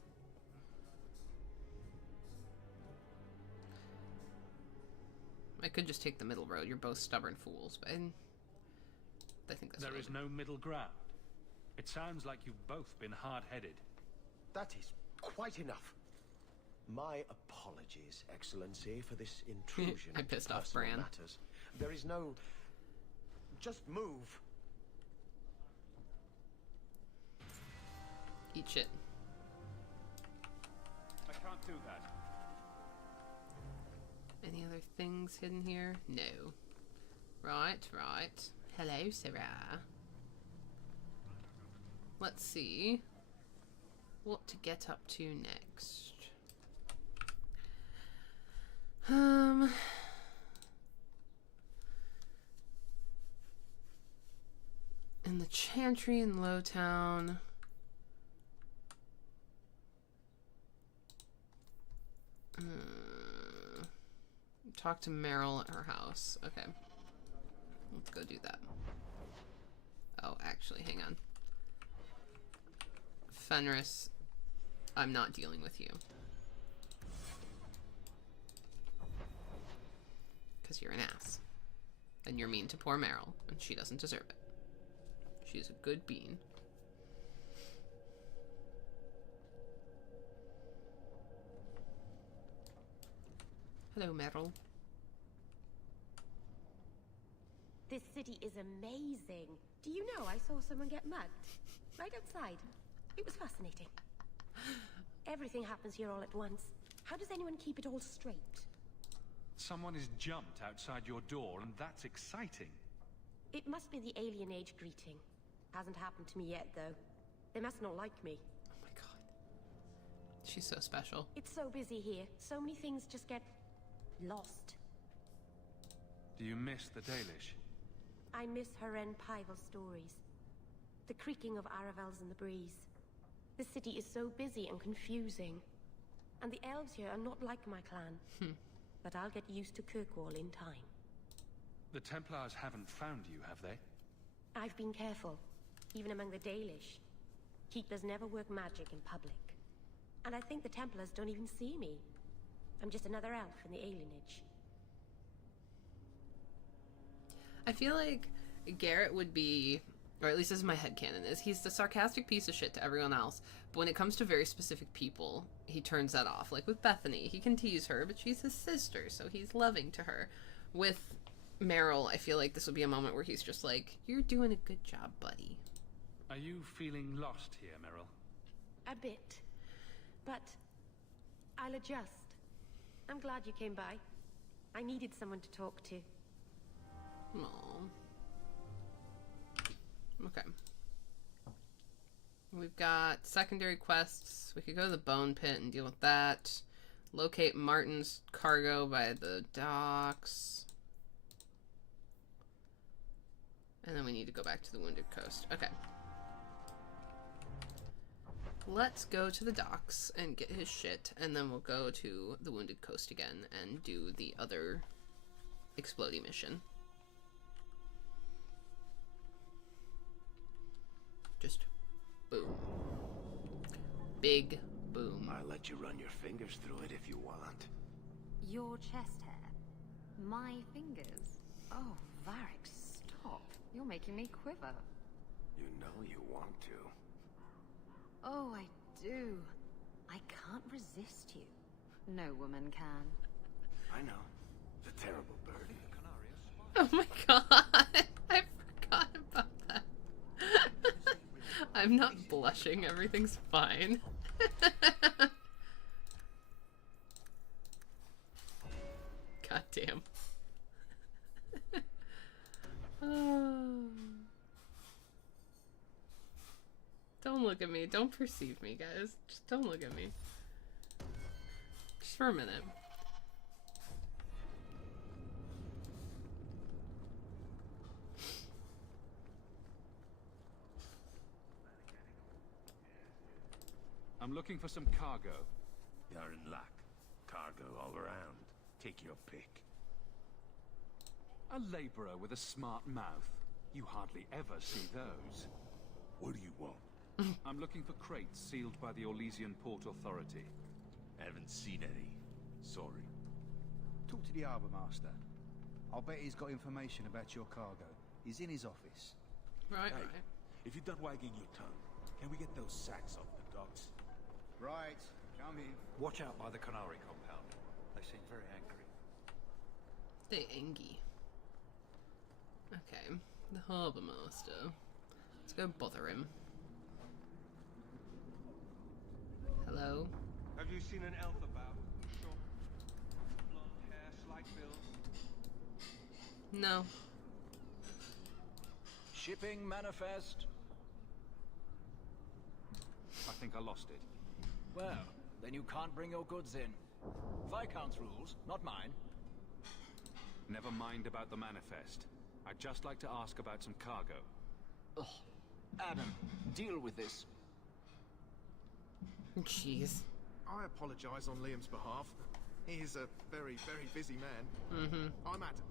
I could just take the middle road. You're both stubborn fools, but I think that's There is no middle ground. It sounds like you've both been hard-headed. That is quite enough. My apologies, Excellency, for this intrusion. I pissed into off personal Bran. matters. There is no... Just move. Eat shit. I can't do that. Any other things hidden here? No. Right. Hello, Sarah. Let's see what to get up to next. In the Chantry in Lowtown. Talk to Meryl at her house. Okay. Let's go do that. Oh, actually, hang on. Fenris, I'm not dealing with you. Because you're an ass. And you're mean to poor Meryl, and she doesn't deserve it. She's a good bean. Hello, Meryl. This city is amazing. Do you know I saw someone get mugged? Right outside. It was fascinating. Everything happens here all at once. How does anyone keep it all straight? Someone has jumped outside your door, and that's exciting. It must be the Alien Age greeting. Hasn't happened to me yet, though. They must not like me. Oh my god. She's so special. It's so busy here. So many things just get lost. Do you miss the Dalish? I miss Haren Pival stories. The creaking of Aravels in the breeze. The city is so busy and confusing. And the elves here are not like my clan. But I'll get used to Kirkwall in time. The Templars haven't found you, have they? I've been careful, even among the Dalish. Keepers never work magic in public. And I think the Templars don't even see me. I'm just another elf in the alienage. I feel like Garrett would be, or at least this is my headcanon, is he's the sarcastic piece of shit to everyone else, but when it comes to very specific people, he turns that off. Like with Bethany, he can tease her, but she's his sister, so he's loving to her. With Meryl, I feel like this would be a moment where he's just like, you're doing a good job, buddy. Are you feeling lost here, Meryl? A bit. But I'll adjust. I'm glad you came by. I needed someone to talk to. Aww. Okay. We've got secondary quests. We could go to the Bone Pit and deal with that. Locate Martin's cargo by the docks. And then we need to go back to the Wounded Coast. Okay. Let's go to the docks and get his shit, and then we'll go to the Wounded Coast again and do the other explodey mission. Just boom. Big boom. I'll let you run your fingers through it if you want. Your chest hair? My fingers? Oh, Varric, stop. You're making me quiver. You know you want to. Oh, I do. I can't resist you. No woman can. I know. It's a terrible burden. Oh my god. I forgot about that. I'm not blushing. Everything's fine. God damn. Don't look at me. Don't perceive me, guys. Just don't look at me. Just for a minute. I'm looking for some cargo. You're in luck. Cargo all around. Take your pick. A laborer with a smart mouth. You hardly ever see those. What do you want? I'm looking for crates sealed by the Orlesian Port Authority. Haven't seen any. Sorry. Talk to the Harbour Master. I'll bet he's got information about your cargo. He's in his office. Right, Hey, right. if you're done wagging your tongue, can we get those sacks off the docks? Right, come in. Watch out by the Canary compound. They seem very angry. Stay angry. Okay, the Harbour Master. Let's go bother him. Hello? Have you seen an elf about? Short, blonde hair, slight build? No. Shipping manifest. I think I lost it. Well, then you can't bring your goods in. Viscount's rules, not mine. Never mind about the manifest. I'd just like to ask about some cargo. Ugh. Adam, deal with this. Jeez. I apologize on Liam's behalf. He is a very, very busy man. I'm Adam,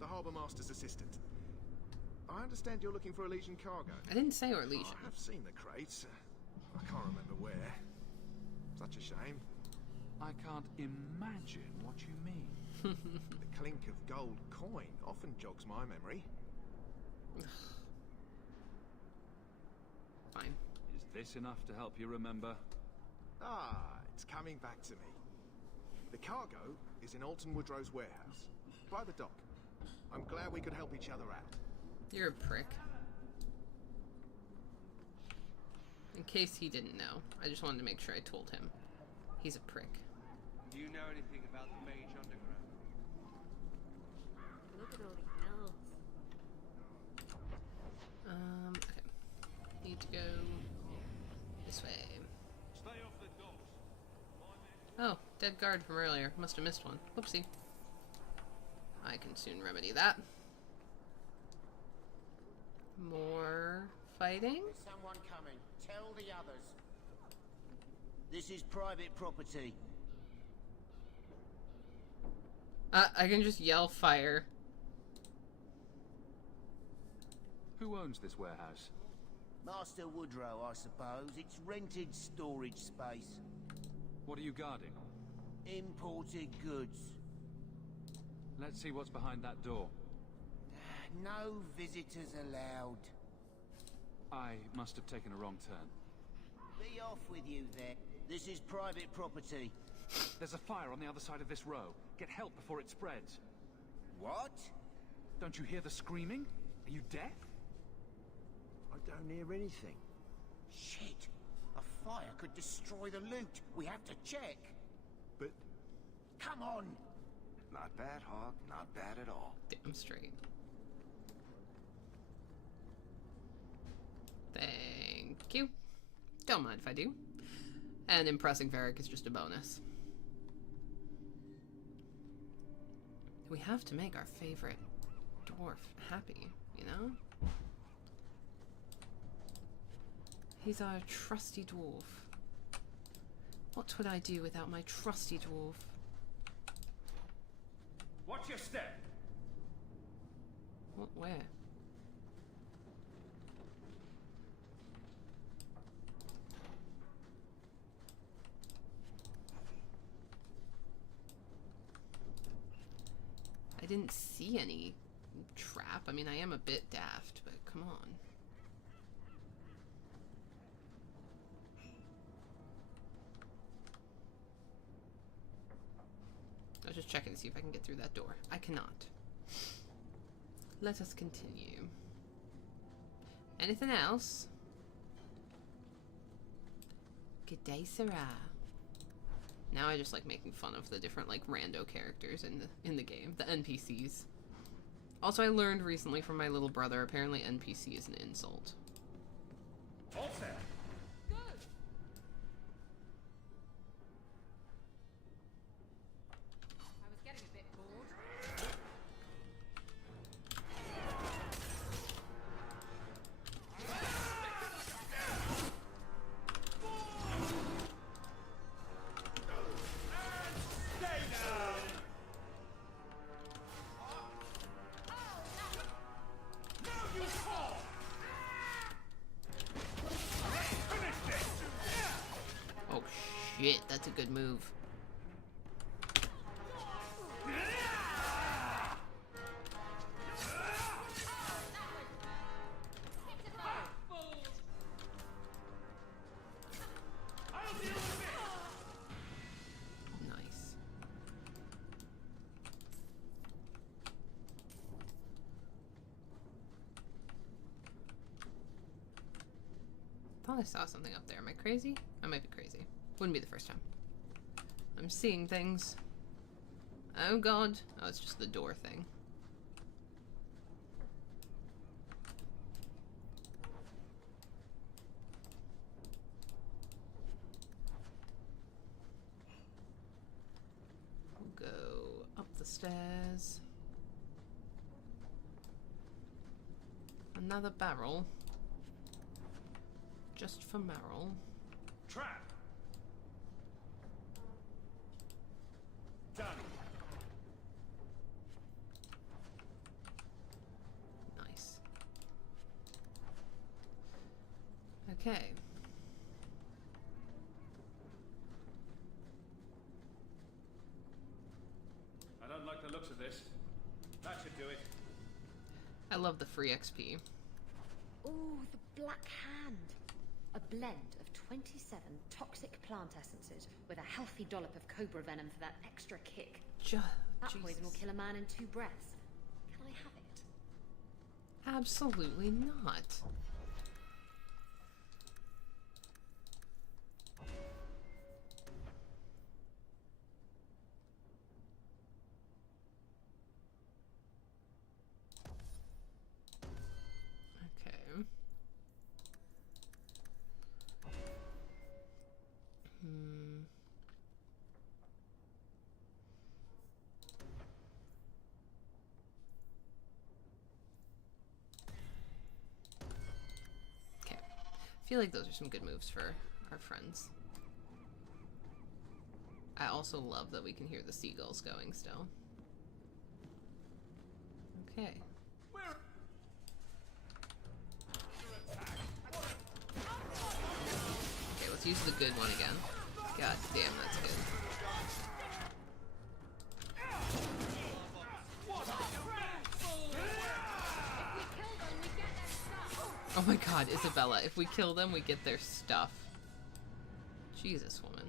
the Harbour Master's assistant. I understand you're looking for a Legion cargo. I didn't say or Legion. I have seen the crates. I can't remember where. Such a shame. I can't imagine what you mean. The clink of gold coin often jogs my memory. Fine. Is this enough to help you remember? Ah, it's coming back to me. The cargo is in Alton Woodrow's warehouse, by the dock. I'm glad we could help each other out. You're a prick. In case he didn't know, I just wanted to make sure I told him. He's a prick. Do you know anything about the Mage Underground? Look at all the elves. to go this way. Oh, dead guard from earlier. Must have missed one. Whoopsie. I can soon remedy that. More fighting? There's someone coming. Tell the others. This is private property. I can just yell fire. Who owns this warehouse? Master Woodrow, I suppose. It's rented storage space. What are you guarding? Imported goods. Let's see what's behind that door. No visitors allowed. I must have taken a wrong turn. Be off with you there. This is private property. There's a fire on the other side of this row. Get help before it spreads. What? Don't you hear the screaming? Are you deaf? I don't hear anything. Shit. A fire could destroy the loot. We have to check. But... Come on! Not bad, Hawk. Not bad at all. Damn straight. Thank you. Don't mind if I do. And impressing Varric is just a bonus. We have to make our favorite dwarf happy, you know? He's our trusty dwarf. What would I do without my trusty dwarf? Watch your step! What, where? I didn't see any trap. I mean, I am a bit daft, but come on. I was just checking to see if I can get through that door. I cannot. Let us continue. Anything else? Good day, Sarah. Now I just like making fun of the different like rando characters in the game, the NPCs. Also, I learned recently from my little brother, apparently NPC is an insult. All set. Shit, that's a good move. Nice. Thought I saw something up there. Am I crazy? I might be crazy. Wouldn't be the first time. I'm seeing things. Oh god. Oh, it's just the door thing. We'll go up the stairs. Another barrel. Just for Meryl. Trap! Done. Nice. Okay. I don't like the looks of this. That should do it. I love the free XP. Ooh, the Black Hand. A blend of 27 toxic plant essences with a healthy dollop of cobra venom for that extra kick. That poison will kill a man in 2 breaths. Can I have it? Absolutely not. Okay. feel like those are some good moves for our friends. I also love that we can hear the seagulls going still. Okay. Okay, let's use the good one again. God damn, that's good. Oh my god, Isabella, if we kill them, we get their stuff. Jesus, woman.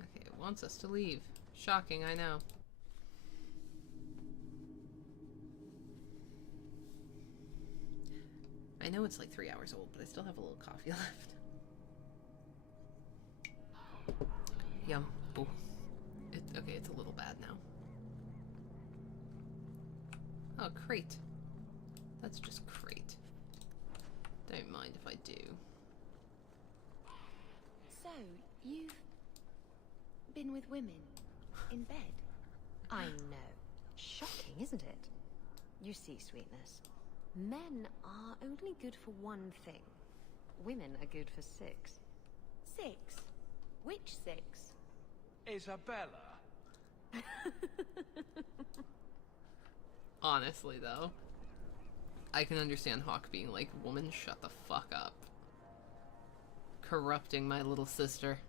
Okay, it wants us to leave. Shocking, I know. I know it's like 3 hours old, but I still have a little coffee left. Yum. Oh. Okay, it's a little bad now. Oh, crate. That's just crate. Don't mind if I do. So, you've been with women in bed? I know. Shocking, isn't it? You see, sweetness. Men are only good for one thing. Women are good for 6. 6? Which 6? Isabella. Honestly, though, I can understand Hawk being like, woman, shut the fuck up. Corrupting my little sister.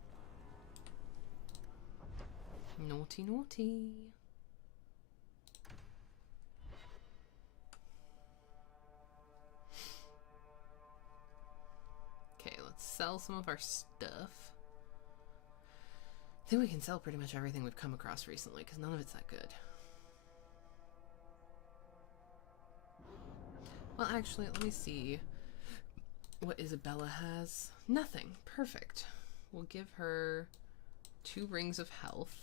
Naughty, naughty. Okay, let's sell some of our stuff. I think we can sell pretty much everything we've come across recently, because none of it's that good. Well, actually, let me see what Isabella has. Nothing. Perfect. We'll give her 2 rings of health.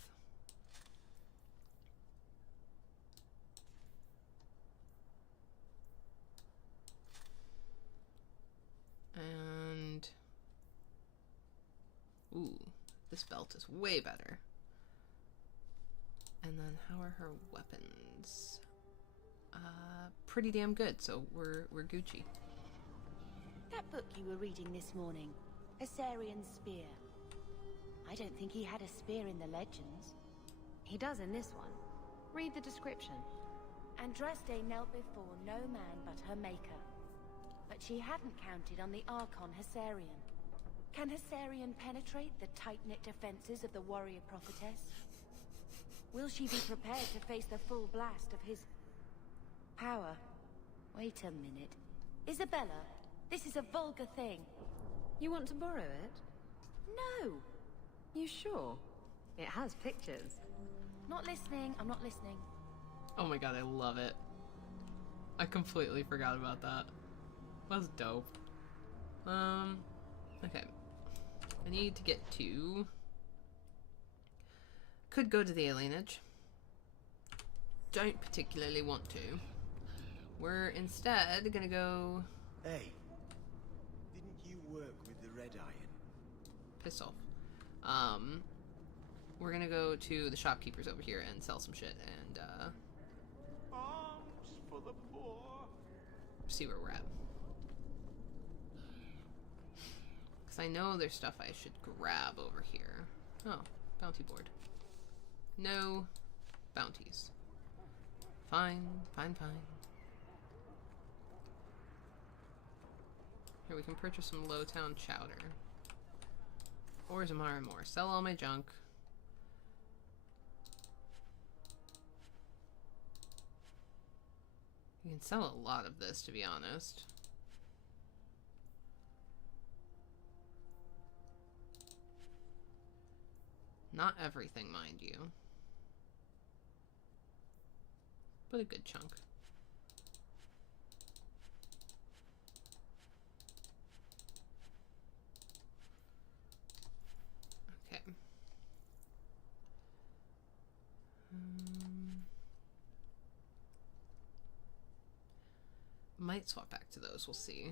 And... ooh, this belt is way better. And then how are her weapons? Pretty damn good, so we're Gucci. That book you were reading this morning, Assyrian Spear. I don't think he had a spear in the legends. He does in this one. Read the description. Andraste knelt before no man but her maker. But she hadn't counted on the Archon Hessarian. Can Hessarian penetrate the tight-knit defenses of the warrior prophetess? Will she be prepared to face the full blast of his power? Wait a minute. Isabella, this is a vulgar thing. You want to borrow it? No! You sure? It has pictures. Not listening, I'm not listening. Oh my god, I love it. I completely forgot about that. That's dope. Okay. I need to get to... could go to the alienage. Don't particularly want to. We're instead gonna go... Hey, didn't you work with the Red Iron? Piss off. We're gonna go to the shopkeepers over here and sell some shit and, Arms for the poor. see where we're at. Because I know there's stuff I should grab over here. Oh, bounty board. No bounties. Fine, fine, fine. Here, we can purchase some Lowtown chowder. Or Zamara more. Sell all my junk. You can sell a lot of this, to be honest. Not everything, mind you. But a good chunk. Okay. Might swap back to those, we'll see.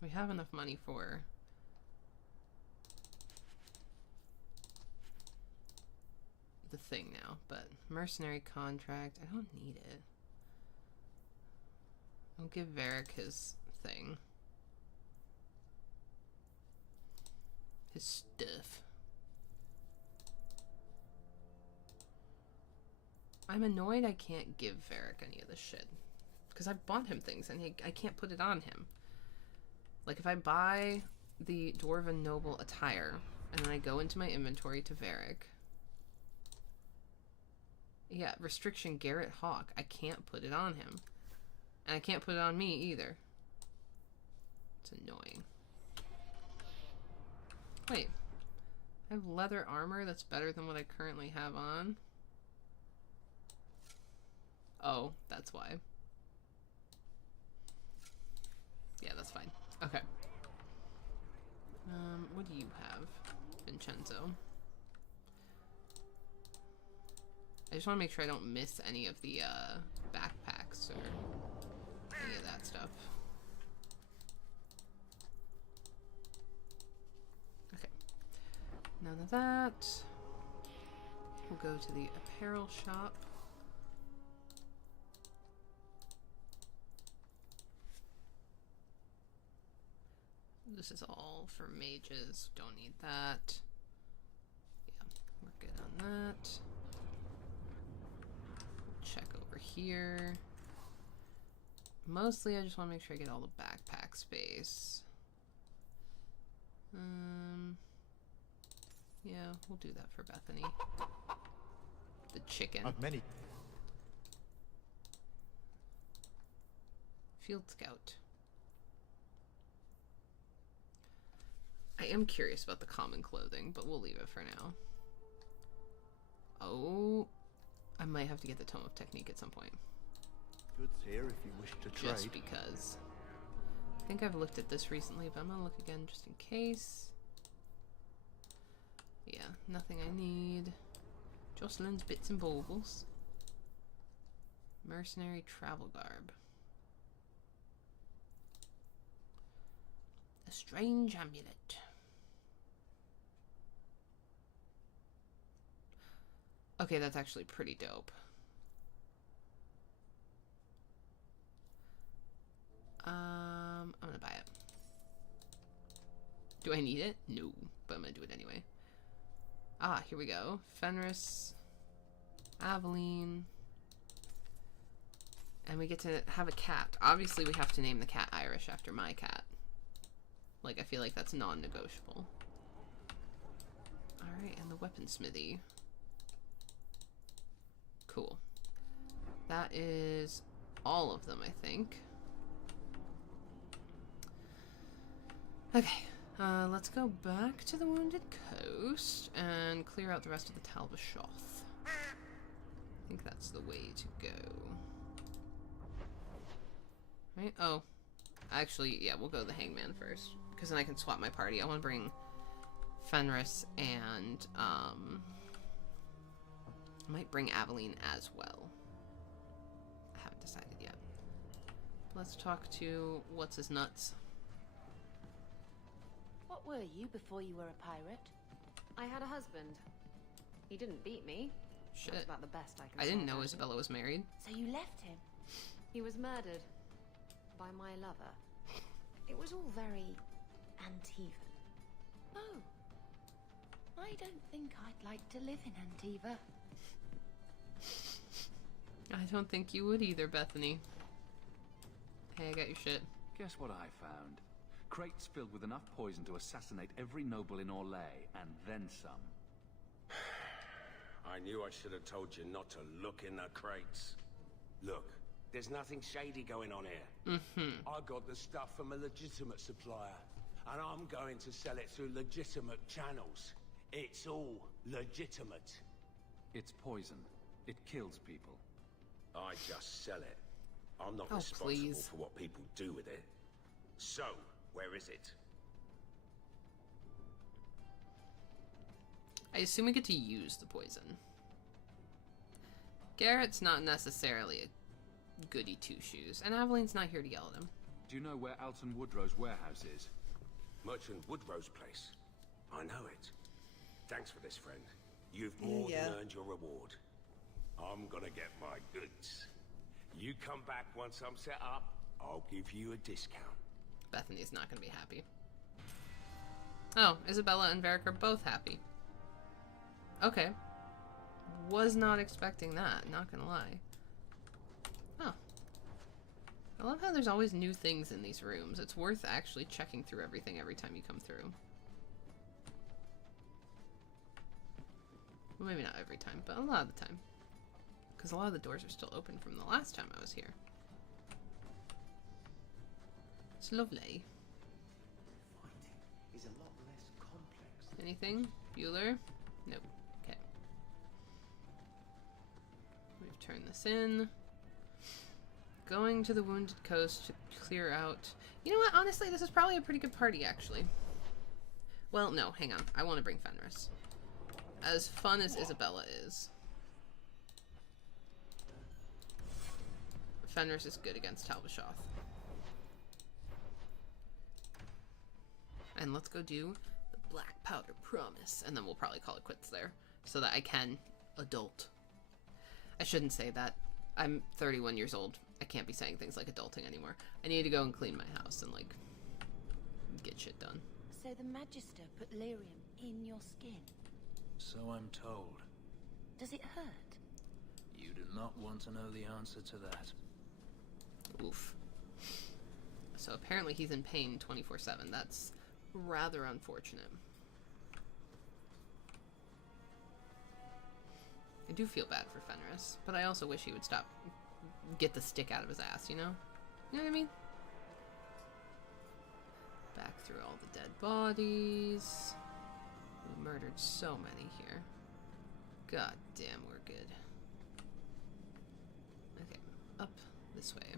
We have enough money for the thing now, but mercenary contract, I don't need it. I'll give Varric his thing. His stuff. I'm annoyed I can't give Varric any of this shit. Because I've bought him things and I can't put it on him. Like if I buy the Dwarven Noble attire and then I go into my inventory to Varric. Yeah, restriction Garrett Hawk. I can't put it on him. And I can't put it on me either. It's annoying. Wait. I have leather armor that's better than what I currently have on. Oh, that's why. Yeah, that's fine. Okay. What do you have, Vincenzo? I just want to make sure I don't miss any of the backpacks or any of that stuff. Okay. None of that. We'll go to the apparel shop. This is all for mages. Don't need that. Yeah, we're good on that. Check over here. Mostly I just want to make sure I get all the backpack space. Yeah, we'll do that for Bethany. The chicken. Many. Field Scout. I am curious about the common clothing, but we'll leave it for now. Oh, I might have to get the Tome of Technique at some point. Goods here if you wish to trade. Just because. I think I've looked at this recently, but I'm gonna look again just in case. Yeah, nothing I need. Jocelyn's bits and baubles. Mercenary travel garb. A strange amulet. Okay, that's actually pretty dope. I'm gonna buy it. Do I need it? No, but I'm gonna do it anyway. Ah, here we go. Fenris, Aveline, and we get to have a cat. Obviously, we have to name the cat Irish after my cat. Like, I feel like that's non-negotiable. Alright, and the weaponsmithy. Cool. That is all of them, I think. Okay, let's go back to the Wounded Coast and clear out the rest of the Talbashoth. I think that's the way to go. Right? Oh. Actually, yeah, we'll go the Hangman first. Because then I can swap my party. I want to bring Fenris and, I might bring Aveline as well. I haven't decided yet. Let's talk to What's-His-Nuts. What were you before you were a pirate? I had a husband. He didn't beat me. Shit. That's about the best I can I say didn't know about Isabella was married. So you left him? He was murdered by my lover. It was all very Antivan. Oh. I don't think I'd like to live in Antiva. I don't think you would either, Bethany. Hey, I got your shit. Guess what I found? Crates filled with enough poison to assassinate every noble in Orlais, and then some. I knew I should have told you not to look in the crates. Look, there's nothing shady going on here. I got the stuff from a legitimate supplier, and I'm going to sell it through legitimate channels. It's all legitimate. It's poison. It kills people. I just sell it. I'm not Oh, responsible please. for what people do with it. So, where is it? I assume we get to use the poison. Garrett's not necessarily a goody two-shoes, and Aveline's not here to yell at him. Do you know where Alton Woodrow's warehouse is? Merchant Woodrow's place. I know it. Thanks for this, friend. You've more than earned your reward. I'm gonna get my goods. You come back once I'm set up, I'll give you a discount. Bethany's not gonna be happy. Oh, Isabella and Varric are both happy. Okay. Was not expecting that, not gonna lie. Oh. I love how there's always new things in these rooms. It's worth actually checking through everything every time you come through. Well, maybe not every time, but a lot of the time. Because a lot of the doors are still open from the last time I was here. It's lovely. Is a lot less complex. Anything? Bueller? Nope. Okay. We've turned this in. Going to the Wounded Coast to clear out... You know what? Honestly, this is probably a pretty good party, actually. Well, no. Hang on. I want to bring Fenris. As fun as Isabella is, Fenris is good against Talbashoth. And let's go do the Black Powder Promise, and then we'll probably call it quits there, so that I can adult. I shouldn't say that. I'm 31 years old. I can't be saying things like adulting anymore. I need to go and clean my house and, like, get shit done. So the Magister put lyrium in your skin? So I'm told. Does it hurt? You do not want to know the answer to that. Oof. So apparently he's in pain 24/7. That's rather unfortunate. I do feel bad for Fenris, but I also wish he would stop, get the stick out of his ass, you know? You know what I mean? Back through all the dead bodies. We murdered so many here. God damn, we're good. Okay, up this way.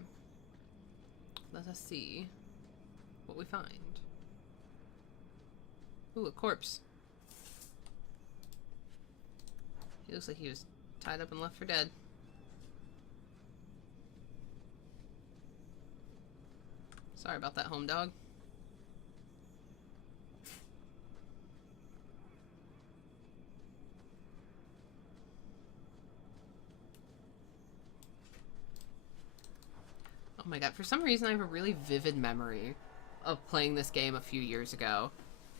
Let us see what we find. Ooh, a corpse. He looks like he was tied up and left for dead. Sorry about that, home dog. Oh my god, for some reason I have a really vivid memory of playing this game a few years ago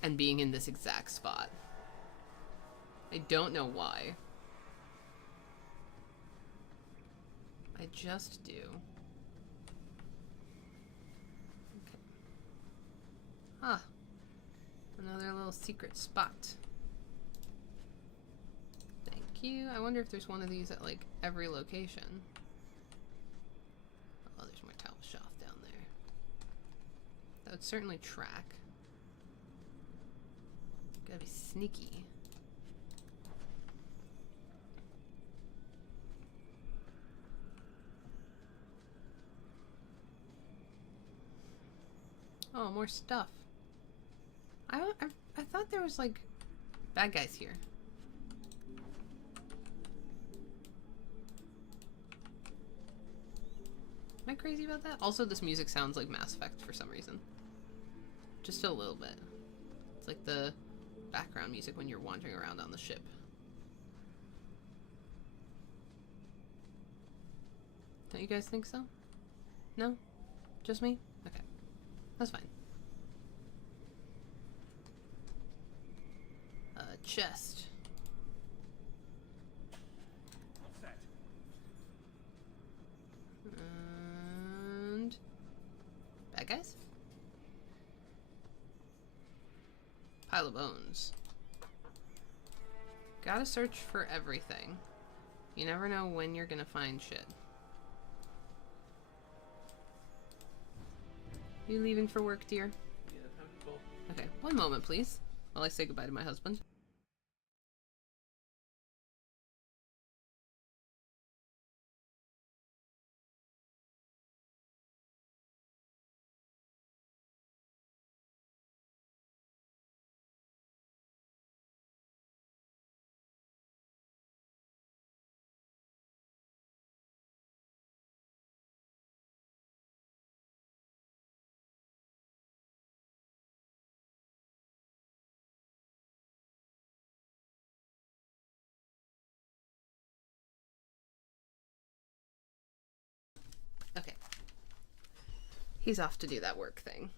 and being in this exact spot. I don't know why. I just do. Okay. Ah. Another little secret spot. Thank you. I wonder if there's one of these at, like, every location. Oh, there's more Talbashoth down there. That would certainly track. Gotta be sneaky. Oh, more stuff. I thought there was, like, bad guys here. Am I crazy about that? Also, this music sounds like Mass Effect for some reason. Just a little bit. It's like the background music when you're wandering around on the ship. Don't you guys think so? No? Just me? Okay. That's fine. Chest. What's that? And... bad guys? Pile of bones. Gotta search for everything. You never know when you're gonna find shit. You leaving for work, dear? Yeah, time to go. Okay, one moment, please, while I say goodbye to my husband. He's off to do that work thing.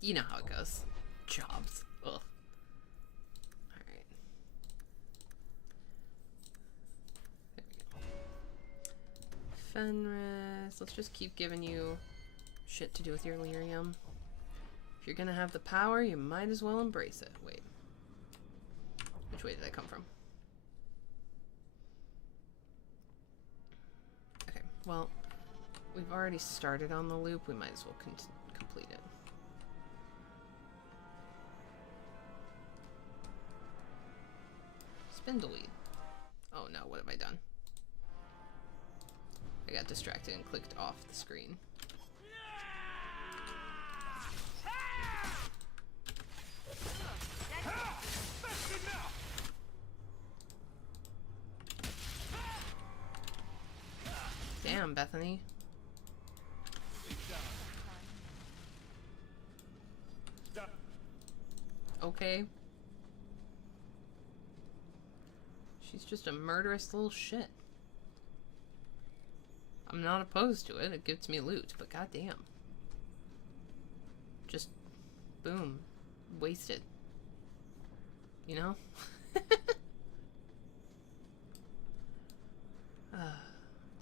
You know how it goes. Jobs. Ugh. Alright. There we go. Fenris. Let's just keep giving you shit to do with your lyrium. If you're gonna have the power, you might as well embrace it. Wait. Which way did I come from? Okay, well, we've already started on the loop. We might as well complete it. Spindleweed. Oh no, what have I done? I got distracted and clicked off the screen. Damn, Bethany. Okay. She's just a murderous little shit. I'm not opposed to it. It gives me loot, but goddamn. Just boom. Wasted. You know?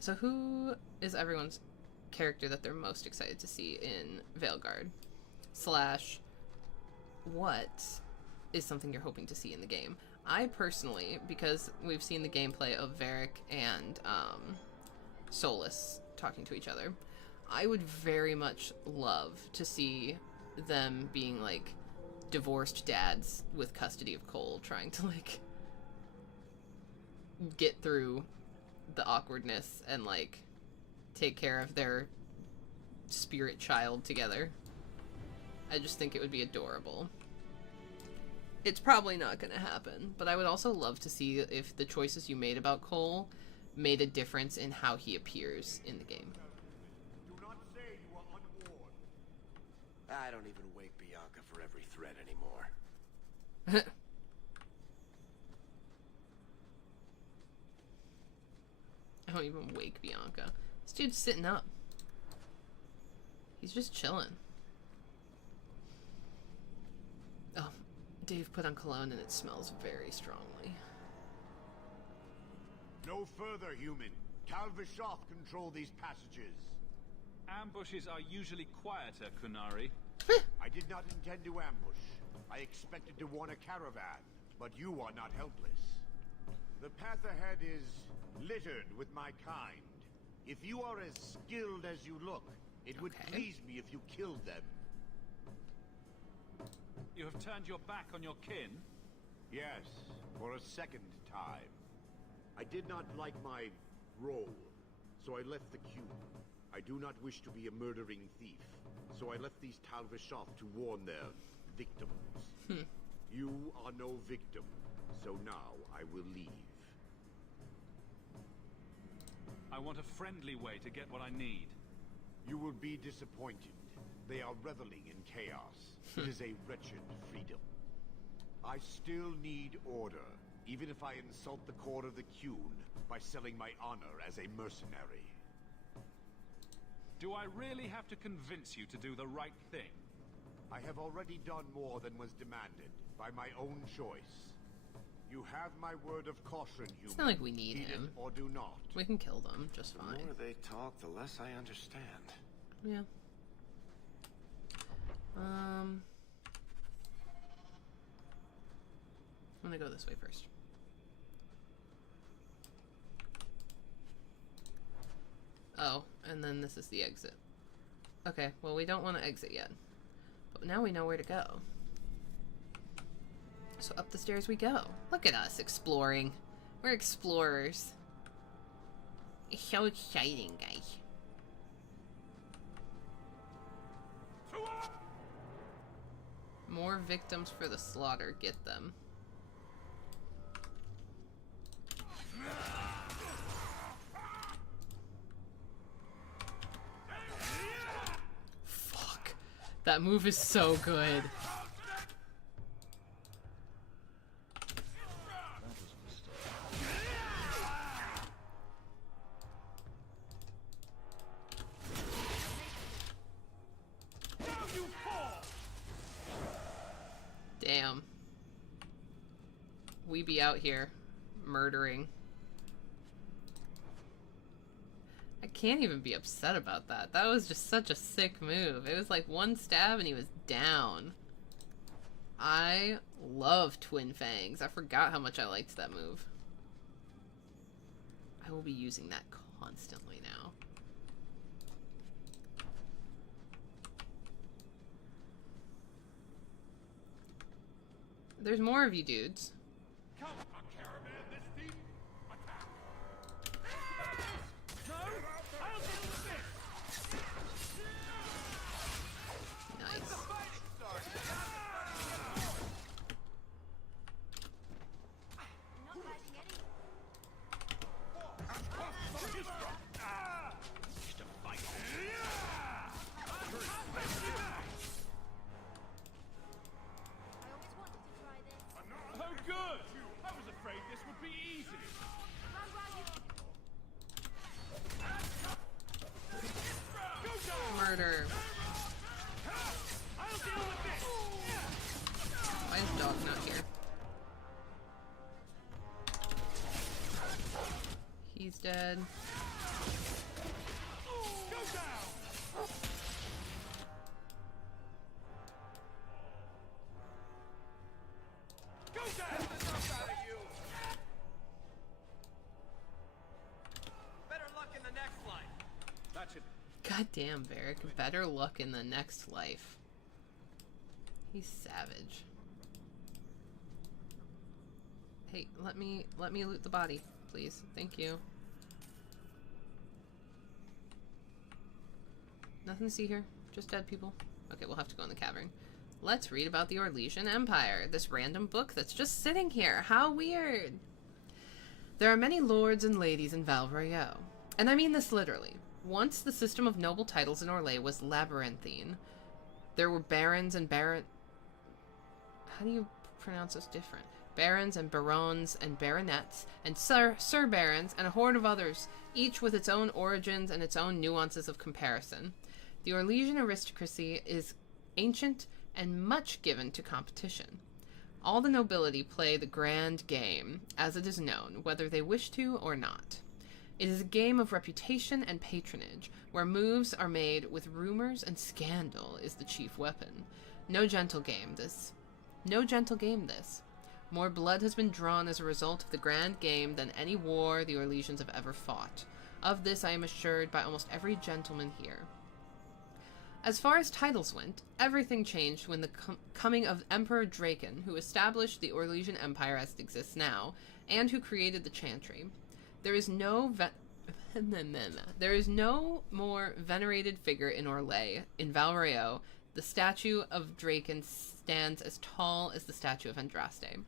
So who is everyone's character that they're most excited to see in Veilguard? Slash, what is something you're hoping to see in the game? I personally, because we've seen the gameplay of Varric and Solus talking to each other, I would very much love to see them being like divorced dads with custody of Cole, trying to like get through the awkwardness and like take care of their spirit child together. I just think it would be adorable. It's probably not gonna happen, but I would also love to see if the choices you made about Cole made a difference in how he appears in the game. Do not say you are unwarned. I don't even wake Bianca for every threat anymore. I don't even wake Bianca. This dude's sitting up. He's just chilling. Oh, Dave put on cologne and it smells very strongly. No further, human. Calvishoth control these passages. Ambushes are usually quieter, Kunari. I did not intend to ambush. I expected to warn a caravan, but you are not helpless. The path ahead is littered with my kind. If you are as skilled as you look, it would please me if you killed them. You have turned your back on your kin? Yes, for a second time. I did not like my role, so I left the queue. I do not wish to be a murdering thief, so I left these Talvishoth to warn their victims. You are no victim, so now I will leave. I want a friendly way to get what I need. You will be disappointed. They are reveling in chaos. It is a wretched freedom. I still need order, even if I insult the core of the Qun by selling my honor as a mercenary. Do I really have to convince you to do the right thing? I have already done more than was demanded, by my own choice. You have my word of caution, human. It's not like we need him. Or do not. We can kill them just fine. The more they talk, the less I understand. Yeah. I'm gonna go this way first. Oh, and then this is the exit. Okay, well we don't want to exit yet. But now we know where to go. So up the stairs we go. Look at us exploring. We're explorers. It's so exciting, guys. More victims for the slaughter. Get them. Fuck. That move is so good. Damn. We be out here murdering. I can't even be upset about that. That was just such a sick move. It was like one stab and he was down. I love Twin Fangs. I forgot how much I liked that move. I will be using that constantly now. There's more of you dudes. Come on, caravan, this deep. Attack. No, I'll deal with this. Nice. Oh, good! I was afraid this would be easy. Murder. I'll deal with this. Why is Dog not here? He's dead. Go down. Go down. Enough out of you. Better luck in the next life. That's it. Goddamn, Varric. Better luck in the next life. He's savage. Hey, let me loot the body, please. Thank you. Nothing to see here. Just dead people. Okay, we'll have to go in the cavern. Let's read about the Orlesian Empire. This random book that's just sitting here. How weird. There are many lords and ladies in Valriel. And I mean this literally. Once the system of noble titles in Orlais was labyrinthine. There were barons and baron... How do you pronounce this different? Barons and barons and baronets and sir barons and a horde of others, each with its own origins and its own nuances of comparison. The Orlesian aristocracy is ancient and much given to competition. All the nobility play the grand game, as it is known, whether they wish to or not. It is a game of reputation and patronage, where moves are made with rumors and scandal is the chief weapon. No gentle game this. More blood has been drawn as a result of the grand game than any war the Orlesians have ever fought. Of this I am assured by almost every gentleman here. As far as titles went, everything changed when the coming of Emperor Draken, who established the Orlesian Empire as it exists now, and who created the Chantry. There is no more venerated figure in Orlais. In Valriel, the statue of Draken stands as tall as the statue of Andraste.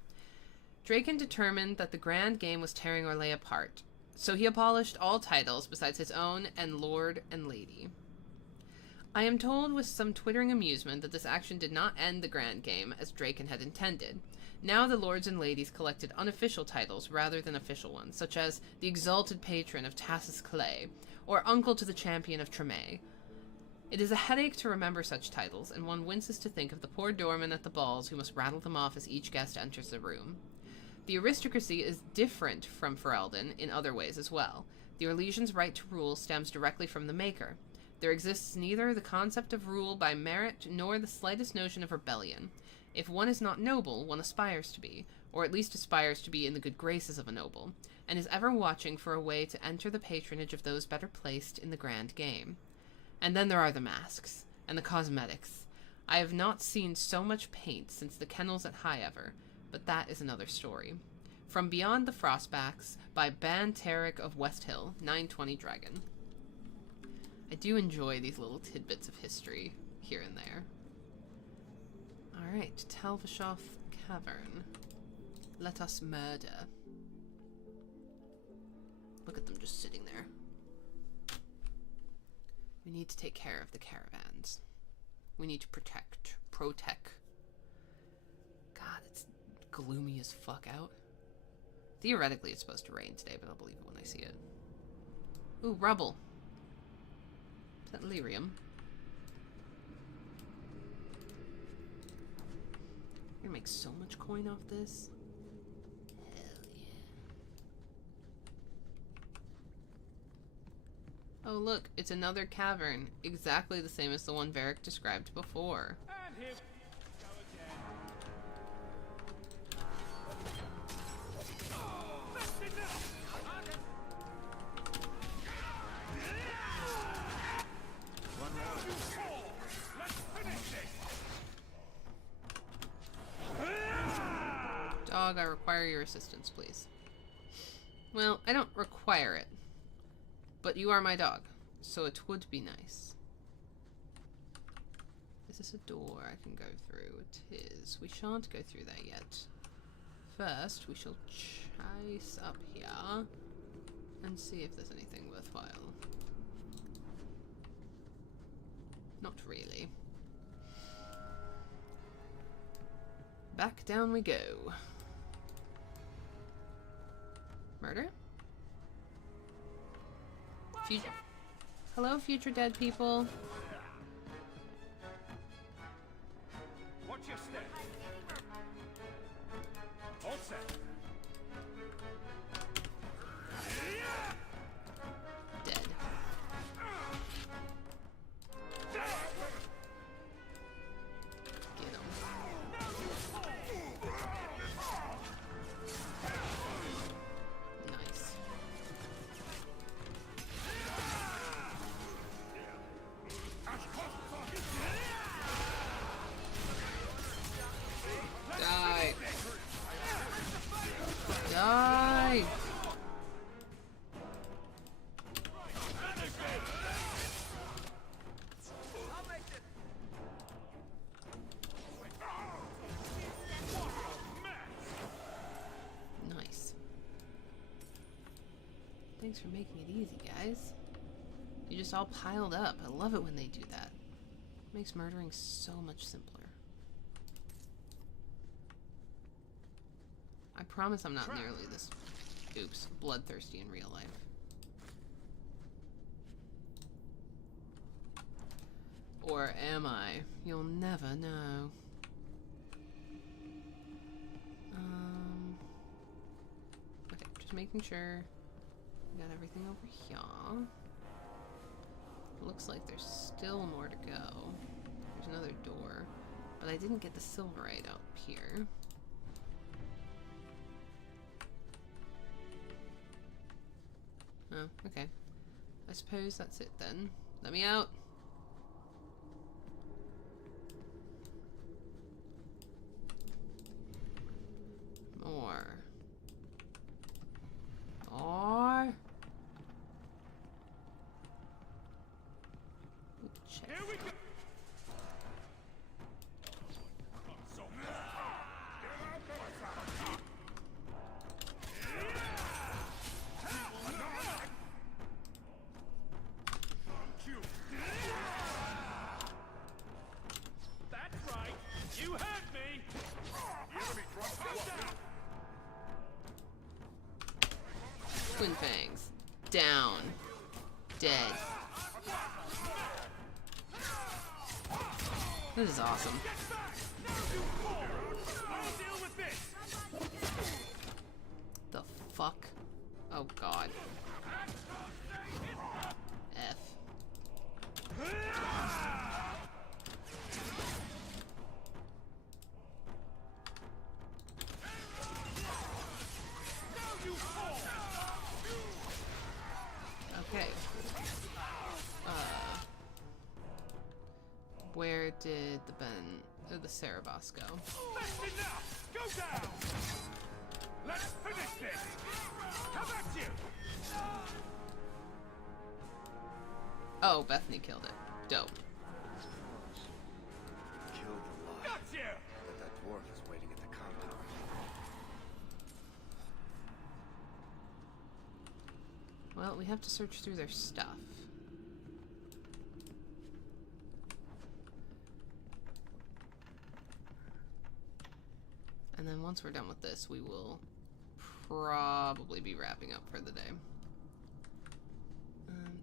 Draken determined that the grand game was tearing Orlais apart, so he abolished all titles besides his own and Lord and Lady. I am told with some twittering amusement that this action did not end the grand game as Draken had intended. Now the lords and ladies collected unofficial titles rather than official ones, such as the Exalted Patron of Tassus Clay, or Uncle to the Champion of Tremay. It is a headache to remember such titles, and one winces to think of the poor doorman at the balls who must rattle them off as each guest enters the room. The aristocracy is different from Ferelden in other ways as well. The Orlesians' right to rule stems directly from the Maker. There exists neither the concept of rule by merit nor the slightest notion of rebellion. If one is not noble, one aspires to be, or at least aspires to be in the good graces of a noble, and is ever watching for a way to enter the patronage of those better placed in the grand game. And then there are the masks, and the cosmetics. I have not seen so much paint since the kennels at Highever, but that is another story. From Beyond the Frostbacks, by Ban Tarek of West Hill, 920 Dragon. I do enjoy these little tidbits of history here and there. Alright, Telvishoth Cavern. Let us murder. Look at them just sitting there. We need to take care of the caravans. We need to protect. God, it's gloomy as fuck out. Theoretically, it's supposed to rain today, but I'll believe it when I see it. Ooh, rubble. Is that lyrium? We're gonna make make so much coin off this. Oh look, it's another cavern, exactly the same as the one Varric described before. And here we go again. That's enough! One more. Let's finish this! Dog, I require your assistance, please. Well, I don't require it. But you are my dog, so it would be nice. Is this a door I can go through? It is. We shan't go through that yet. First, we shall chase up here and see if there's anything worthwhile. Not really. Back down we go. Murder? Hello, future dead people. Watch your step. All set. Dead. Get him. Nice. Die. Die. Nice. Thanks for making it easy, guys. You just all piled up. I love it when they do that. Makes murdering so much simpler. I promise I'm not nearly this, oops, bloodthirsty in real life. Or am I? You'll never know. Okay, just making sure we got everything over here. Looks like there's still more to go. There's another door, but I didn't get the silverite up here. Oh, okay. I suppose that's it then. Let me out. More. More. Check. Here we go. That's right. You heard me. Twin fangs. Down. Dead. This is awesome. The fuck? Oh god. F. Okay. Where did the Cerebos go? That's enough. Go down. Let's finish this. How about you? Oh, Bethany killed it. Dope. Killed the lie. Got you. But that dwarf is waiting at the compound. Well, we have to search through their stuff. And then once we're done with this, we will probably be wrapping up for the day.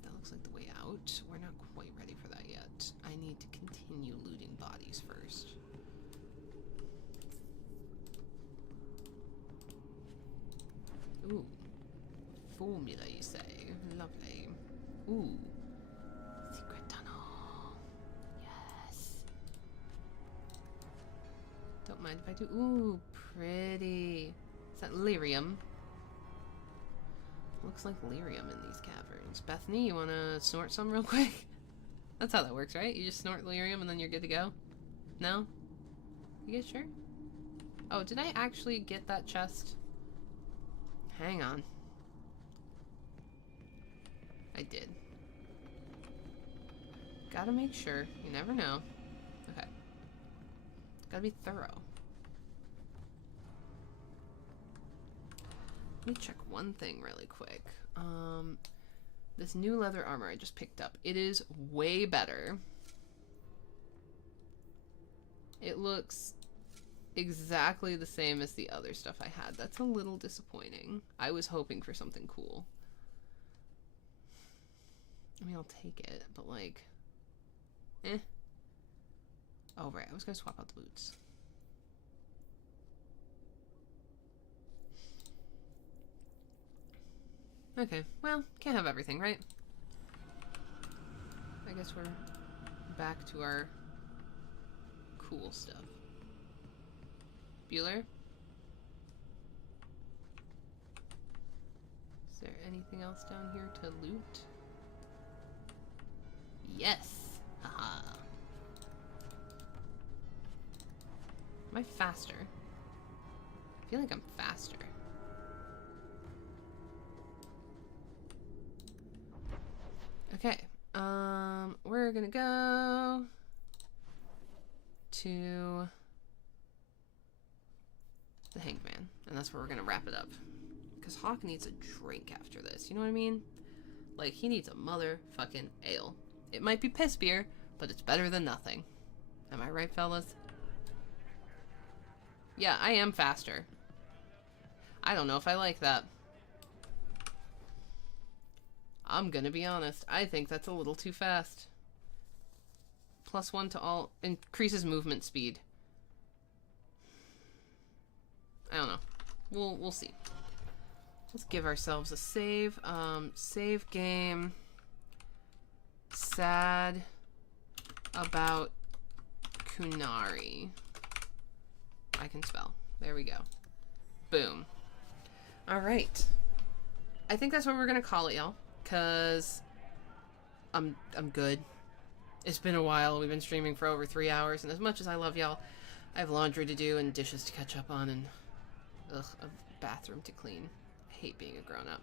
That looks like the way out. We're not quite ready for that yet. I need to continue looting bodies first. Ooh. Formula, you say? Lovely. Ooh. Secret tunnel. Yes. Don't mind if I do. Ooh, pretty. Is that lyrium? Looks like lyrium in these caverns. Bethany, you wanna snort some real quick? That's how that works, right? You just snort lyrium and then you're good to go? No? You guys sure? Oh, did I actually get that chest? Hang on. I did. Gotta make sure. You never know. Okay. Gotta be thorough. Let me check one thing really quick. This new leather armor I just picked up. It is way better. It looks exactly the same as the other stuff I had. That's a little disappointing. I was hoping for something cool. I mean, I'll take it, but like, eh. Oh, right, I was gonna swap out the boots. Okay, well, can't have everything, right? I guess we're back to our cool stuff. Bueller? Is there anything else down here to loot? Yes! Haha. Am I faster? I feel like I'm faster. Okay, we're gonna go to the Hanged Man, and that's where we're gonna wrap it up. Because Hawk needs a drink after this, you know what I mean? Like, he needs a motherfucking ale. It might be piss beer, but it's better than nothing. Am I right, fellas? Yeah, I am faster. I don't know if I like that. I'm gonna be honest. I think that's a little too fast. +1 to all. Increases movement speed. I don't know. We'll see. Let's give ourselves a save. Save game. Sad about Kunari. I can spell. There we go. Boom. Alright. I think that's what we're gonna call it, y'all. Cause I'm good. It's been a while. We've been streaming for over 3 hours, and as much as I love y'all, I have laundry to do and dishes to catch up on and a bathroom to clean. I hate being a grown-up.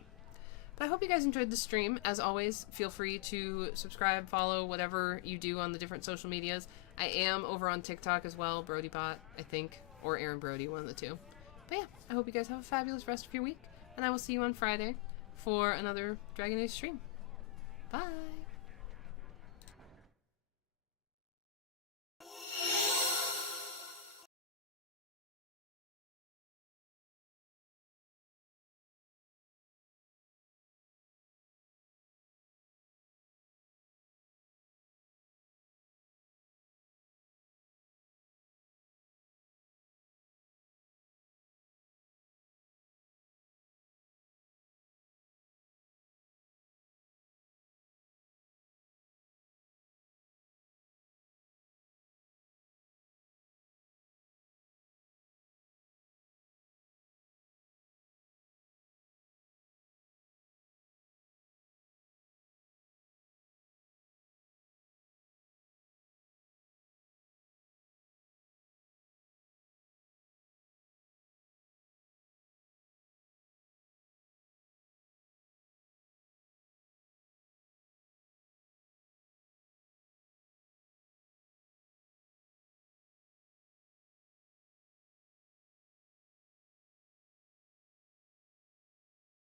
But I hope you guys enjoyed the stream. As always, feel free to subscribe, follow, whatever you do on the different social medias. I am over on TikTok as well, BrodyBot, I think, or Aaron Brody, one of the two. But yeah, I hope you guys have a fabulous rest of your week, and I will see you on Friday for another Dragon Age stream. Bye!